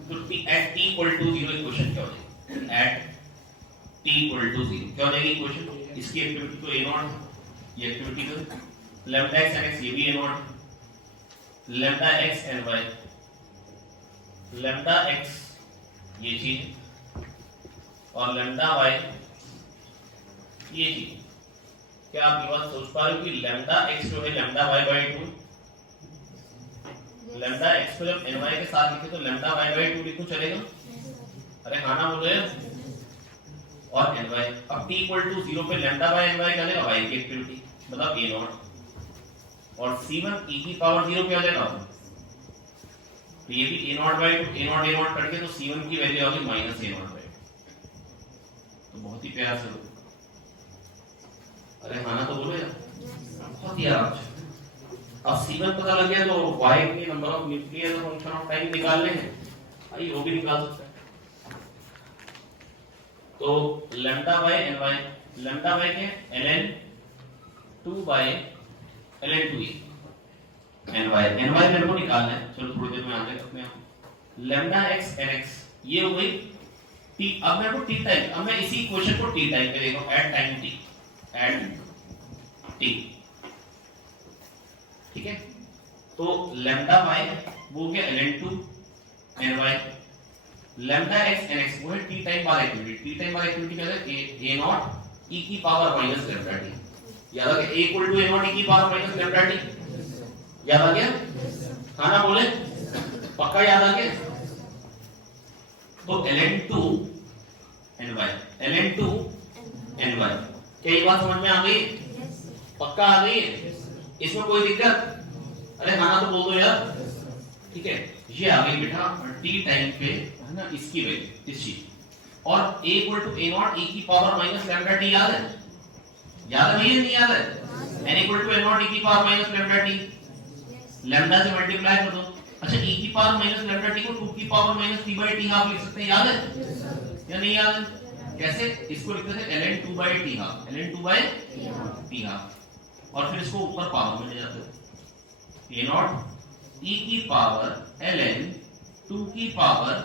तो at t equal to 0 equation क्या हो जाएगी, at t इक्वल टू 0 क्या हो जाएगी इक्वेशन, इसकी एक्टिविटी तो a0 है, ये एक्टिविटी तो लैम्डा x nx ये भी a0, lambda x ny, lambda x ये चीज, और लैम्डा y ये चीज। क्या आप ये बात सोच पा रहे हो कि लैम्डा x जो है lambda y by 2, lambda x को जब ny के साथ लिखे तो लैम्डा y बाय 2 लिखो चलेगा। अरे हाँ ना बोलो यार। और एन वाई। अब टी इक्वल टू 0 पे लैम्डा बाय एन वाई क्या देगा, वाई की एक्टिविटी मतलब ए नॉट, और C1 e की पावर 0 क्या देगा, तो ये भी a not by two a not करके तो C1 की वैल्यू होगी माइनस a नॉट बाय, तो बहुत ही प्यारा से। अरे हाँ ना तो बोलो यार, बहुत ही आराम से। अब C1 पता लग गया तो y के number of nuclear function of time निकाल लेंगे, आइए वो भी निकाल सकते हैं। तो lambda by N Y, lambda by के ln 2 by ln 2e N Y मेरे को निकालना है, चलो थोड़ी देर में आ जाएगा अपने आप। लैम्डा x n x ये हो गई t, अब मेरे को t टाइम, अब मैं इसी इक्वेशन को t टाइम पे देखो, at time t, at t, ठीक है। तो लैम्डा y वो क्या ln 2 n y, lambda x n x वो है t टाइम बार एक्टिविटी, t टाइम बार एक्टिविटी क्या है, a नॉट e की पावर माइनस लैम्डा t, याद आ गया, a equal to a not e की पावर माइनस लैम्डा t, याद आ गया, हाँ ना बोले, पक्का याद आ गया। तो ln 2 ny, ln 2 ny, क्या ये बात समझ में आ गई, पक्का आ गई है, इसमें कोई दिक्कत, अरे हाँ तो बोल दो यार, ठीक है। ये आ गई बेटा t टाइम पे है ना, इसकी वैल्यू इस चीज, और a equal to a not e की पावर माइनस लैम्डा t, याद है, याद है भैया, नहीं याद है, n equal to a not e की power minus lambda t, lambda से मल्टीप्लाई कर दो, अच्छा e की पावर माइनस लैम्डा t को 2 की power minus t by t half लिख सकते हैं, याद है या नहीं याद है, कैसे, इसको लिखते थे ln 2 by t half, ln 2 by t half, और फिर इसको ऊपर पावर में ले जाते हो, a नॉट e की पावर ln 2 की power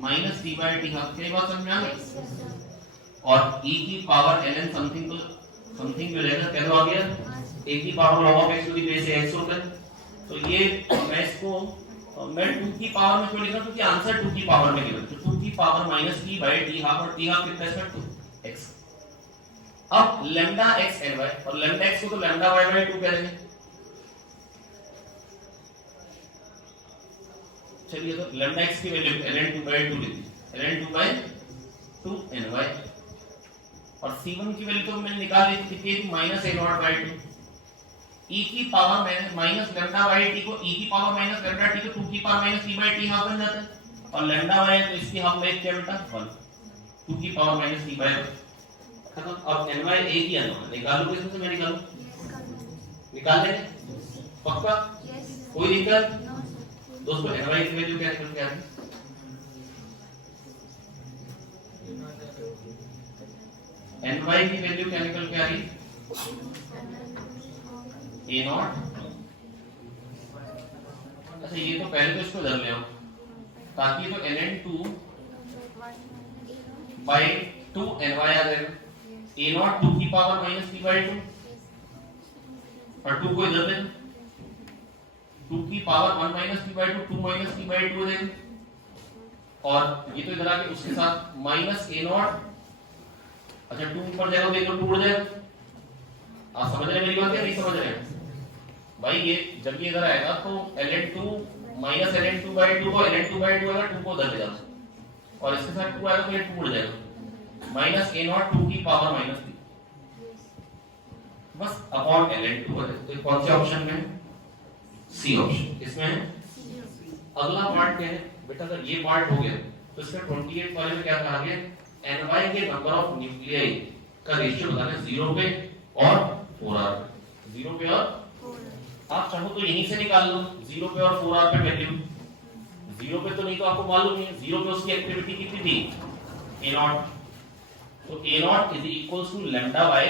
minus t by t half, क्या बात समझ में आ गई, और e की पावर ln समथिंग तो समथिंग जो रहेगा क्या आ गया, a की power log of x to the base x होता है, तो ये मैं इसको मैं 2 की पावर में क्यों लिख रहा हूं, क्योंकि आंसर 2 की पावर में गिवन, तो 2 की power minus t by t half, और t हाफ कितना है, 2x। अब लैम्डा x n y, और लैम्डा x को तो लैम्डा y बाय 2 कह देंगे, चलिए तो लैम्डा x की वैल्यू ln 2 बाय 2 लिख दी, ln 2 बाय 2 ny, और C1 की वैल्यू तो मैंने निकाल ली थी कितनी, minus a not by 2, e की power minus lambda by t को e की पावर माइनस लैम्डा t को 2 की power minus t by t half बन जाता है, और लैम्डा y तो इसकी हाफ में क्या बेटा 1, 2 की पावर माइनस t बाय 1 खत्म। अब ny a की अनोन निकालो, किसमें से मैं निकालूं, निकाल देंगे पक्का, कोई दिक्कत दोस्तों, ny की वैल्यू क्या निकल के आ रही, ny की वैल्यू क्या निकल के आ रही, a नॉट, अच्छा ये तो पहले तो इसको इधर ले आओ, ताकि तो ln 2 बाय 2 ny आ जाएगा, a नॉट 2 की पावर माइनस t बाय 2, और 2 को इधर ले, 2 की power 1 minus t by 2, 2 minus t by 2 हो जाएगा, और ये तो इधर आके उसके साथ माइनस a नॉट, अच्छा 2 ऊपर जाएगा तो ये तो 2 उड़ जाएगा, आप समझ रहे हैं मेरी बात या नहीं समझ रहे हैं भाई, ये जब ये इधर आएगा तो ln 2 माइनस ln 2 बाय 2 को ln 2 बाय 2 आएगा, 2 को उधर ले जाओ, और इसके साथ 2 आएगा तो ये 2 उड़ जाएगा, माइनस a नॉट 2 की पावर माइनस 3 बस अपॉन ln 2 है, तो कौन से ऑप्शन में है, सी ऑप्शन, इसमें है। अगला पार्ट क्या है बेटा, अगर ये पार्ट हो गया तो इसका 28 वाले में क्या कहा गया, ny के नंबर ऑफ न्यूक्लियाई का रेशियो बताना है 0 पे और 4r पे, 0 पे और आप चाहो तो यहीं से निकाल लो, 0 पे और 4r पे वैल्यू, 0 पे तो नहीं तो आपको मालूम नहीं है, 0 पे उसकी एक्टिविटी कितनी थी, a नॉट, तो a not is equals to lambda by,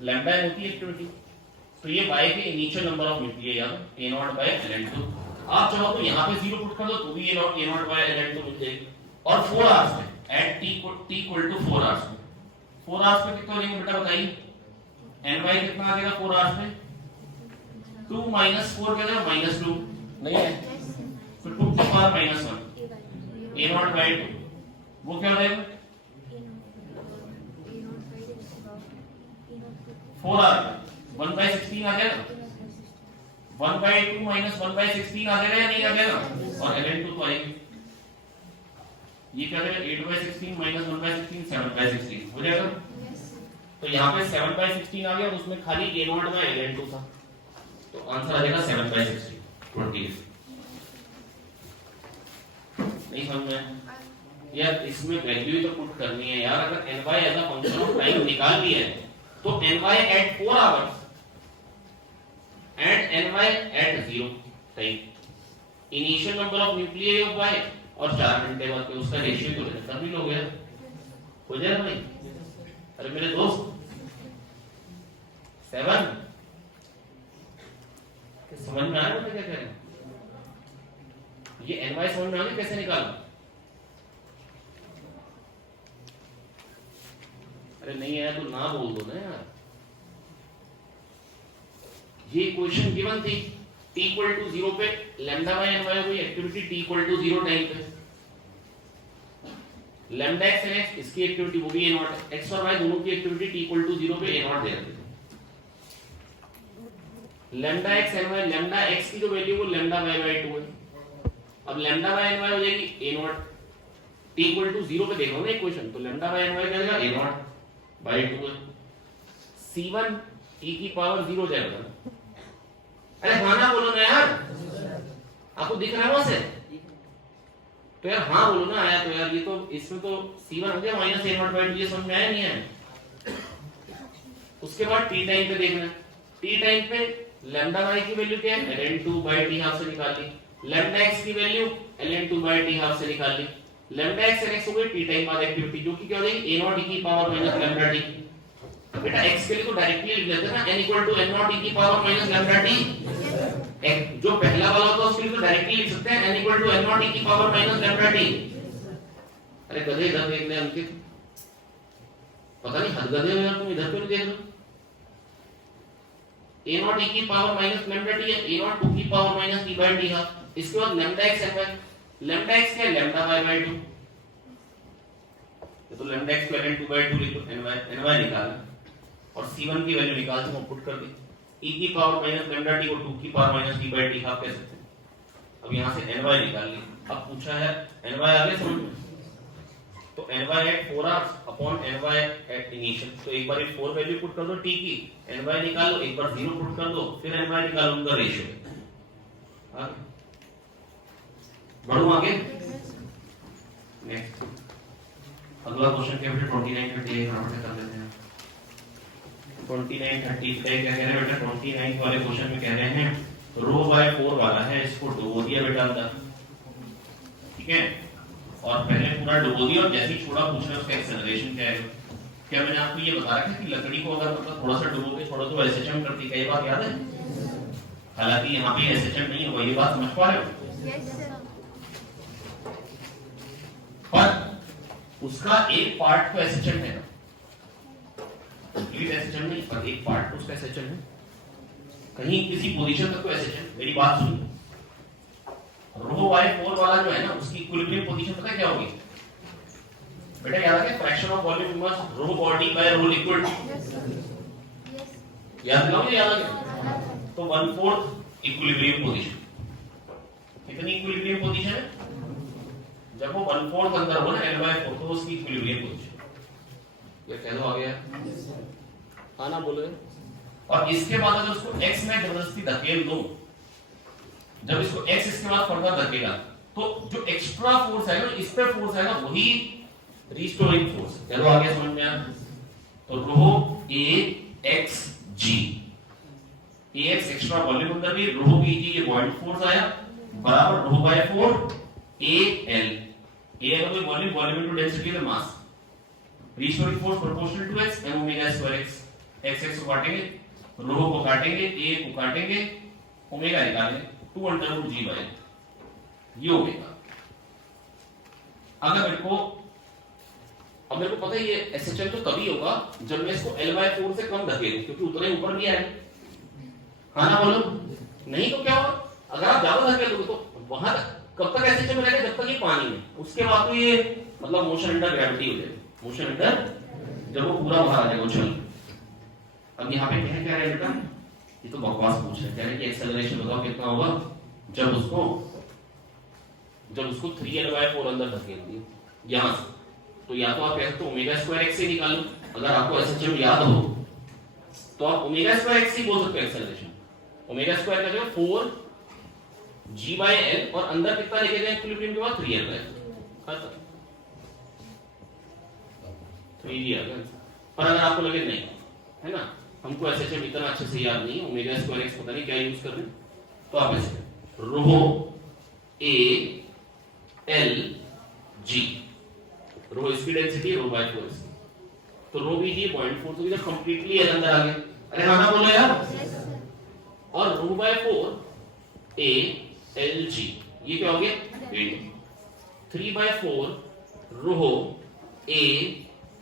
lambda होती है एक्टिविटी, तो ये y के इनिशियल नंबर ऑफ न्यूक्लियाई याद, a नॉट बाय ln 2, आप चाहो तो यहाँ पे 0 पुट कर दो तो भी a नॉट बाय ln 2 मिल जाएगी, और 4 आवर्स में at t equal to 4 hours में, 4 आवर्स में कितना लेंगे बेटा बताइए, ny कितना आ जाएगा 4 आवर्स में, 2 माइनस 4 क्या है माइनस 2 नहीं है, तो 2 की power minus 1 a not by 2 वो क्या हो जाएगा 4 आवर 1 बाय 16 आ जाएगा, 1 बाय 2 माइनस 1 बाय 16 आ जाएगा या नहीं आ जाएगा, और ln 2 तो आएगी, ये क्या करेगा 8/16 माइनस 1/16 7/16 हो जाएगा। तो यहाँ पे 7/16 आ गया और उसमें खाली a0 में ln2 था, तो आंसर आ जाएगा 7/16 28। नहीं समझ में यार, इसमें वैल्यू तो पुट करनी है यार। अगर ny as a function of time निकाल भी है तो ny at 4 hours and ny at 0 time, initial number of nuclei of y और 4 घंटे बाद के उसका रेशियो तो लेना तभी लोग है हो जाएगा भाई। अरे मेरे दोस्त 7 समझ में आया क्या कह रहे हैं? ये ny समझ में आ गया कैसे निकालना? अरे नहीं आया तो ना बोल दो ना यार। ये क्वेश्चन गिवन थी t इक्वल टू 0 पे लैम्डा बाय ny कोई activity t equal to 0 time पे, लैम्डा x एंड x इसकी एक्टिविटी वो भी a0, x और y दोनों की एक्टिविटी t इक्वल टू 0 पे a0 दे रखी थी। Lambda x and y, lambda x की जो वैल्यू वो लैम्डा y बाय 2 है। अब लैम्डा बाय ny हो जाएगी a0, t इक्वल टू 0 पे देखो ना इक्वेशन, तो लैम्डा बाय ny क्या जाएगा a0 बाय 2 है। c1 e की पावर 0 जाएगा। अरे हाँ ना बोलो ना यार, आपको दिख रहा है वहां से? तो यार हाँ बोलो ना। आया तो यार, ये तो इसमें तो c1 हो गया माइनस a0 बाय 2, ये समझ में आया नहीं है? उसके बाद t टाइम पे देखना, t टाइम पे लैम्डा y की वैल्यू क्या है ln2 बाय t हाफ से निकाल ली, लैम्डा x की value ln2 by t half से निकाल ली, लैम्डा x एंड x हो गई t टाइम बाद एक्टिविटी जो कि क्या हो जाएगी a0 e की पावर माइनस लैम्डा t। बेटा x के लिए तो डायरेक्टली लिख लेते हैं ना, n equal to n0 e की पावर माइनस लैम्डा t। जो पहला वाला होता है उसके लिए तो डायरेक्टली लिख सकते हैं n equal to n0 e की पावर माइनस लैम्डा t। अरे गधे इधर देख ले अंकित, पता नहीं हद गधे हो यार तुम, इधर क्यों नहीं देख रहे? a0 e की पावर माइनस लैम्डा t है, a0 2 की power minus t by t half. इसके बाद लैम्डा x है, लैम्डा x क्या है लैम्डा y बाय 2, तो लैम्डा x को ln2 बाय 2 लिख दो, ny निकालना और c1 की वैल्यू निकाल के पुट कर दी, e की पावर माइनस लैम्डा t को 2 की power minus t by t half कह सकते हैं। अब यहां से ny निकाल ली। अब पूछा है ny आ गया समझ में, तो ny at 4 hours upon ny at initial, तो एक बार ये 4 वैल्यू पुट कर दो t की, ny निकाल लो, एक बार 0 पुट कर दो, फिर ny निकालो, उनका रेशियो। आगे बढ़ो आगे। नेक्स्ट अगला क्वेश्चन क्या बेटा 29 30 फटाफट कर लेते हैं। 29 30 क्या कह रहे हैं बेटा? 29 वाले क्वेश्चन में कह रहे हैं रो बाय 4 वाला है, इसको डुबो दिया बेटा अंदर, ठीक है, और पहले पूरा डुबो दिया और जैसे ही छोड़ा पूछ रहे उसका एक्सेलरेशन क्या है। क्या मैंने आपको ये बता रखा है कि लकड़ी को अगर मतलब थोड़ा सा डुबो के छोड़ो तो एसएचएम करती है, ये बात याद है? हालांकि यहाँ पे एसएचएम नहीं होगा, ये बात समझ पा रहे हो? Yes sir. पर उसका एक पार्ट तो एसएचएम है ना, कंप्लीट एसएचएम नहीं, पर एक पार्ट तो उसका एसएचएम है, कहीं किसी पोजीशन तक तो एसएचएम। मेरी बात सुनिए, रो बाय 4 वाला जो है ना उसकी इक्विलिब्रियम पोजीशन पता है क्या होगी बेटा? याद आ गया? Fraction of volume inverse rho body by rho liquid. Yes sir. Yes याद दिलाओ, याद आ गया? तो 1/4 इक्विलिब्रियम पोजीशन। कितनी इक्विलिब्रियम पोजीशन है? जब वो 1/4 अंदर हो ना L/4 तो उसकी इक्विलिब्रियम पोजीशन। ये कह दो आ गया? हाँ ना बोलो। और इसके बाद अगर उसको x में जबरदस्ती धकेल दो, जब इसको x इसके बाद फर्दर धकेला तो जो एक्स्ट्रा फोर्स है ना, इस पे फोर्स है ना, वही रिस्टोरिंग फोर्स। चलो आगे समझ में आ? तो रो a x g, ax extra volume अंदर भी, रो b g ये बॉइंट फोर्स आया बराबर रो बाय 4 al। al कोई volume, volume into density the mass, restoring force proportional to x m omega square x। x x को काटेंगे, रो को काटेंगे, a को काटेंगे, ओमेगा निकालेंगे 2√g बाय ये ओमेगा। अगर मेरे को अब मेरे को पता है ये एसएचएम तो तभी होगा जब मैं इसको L/4 से कम धकेलूं, क्योंकि उतने ऊपर भी आए। हाँ ना बोलो? नहीं तो क्या होगा? अगर आप ज्यादा धकेल दोगे तो वहां तक कब तक एसएचएम रहेगा? जब तक ये पानी में, उसके बाद तो ये मतलब मोशन अंडर ग्रेविटी हो जाएगा। मोशन अंडर, जब वो पूरा बाहर आ जाएगा उछल। अब यहाँ पे क्या है बेटा? ये तो बकवास पूछ रहे हैं, कह रहे हैं कि एक्सेलरेशन बताओ कितना होगा जब उसको 3L/4 अंदर धकेल दिया। यहां से, तो या तो आप कह सकते हो ओमेगा स्क्वायर एक्स से निकालो, अगर आपको एसएचएम याद हो तो आप ओमेगा स्क्वायर एक्स ही बोल सकते हो एक्सेलरेशन। ओमेगा स्क्वायर का जो 4g/l और अंदर कितना लेके जाए इक्विलिब्रियम के बाद 3l/l, खत्म, 3g आ गया। पर अगर आपको लगे नहीं है ना, हमको एसएचएम इतना अच्छे से याद नहीं है, ओमेगा स्क्वायर एक्स पता नहीं क्या यूज कर रहे हैं, तो आप ऐसे रो ए एल जी, रो इसकी डेंसिटी रो बाय 4, तो रो भी जी 0.4, तो इधर कंप्लीटली एल अंदर आ गया। अरे हाँ ना बोलो यार, और रो बाय 4 ए एल जी, ये क्या हो गया 3/4 रो ए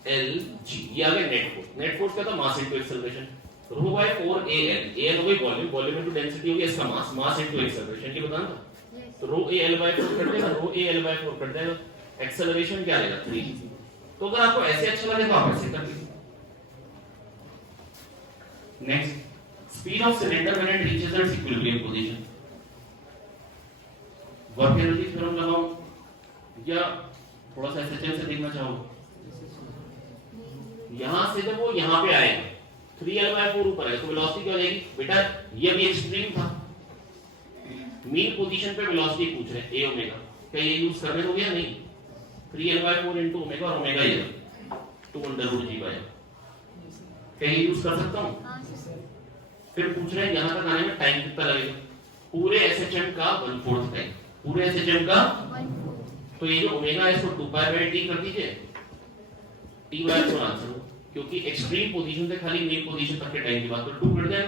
एल जी, ये आ गया नेट फोर्स। नेट फोर्स क्या था, mass into acceleration, rho by 4 A L, A L हो गई वॉल्यूम, वॉल्यूम इनटू डेंसिटी हो गया इसका मास, मास इनटू एक्सेलरेशन, ये बताना था। तो रो ए एल बाय 4 कर देगा, रो ए एल बाय 4 कर देगा, एक्सेलरेशन क्या आएगा 3। तो अगर आपको ऐसे अच्छा लगे तो आप ऐसे कर लीजिए। Next, speed of cylinder when it reaches it's equilibrium position. Work energy theorem लगाओ या थोड़ा सा एसएचएम से देखना चाहो। यहां से जब वो यहां पे आएगा 3l/4 ऊपर है तो वेलोसिटी क्या हो जाएगी बेटा, ये अभी एक्सट्रीम था, मीन पोजीशन पे वेलोसिटी पूछ रहे हैं a ओमेगा, क्या ये यूज करने दोगे या नहीं? 3l/4 इनटू ओमेगा, और ओमेगा ये 2√g/l, क्या ये यूज कर सकता हूं? फिर पूछ रहे हैं यहां तक आने में टाइम कितना लगेगा, पूरे एसएचएम का 1/4 टाइम, पूरे एसएचएम का 1/4, तो ये जो ओमेगा है इसको 2π/t कर दीजिए, t/4 आंसर हो, क्योंकि एक्सट्रीम पोजीशन से खाली मेन पोजीशन तक के टाइम की बात, तो 2 कट जाए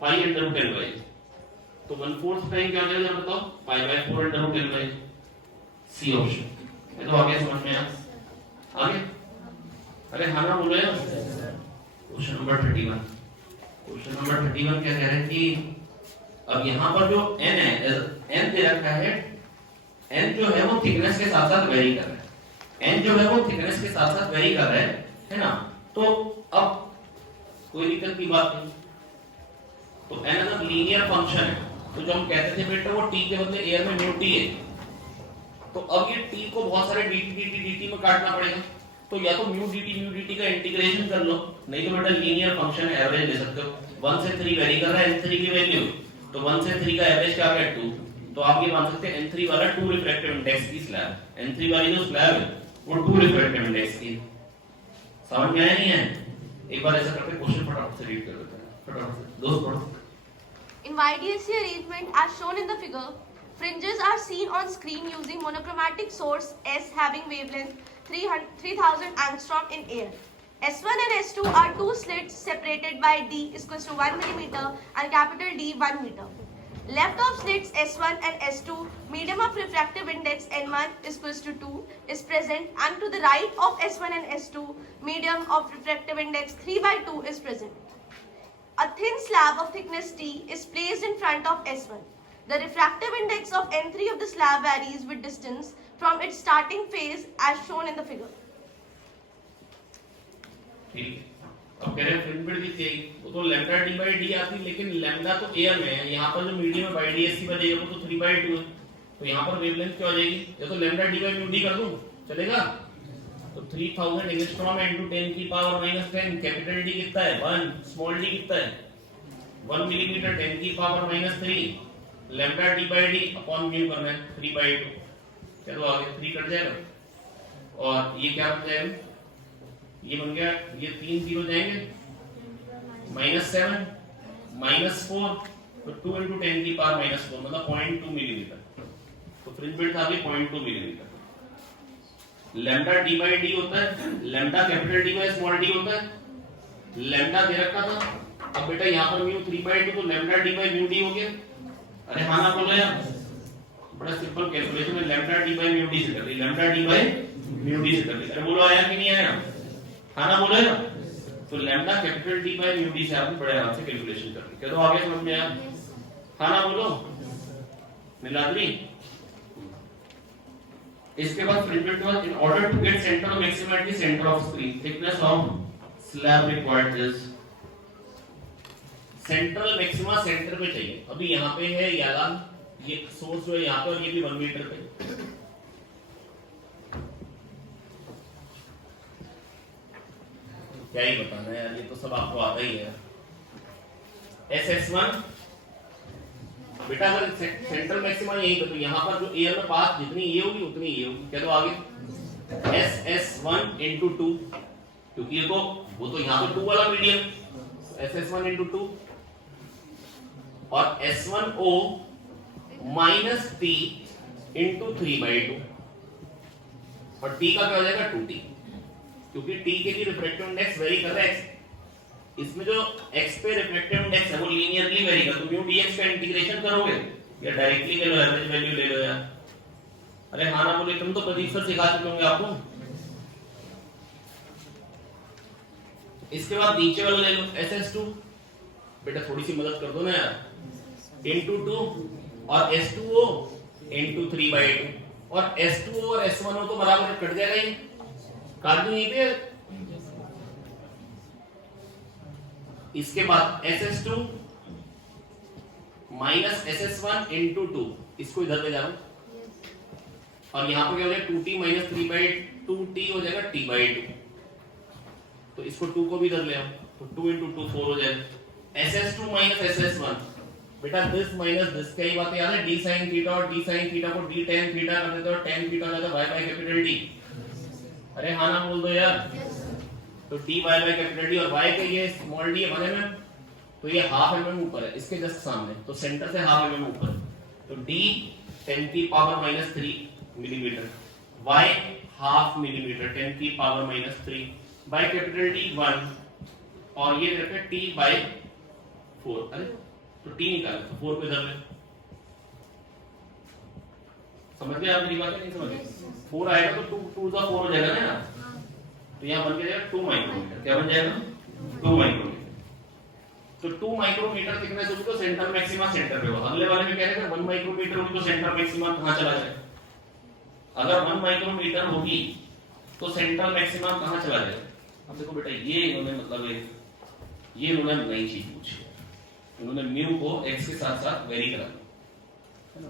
π/10/, तो 1/4 टाइम क्या हो जाएगा बताओ, π/4/10/, सी ऑप्शन। ये तो आगे समझ में आगे, अरे हाँ ना बोलो यार। क्वेश्चन नंबर 31, क्वेश्चन नंबर 31 क्या कह रहे हैं कि अब यहाँ पर जो n है, n दे रखा है, n जो है वो थिकनेस के साथ साथ वेरी कर रहा है, n जो है वो थिकनेस के साथ साथ वेरी कर रहा है ना, तो अब कोई दिक्कत की बात नहीं, तो n अगर लीनियर फंक्शन है, तो जो हम कहते थे बेटा वो t के बदले एयर में म्यू t है, तो अब ये t को बहुत सारे dt में काटना पड़ेगा, तो या तो म्यू dt का इंटीग्रेशन कर लो, नहीं तो बेटा लीनियर फंक्शन है, एवरेज ले सकते हो, 1 से 3 वेरी कर रहा है n3 की वैल्यू, तो 1 से 3 का एवरेज क्या आ गया 2, तो आप ये मान सकते हैं n3 वाला 2 रिफ्रैक्टिव इंडेक्स की स्लैब, n3 वाली जो स्लैब है वो 2 रिफ्रैक्टिव इंडेक्स की। समझ में आया नहीं है? एक बार ऐसा करके क्वेश्चन फटाफट से रीड कर लेते हैं, फटाफट से दोस्त पढ़ो। In YDSC arrangement as shown in the figure, fringes are seen on screen using monochromatic source S having wavelength 3000 angstrom in air. S1 and S2 are two slits separated by d is equal to 1 mm and capital D 1 meter. Left of slits S1 and S2, medium of refractive index N1 is equal to 2 is present, and to the right of S1 and S2, medium of refractive index 3/2 is present. A thin slab of thickness T is placed in front of S1. The refractive index of N3 of the slab varies with distance from its starting phase as shown in the figure. ठीक, अब कह रहे हैं fringe width भी चाहिए, वो तो lambda d/d आती, लेकिन लैम्डा तो एयर में है, यहाँ पर जो मीडियम है बाई की बजाय वो तो 3/2 है, तो यहाँ पर वेवलेंथ क्या हो जाएगी, या तो लैम्डा d/d कर दूं चलेगा, तो 3000 एंगस्ट्रॉम इनटू 10 की पावर -10, कैपिटल D कितना है 1, स्मॉल d कितना है 1 मिलीमीटर, 10 की पावर -3, लैम्डा d/d अपॉन म्यू करना है 3/2, चलो आगे 3 कट जाएगा, और ये क्या बन जाएगा, ये बन गया, ये 3 0 जाएंगे, -7 -4, तो 2 into 10 की पावर -4 मतलब 0.2 मिलीमीटर, तो फ्रिंज विड्थ आ गई 0.2 मिलीमीटर। लैम्डा d/d होता है, lambda capital D by small d होता है, लैम्डा दे रखा था, अब बेटा यहाँ पर म्यू 3/2, तो lambda d by mu d हो गया। अरे हाँ ना बोलो यार, बड़ा सिंपल कैलकुलेशन है, lambda d by mu d से कर ली, lambda d by mu d से कर ली। अरे बोलो आया कि नहीं आया, हाँ ना बोलो ना, तो lambda capital D by mu d से आपने बड़े आराम से कैलकुलेशन कर ली, क्या तो आगे समझ में आया, हाँ ना बोलो नीलाद्री। इसके बाद fringe width in order to get centre of maxima at the centre of screen, thickness of slab required is, central maxima centre पे चाहिए, अभी यहाँ पे है याला, ये सोर्स जो है यहाँ पे, और ये भी 1 मीटर पे, क्या ही बताना यार, ये तो सब आपको आता ही है। SS1 बेटा अगर सेंट्रल मैक्सिमा यही तो यहाँ पर जो एयर में पास जितनी ये होगी उतनी ये होगी, क्या तो आगे SS1 into 2, क्योंकि ये तो वो तो यहाँ तो 2 वाला मीडियम, SS1 into 2 और S1O माइनस T into 3/2 और T का क्या हो जाएगा 2T, क्योंकि T के लिए रिफ्रैक्टिव इंडेक्स वेरी कर रहा है, इसमें जो x पे रिफ्रैक्टिव इंडेक्स है वो लीनियरली वेरी कर, तो म्यू dx का इंटीग्रेशन करोगे या डायरेक्टली ले लो, एवरेज वैल्यू ले लो यार। अरे हाँ ना बोले, तुम तो प्रदीप सर सिखा चुके होंगे आपको। इसके बाद नीचे वाला ले लो SS2, बेटा थोड़ी सी मदद कर दो ना यार, into 2 और S2O into 3/2 और S2O और S1O तो बराबर कट जाएगा ही, काट दो यहीं पे। इसके बाद SS2 माइनस SS1 into 2, इसको इधर ले जाओ और यहाँ पर क्या हो जाएगा 2T माइनस 3/2T हो जाएगा T/2, तो इसको 2 को भी इधर ले आओ, तो 2 into 2 4 हो जाएगा। SS2 माइनस SS1, बेटा दिस माइनस दिस, क्या ही बात याद है, d sin थीटा और d sin थीटा को d tan थीटा कर देते हो, tan थीटा हो जाता है y by कैपिटल D। अरे हाँ ना बोल दो यार, तो dy by कैपिटल D और y के ये स्मॉल d है में, तो ये हाफ mm ऊपर है इसके जस्ट सामने, तो सेंटर से हाफ mm ऊपर, तो d 10 की power minus 3 millimetre, y half millimetre 10 की power minus 3 by capital D 1 और ये रहता है t by 4। अरे तो t निकालो, तो 4 को इधर ले, समझ गए आप मेरी बात? नहीं समझ गए? 4 आएगा तो 2 का 4 हो जाएगा ना यार, तो यहाँ बन के जाएगा 2 माइक्रोमीटर, क्या बन जाएगा 2 माइक्रोमीटर। तो 2 माइक्रोमीटर कितने से तो सेंटर मैक्सिमा सेंटर पे होगा, अगले वाले में कह रहे थे 1 माइक्रोमीटर होगी तो सेंटर मैक्सिमा कहाँ चला जाए, अगर 1 माइक्रोमीटर होगी तो सेंट्रल मैक्सिमा कहाँ चला जाएगा। अब देखो बेटा ये इन्होंने मतलब ये इन्होंने नई चीज पूछी, इन्होंने म्यू को x के साथ साथ वेरी करा है ना।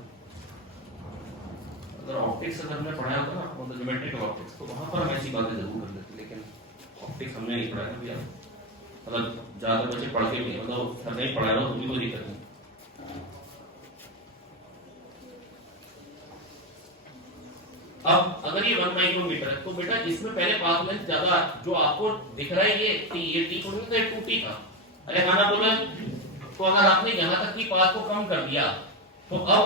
अगर ऑप्टिक्स अगर हमने पढ़ाया होता ना मतलब ज्योमेट्रिक ऑप्टिक्स, तो वहां पर हम ऐसी बातें जरूर कर लेते, लेकिन ऑप्टिक्स हमने नहीं पढ़ाया भैया, मतलब ज्यादातर बच्चे पढ़ के भी मतलब सर नहीं पढ़ा रहा तो भी कोई दिक्कत नहीं। अब अगर ये 1 माइक्रोमीटर है तो बेटा इसमें पहले पाथ लेंथ ज्यादा जो आपको दिख रहा है ये t को नहीं है 2t का, अरे हाँ ना बोलो। तो अगर आपने यहाँ तक की पाथ को कम कर दिया तो अब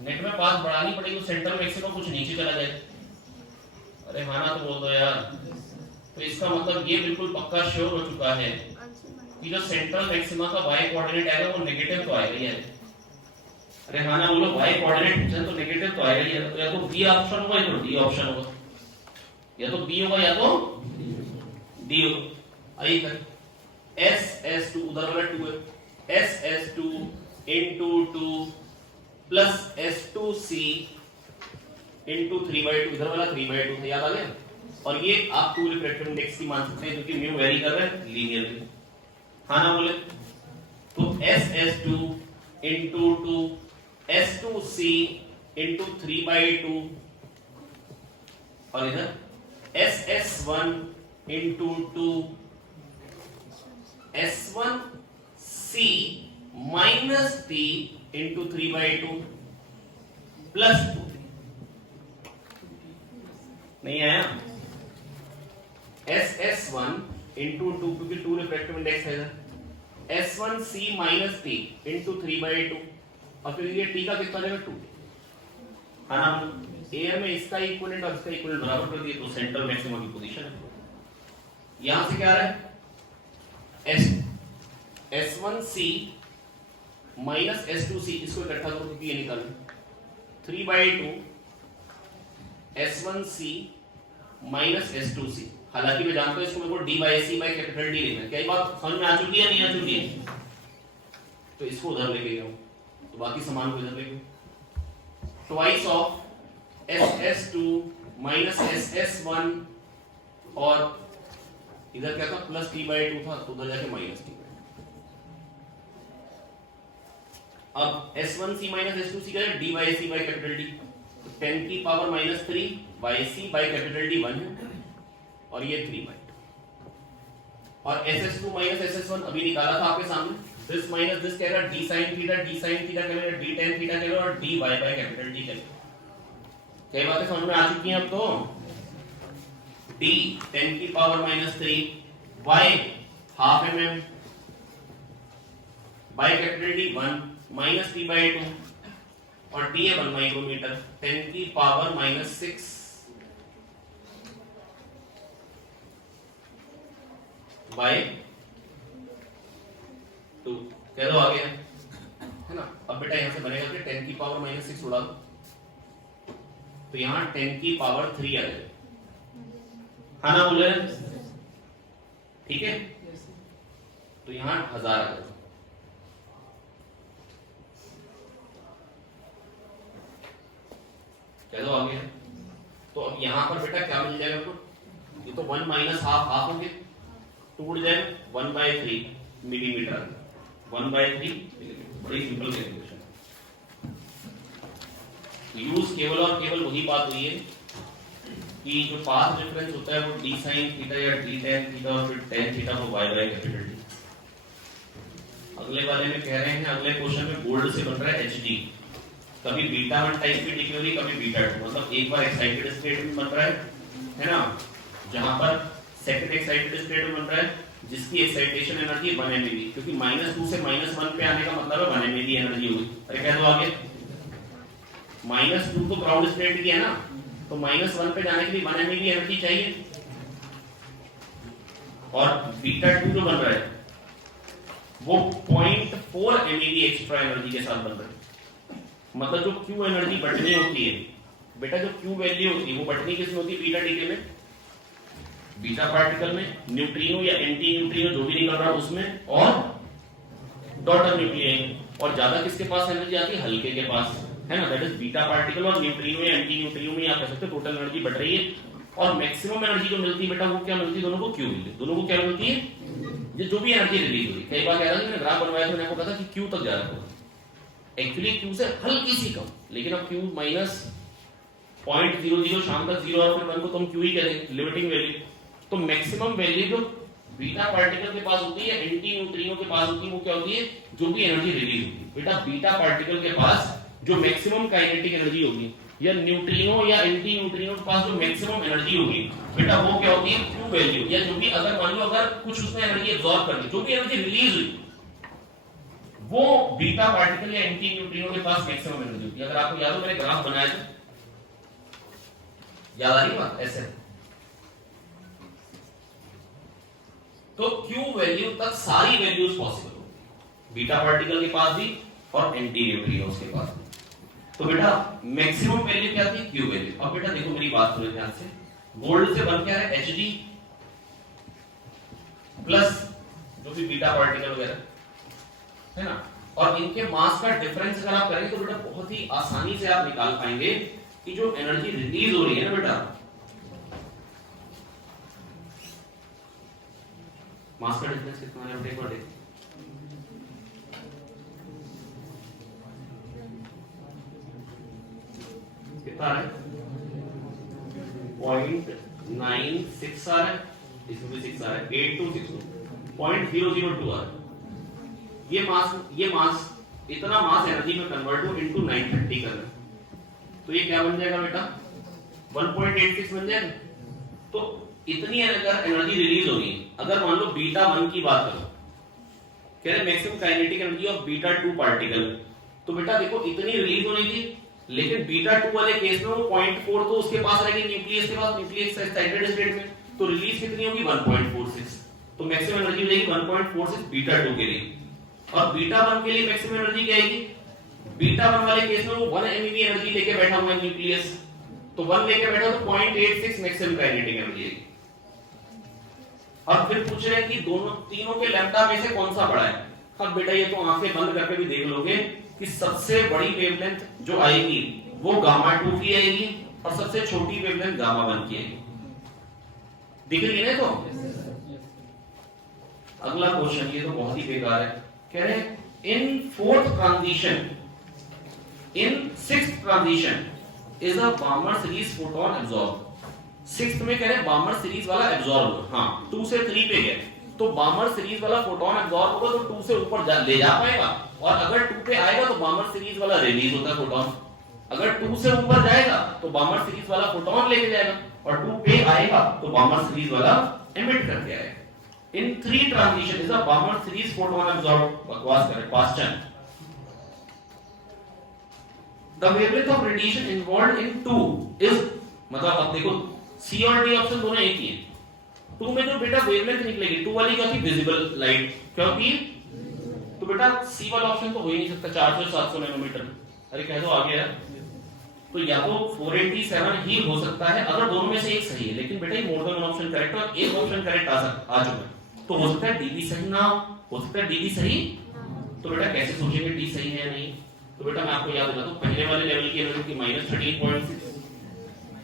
नेट में पाथ बढ़ानी पड़ेगी, तो सेंट्रल मैक्सिमम कुछ नीचे चला जाए, अरे हाँ ना तो बोल दो यार। तो इसका मतलब ये बिल्कुल पक्का श्योर हो चुका है कि जो सेंट्रल मैक्सिमा का y कोऑर्डिनेट आएगा वो नेगेटिव तो आएगा ही है, अरे हाँ ना बोलो y कोऑर्डिनेट है तो नेगेटिव तो आएगा ही है, तो या तो b ऑप्शन होगा या तो d ऑप्शन होगा, या तो b होगा या तो d होगा। आइए कर SS2 उधर वाला 2 है, SS2 into 2 plus S2C into 3/2, इधर वाला 3/2 है, याद आ गया। और ये आप 2 रिफ्रैक्टिव इंडेक्स की मान सकते हैं क्योंकि म्यू वेरी कर रहा है लीनियरली, हाँ ना बोले। तो SS2 into 2 S2C into 3/2 और इधर SS1 into 2 S1C minus T into 3/2 plus 2 नहीं आया। SS1 into 2 क्योंकि 2 रिफ्रैक्टिव इंडेक्स है, S1C minus T into 3/2 और फिर ये T का कितना रहेगा 2, है ना। एयर में इसका इक्विवेलेंट और इसका इक्विवेलेंट बराबर कर दिए तो सेंट्रल मैक्सिमा की पोजीशन है। यहां से क्या आ रहा है S1C माइनस S2C, इसको इकट्ठा करो क्योंकि ये निकालना 3/2 S1C माइनस S2C। हालांकि मैं जानता हूं इसको मेरे को d by c by capital D लिखना है, क्या ये बात समझ में आ चुकी है नहीं आ चुकी है? तो इसको उधर लेके गया हूं, तो बाकी सामान को इधर लेके twice of SS2 minus SS1 और इधर क्या था प्लस T/2 था तो उधर जाके माइनस T/2। अब S1C माइनस S2C क्या है d by c by capital D, 10 की power minus 3 by c by capital D 1 है और ये 3/2। और SS2 माइनस SS1 अभी निकाला था आपके सामने, दिस माइनस दिस क्या है, d sin थीटा क्या है, d tan थीटा क्या है और dy बाय कैपिटल D क्या है। कई बातें समझ में आ चुकी हैं अब तो। d 10 की पावर -3 y half mm by capital D 1 minus t by 2 और d है 1 माइक्रोमीटर 10 की पावर -6 बाय 2 कह दो आगे है ना। अब बेटा यहां से बनेगा कि 10 की पावर -6 उड़ा दो तो यहां 10 की पावर 3 आ जाएगा, हाँ ना बोले, ठीक है, तो यहां 1000 आ जाएगा। कह दो आगे। तो अब यहां पर बेटा क्या मिल जाएगा आपको, ये तो 1 माइनस हाफ होंगे, टूट जाए 1/3 मिलीमीटर, 1/3 मिलीमीटर, बड़ी सिंपल कैलकुलेशन। यूज केवल और केवल वही बात हुई है कि जो पाथ डिफरेंस होता है वो d sin थीटा या d tan थीटा और फिर tan थीटा को y बाय कैपिटल D। अगले वाले में कह रहे हैं, अगले क्वेश्चन में गोल्ड से बन रहा है Hg, कभी बीटा 1 टाइप की डिक्योरी, कभी बीटा 2, मतलब एक बार एक्साइटेड स्टेट में बन रहा है ना, जहां पर सेकंड एक्साइटेड स्टेट में बन रहा है जिसकी एक्साइटेशन एनर्जी 1 MeV, क्योंकि -2 से -1 पे आने का मतलब है 1 MeV एनर्जी होगी। अरे कह दो आगे, -2 तो ग्राउंड स्टेट की है ना, तो -1 पे जाने के लिए 1 MeV एनर्जी चाहिए, और बीटा 2 जो बन रहा है वो 0.4 MeV एक्स्ट्रा एनर्जी के साथ बन रहा है। मतलब जो Q एनर्जी बटनी होती है बेटा, जो Q वैल्यू होती है वो बटनी किसमें होती है, बीटा डीके में, बीटा पार्टिकल में, न्यूट्रिनो या एंटी न्यूट्रिनो जो भी निकल रहा है उसमें, और डॉटर न्यूक्लियन। और ज्यादा किसके पास एनर्जी आती है, हल्के के पास, है ना, दैट इज बीटा पार्टिकल। और न्यूट्रिनो या एंटी न्यूट्रिनो में आप कह सकते हो टोटल एनर्जी बढ़ रही है, और मैक्सिमम एनर्जी जो मिलती है बेटा वो क्या मिलती है, दोनों को Q मिलती है, दोनों को क्या मिलती है, ये जो भी एनर्जी रिलीज हुई। कई बार क्या था, मैंने ग्राफ बनवाया था, मैंने आपको कहा था कि Q तक जा रहा है, एक्चुअली Q से हल्की सी कम, लेकिन अब Q -0.00 शाम तक 0 और फिर 1 को तुम Q ही करेंगे, लिमिटिंग वैल्यू। तो मैक्सिमम वैल्यू जो बीटा पार्टिकल के पास होती है, एंटी न्यूट्रिनो के पास होती है, वो क्या होती है, जो भी एनर्जी रिलीज होती है बेटा, बीटा पार्टिकल के पास जो मैक्सिमम काइनेटिक एनर्जी होगी, या न्यूट्रिनो या एंटी न्यूट्रिनो के पास जो मैक्सिमम एनर्जी होगी बेटा, वो क्या होती है, Q वैल्यू। या जो भी, अगर मान लो अगर कुछ उसने एनर्जी एब्जॉर्ब कर ली, जो भी एनर्जी रिलीज हुई वो बीटा पार्टिकल या एंटी न्यूट्रिनो के पास मैक्सिमम एनर्जी होती है। अगर आपको याद हो मैंने ग्राफ बनाया था, याद आ रही बात, ऐसे तो Q वैल्यू तक सारी वैल्यूज पॉसिबल हो, बीटा पार्टिकल के पास भी और एंटी न्यूट्रिनोस के पास भी। तो बेटा मैक्सिमम वैल्यू क्या थी, Q वैल्यू। अब बेटा देखो मेरी बात सुनो ध्यान से, गोल्ड से बन क्या है, Hg प्लस जो भी बीटा पार्टिकल वगैरह है ना, और इनके मास का डिफरेंस अगर आप करेंगे तो बेटा बहुत ही आसानी से आप निकाल पाएंगे कि जो एनर्जी रिलीज हो रही है ना बेटा, मास का डिफरेंस कितना है, एक बार देखो, कितना है, 0.96 आ रहा है, इसमें भी 6 आ रहा है, 8262 0.002 आ रहा है। ये मास इतना मास एनर्जी में कन्वर्ट हो इनटू 930 करना, तो ये क्या बन जाएगा बेटा, 1.86 बन जाएगा। तो इतनी अगर एनर्जी रिलीज होगी, अगर मान लो बीटा 1 की बात करो, कह रहे maximum kinetic energy of beta 2 particle, तो बेटा देखो इतनी रिलीज होनी थी, लेकिन बीटा 2 वाले केस में वो 0.4 तो उसके पास रहेगी, न्यूक्लियस के पास, न्यूक्लियस एक्साइटेड स्टेट में, तो रिलीज कितनी होगी 1.46, तो मैक्सिमम एनर्जी मिलेगी 1.46 बीटा 2 के लिए। और बीटा 1 के लिए मैक्सिमम एनर्जी क्या आएगी, बीटा 1 वाले केस में वो 1 MeV एनर्जी लेके बैठा हुआ है न्यूक्लियस, तो 1 लेके बैठा तो 0.86 मैक्सिमम काइनेटिक एनर्जी आएगी। अब फिर पूछ रहे हैं कि दोनों तीनों के लैम्डा में से कौन सा बड़ा है। अब बेटा ये तो आंखें बंद करके भी देख लोगे कि सबसे बड़ी वेवलेंथ जो आएगी वो गामा 2 की आएगी और सबसे छोटी वेवलेंथ गामा 1 की आएगी, दिख रही है ना। तो अगला क्वेश्चन, ये तो बहुत ही बेकार है, कह रहे हैं in fourth transition, in sixth transition is a Barmer series photon absorb. Sixth में कह रहे हैं बार्मर सीरीज वाला एब्जॉर्ब, हाँ 2 से 3 पे गया, तो बामर सीरीज वाला फोटोन एब्जॉर्ब होगा तो 2 से ऊपर ले जा पाएगा, और अगर 2 पे आएगा तो बामर सीरीज वाला रिलीज होता है फोटोन। अगर 2 से ऊपर जाएगा तो बामर सीरीज वाला फोटोन लेके जाएगा, और 2 पे आएगा तो बामर सीरीज वाला एमिट करके आएगा। In 3 transition is a Balmer series photon absorbed. बकवास करे question. The wavelength of radiation involved in 2 is, मतलब अब देखो C और D ऑप्शन दोनों एक ही हैं। 2 में जो बेटा वेवलेंथ निकलेगी 2 वाली क्या थी, विजिबल लाइट, क्योंकि तो बेटा C वाला ऑप्शन तो हो ही नहीं सकता 400-700 नैनोमीटर। अरे कह दो आगे है, तो या तो 487 ही हो सकता है अगर दोनों में से एक सही है, लेकिन बेटा ये more than one option correct और एक ऑप्शन करेक्ट आ चुका है, तो हो सकता है डी भी सही ना हो सकता है डी भी सही। तो बेटा कैसे सोचेंगे डी सही है नहीं, तो बेटा मैं आपको याद दिलाता हूं पहले वाले लेवल की एनर्जी की -13.6,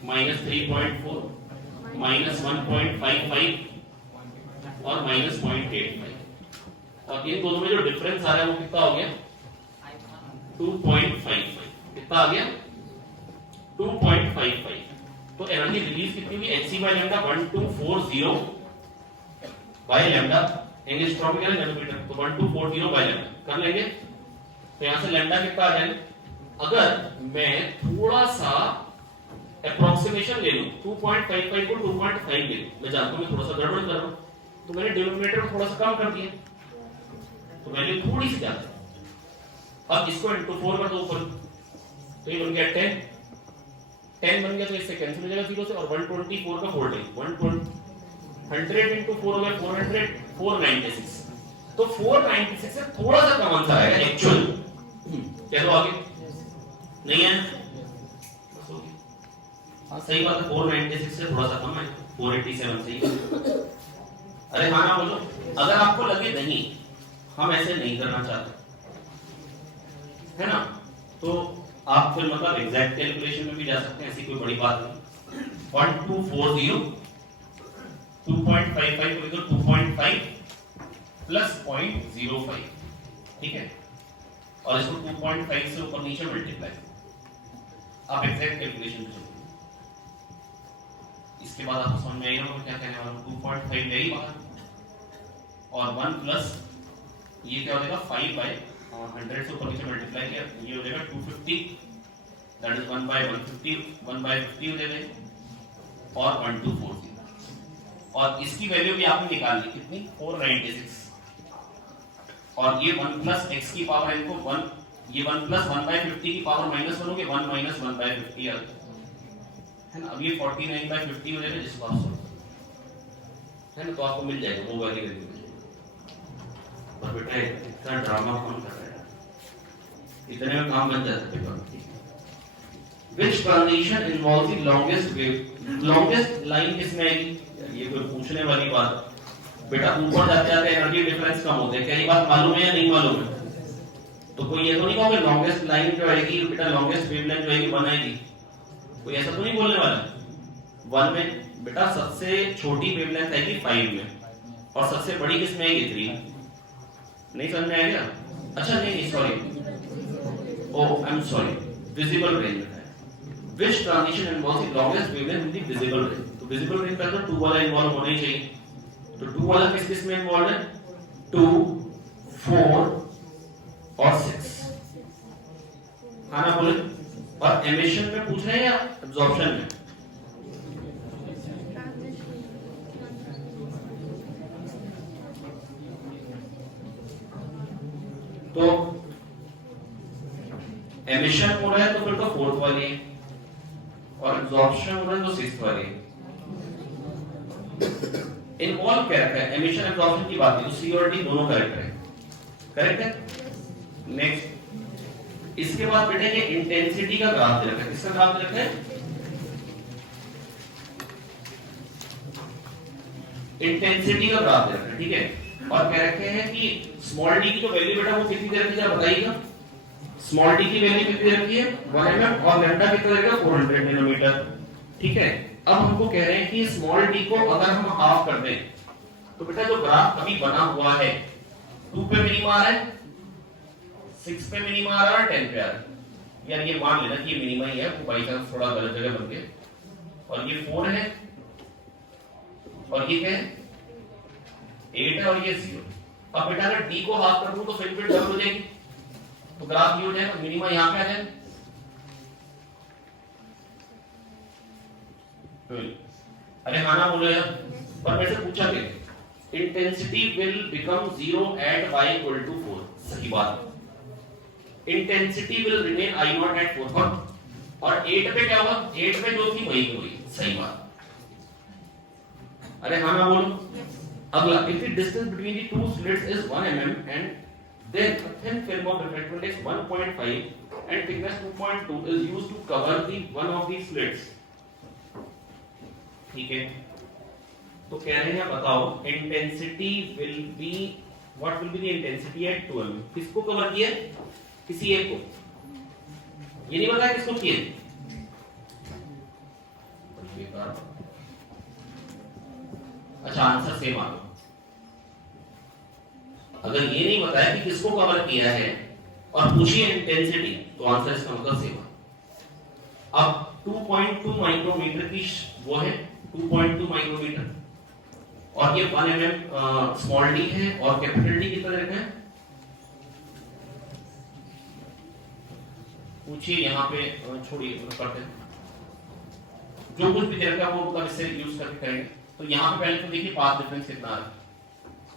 -3.4, -1.55 और -0.85, और इन दोनों में जो डिफरेंस आ रहा है वो कितना हो गया 2.55। कितना आ गया 2.55। तो एनर्जी रिलीज कितनी हुई hc/λ 1240 बाय लैम्डा एंगस्ट्रॉम क्या नैनोमीटर, तो 1240 बाय लैम्डा कर लेंगे। तो यहां से लैम्डा कितना आ जाएगा, अगर मैं थोड़ा सा एप्रोक्सीमेशन ले लूं 2.55 को 2.5 ले लूं, मैं जानता हूं मैं थोड़ा सा गड़बड़ कर रहा हूं, तो मैंने डिनोमिनेटर को थोड़ा सा कम कर दिया, तो वैल्यू थोड़ी सी ज्यादा। अब इसको इनटू 4 कर दो ऊपर, तो ये बन गया 10 बन गया, तो इससे कैंसिल हो जाएगा 0 से, और 124 का वोल्टेज 100 into 4 हो गया 400, 496। तो 496 से थोड़ा सा कम आंसर आएगा एक्चुअल। क्या तो आगे नहीं है, हाँ सही बात है, 496 से थोड़ा सा कम है, 487 सही है। अरे हाँ ना बोलो, अगर आपको लगे नहीं हम ऐसे नहीं करना चाहते है ना, तो आप फिर मतलब एग्जैक्ट कैलकुलेशन में भी जा सकते हैं, ऐसी कोई बड़ी बात नहीं। 1240 2.55 को लिखो 2.5 प्लस 0.05, ठीक है, और इसको 2.5 से ऊपर नीचे मल्टीप्लाई, आप एग्जैक्ट कैलकुलेशन पे चलिए। इसके बाद आपको समझ में आएगा मैं क्या कहने वाला हूं। 2.5 ले ही बाहर, और 1 प्लस ये क्या हो जाएगा 5/100 से ऊपर नीचे मल्टीप्लाई किया, ये हो जाएगा 250, दैट इज 1/150 1/50 हो जाएगा, और 1240, और इसकी वैल्यू भी आपने निकाल ली कितनी 496, और ये 1 प्लस x की पावर इनको 1, ये 1 प्लस 1/50 की पावर -1 हो गई, 1 माइनस 1/50 है ना। अब ये 49/50 हो जाएगा जिसको आप है ना, तो आपको मिल जाएगा वो वाली वैल्यू। और बेटा इतना ड्रामा कौन कर रहा है, इतने में काम बन जाता है paper. Which transition involves the longest wave? longest line किसमें आएगी, ये कोई पूछने वाली बात। बेटा ऊपर जाते जाते एनर्जी डिफरेंस कम होते हैं, क्या ये बात मालूम है या नहीं मालूम है? तो कोई ये तो नहीं कहोगे लॉन्गेस्ट लाइन जो आएगी बेटा लॉन्गेस्ट वेवलेंथ जो आएगी 1 आएगी, कोई ऐसा तो नहीं बोलने वाला। 1 में बेटा सबसे छोटी वेवलेंथ आएगी 5 में, और सबसे बड़ी किसमें आएगी 3। नहीं समझ में आएगा? अच्छा नहीं sorry, oh I am sorry, visible range में है। Which transition involves the longest wavelength in the visible range? तो visible range का तो 2 वाला इन्वॉल्व होना ही चाहिए, तो 2 वाला किस में इन्वॉल्व है 2, 4 और 6, हाँ ना बोले। और एमिशन में पूछ रहे हैं या एब्जॉर्प्शन में? तो एमिशन हो रहा है तो फिर तो 4th वाली है, और एब्जॉर्प्शन हो रहा है तो 6th वाली है। इन्वॉल्व क्या है एमिशन एब्जॉर्प्शन की बात है, तो सी और डी दोनों करेक्ट है, करेक्ट है। नेक्स्ट इसके बाद बेटे ये इंटेंसिटी का ग्राफ दे रखा है, किसका ग्राफ दे रखा है? इंटेंसिटी का ग्राफ दे रखा है, ठीक है। और कह रखे हैं कि स्मॉल डी की जो वैल्यू बेटा वो कितनी दे रखी है बताइएगा। स्मॉल डी की वैल्यू कितनी दे रखी है 1 mm, और लैम्डा कितना देगा 400 नैनोमीटर, ठीक है। अब हमको कह रहे हैं कि स्मॉल डी को अगर हम हाफ कर दें तो बेटा जो ग्राफ अभी बना हुआ है 2 पे मिनिमा आ रहा है, 6 पे मिनिमा आ रहा है, 10 पे आ रहा है। यार ये मान लेना कि ये मिनिमा ही है, वो बाई चांस थोड़ा गलत जगह बन गया। और ये 4 है, और ये क्या है 8 है और ये 0। अब बेटा अगर d को हाफ कर दूं तो फिर डबल हो जाएगी, तो ग्राफ ये हो जाएगा, मिनिमा यहां पे आ जाएगा। अरे हाँ ना बोलो यार, पर मेरे से पूछा गया intensity will become 0 at y equal to 4, सही बात। Intensity will remain I not at 4 पर, और 8 पे क्या होगा, 8 पे जो थी वही की वही, सही बात। अरे हाँ ना बोलो। अगला, if the distance between the two slits is 1 mm and then a thin film of refractive index 1.5 and thickness 2.2 is used to cover the one of the slits, ठीक है। तो कह रहे हैं बताओ intensity will be, what will be the intensity at 2 mm, किसको cover किया, किसी एक को, ये नहीं बताया किसको किया। अच्छा आंसर सेम आ गया, अगर ये नहीं बताया कि किसको कवर किया है और पूछिए इंटेंसिटी, तो आंसर इसका मतलब सेम है। अब 2.2 माइक्रोमीटर की वो है, 2.2 माइक्रोमीटर, और ये 1 mm स्मॉल डी है, और कैपिटल डी कितना रखना है, पूछिए यहाँ पे, छोड़िए करते हैं, जो कुछ भी दे रखा है वो मतलब इससे यूज करके करेंगे। तो यहाँ पे पहले तो देखिए पाथ डिफरेंस कितना आ रहा है,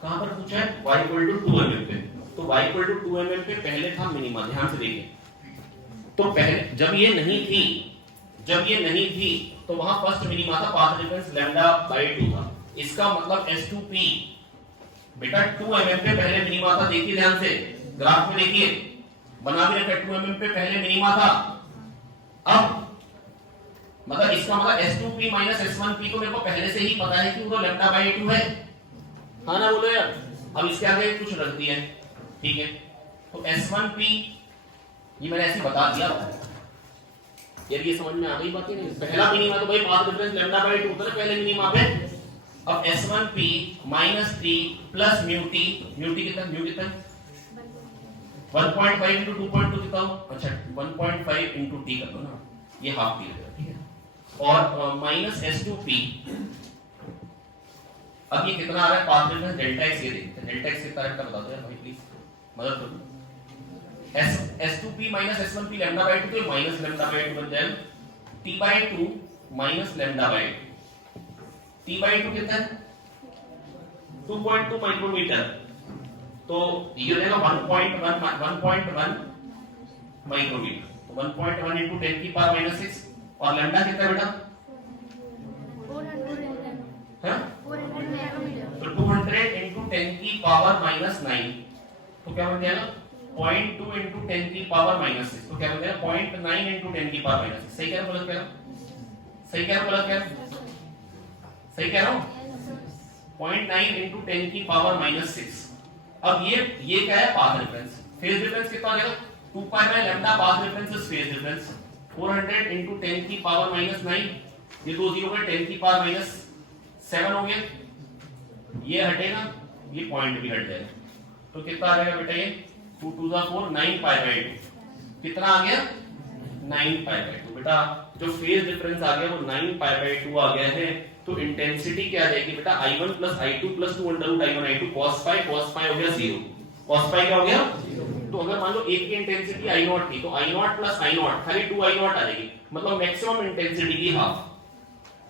कहां पर पूछा है, y इक्वल टू 2 mm पे, तो y इक्वल टू 2 mm पे पहले था मिनिमा, ध्यान से देखिए। तो पहले जब ये नहीं थी तो वहां फर्स्ट मिनिमा था, पाथ डिफरेंस λ/2 था, इसका मतलब S2P बेटा 2 mm पे पहले मिनिमा था, देखिए ध्यान से ग्राफ में देखिए, बना भी रखा 2 mm पे पहले मिनिमा था। अब मतलब इसका मतलब S2P माइनस S1P तो मेरे को पहले से ही पता है कि वो λ/2 है, हाँ ना बोलो यार। अब इसके आगे कुछ रख दिया है, ठीक है, तो S1P ये मैंने ऐसे बता दिया यार, ये समझ में आ गई बात ही नहीं। पहला मिनिमा तो भाई पाथ डिफरेंस λ/2 था ना पहले मिनिमा पे। अब S1P minus T plus mu T, mu कितना 1.5 into 2.2 कितना हो, अच्छा 1.5 into T कर दो ना, ये हाफ T है, ठीक है, और माइनस S2P। अब ये कितना आ रहा है पाथ डिफरेंस डेल्टा x, ये देखते हैं डेल्टा x कितना है बता दो यार भाई प्लीज, मदद करो। S2P माइनस S1P λ/2 तो माइनस λ/2 बन जाएगा, T/2 माइनस λ/2, T/2 कितना है 2.2 माइक्रोमीटर, तो ये हो जाएगा 1.1 माइक्रोमीटर, तो 1.1 into 10 की पावर माइनस 6, और लैम्डा कितना बेटा 400 तो 200 into 10 की पावर माइनस 9, तो क्या बन जाएगा 0.2 into 10 की पावर माइनस 6, तो क्या बन जाएगा 0.9 into 10 की पावर माइनस 6। सही कह रहा हूं गलत कह रहा हूं, सही कह रहा हूं गलत कह रहा हूं, सही कह रहा हूं 0.9 into 10 की पावर माइनस 6। अब ये क्या है पाथ डिफरेंस, फेज डिफरेंस कितना हो जाएगा 2 pi by lambda, path difference is phase difference, 400 into 10 की पावर माइनस 9, ये दो जीरो में 10 की पावर माइनस 7 हो गया, ये हटेगा, ये पॉइंट भी हट जाएगा, तो कितना आ जाएगा बेटा ये 2 2 4 9 पाई बाय 2, कितना आ गया 9 पाई बाय 2। बेटा जो फेज डिफरेंस आ गया वो 9 पाई बाय 2 आ गया है, तो इंटेंसिटी क्या आ जाएगी बेटा I1 plus I2 plus 2 under root I1 I2 cos phi हो गया 0, cos phi क्या हो गया, तो अगर मान लो एक की इंटेंसिटी I0 थी तो I0 plus I0 खाली 2 I0 आ जाएगी, मतलब मैक्सिमम इंटेंसिटी की हाफ,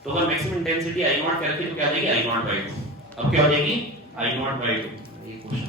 तो अगर मैक्सिमम इंटेंसिटी I0 करके तो क्या आ जाएगी I0/2, अब क्या हो जाएगी I0/2। ये क्वेश्चन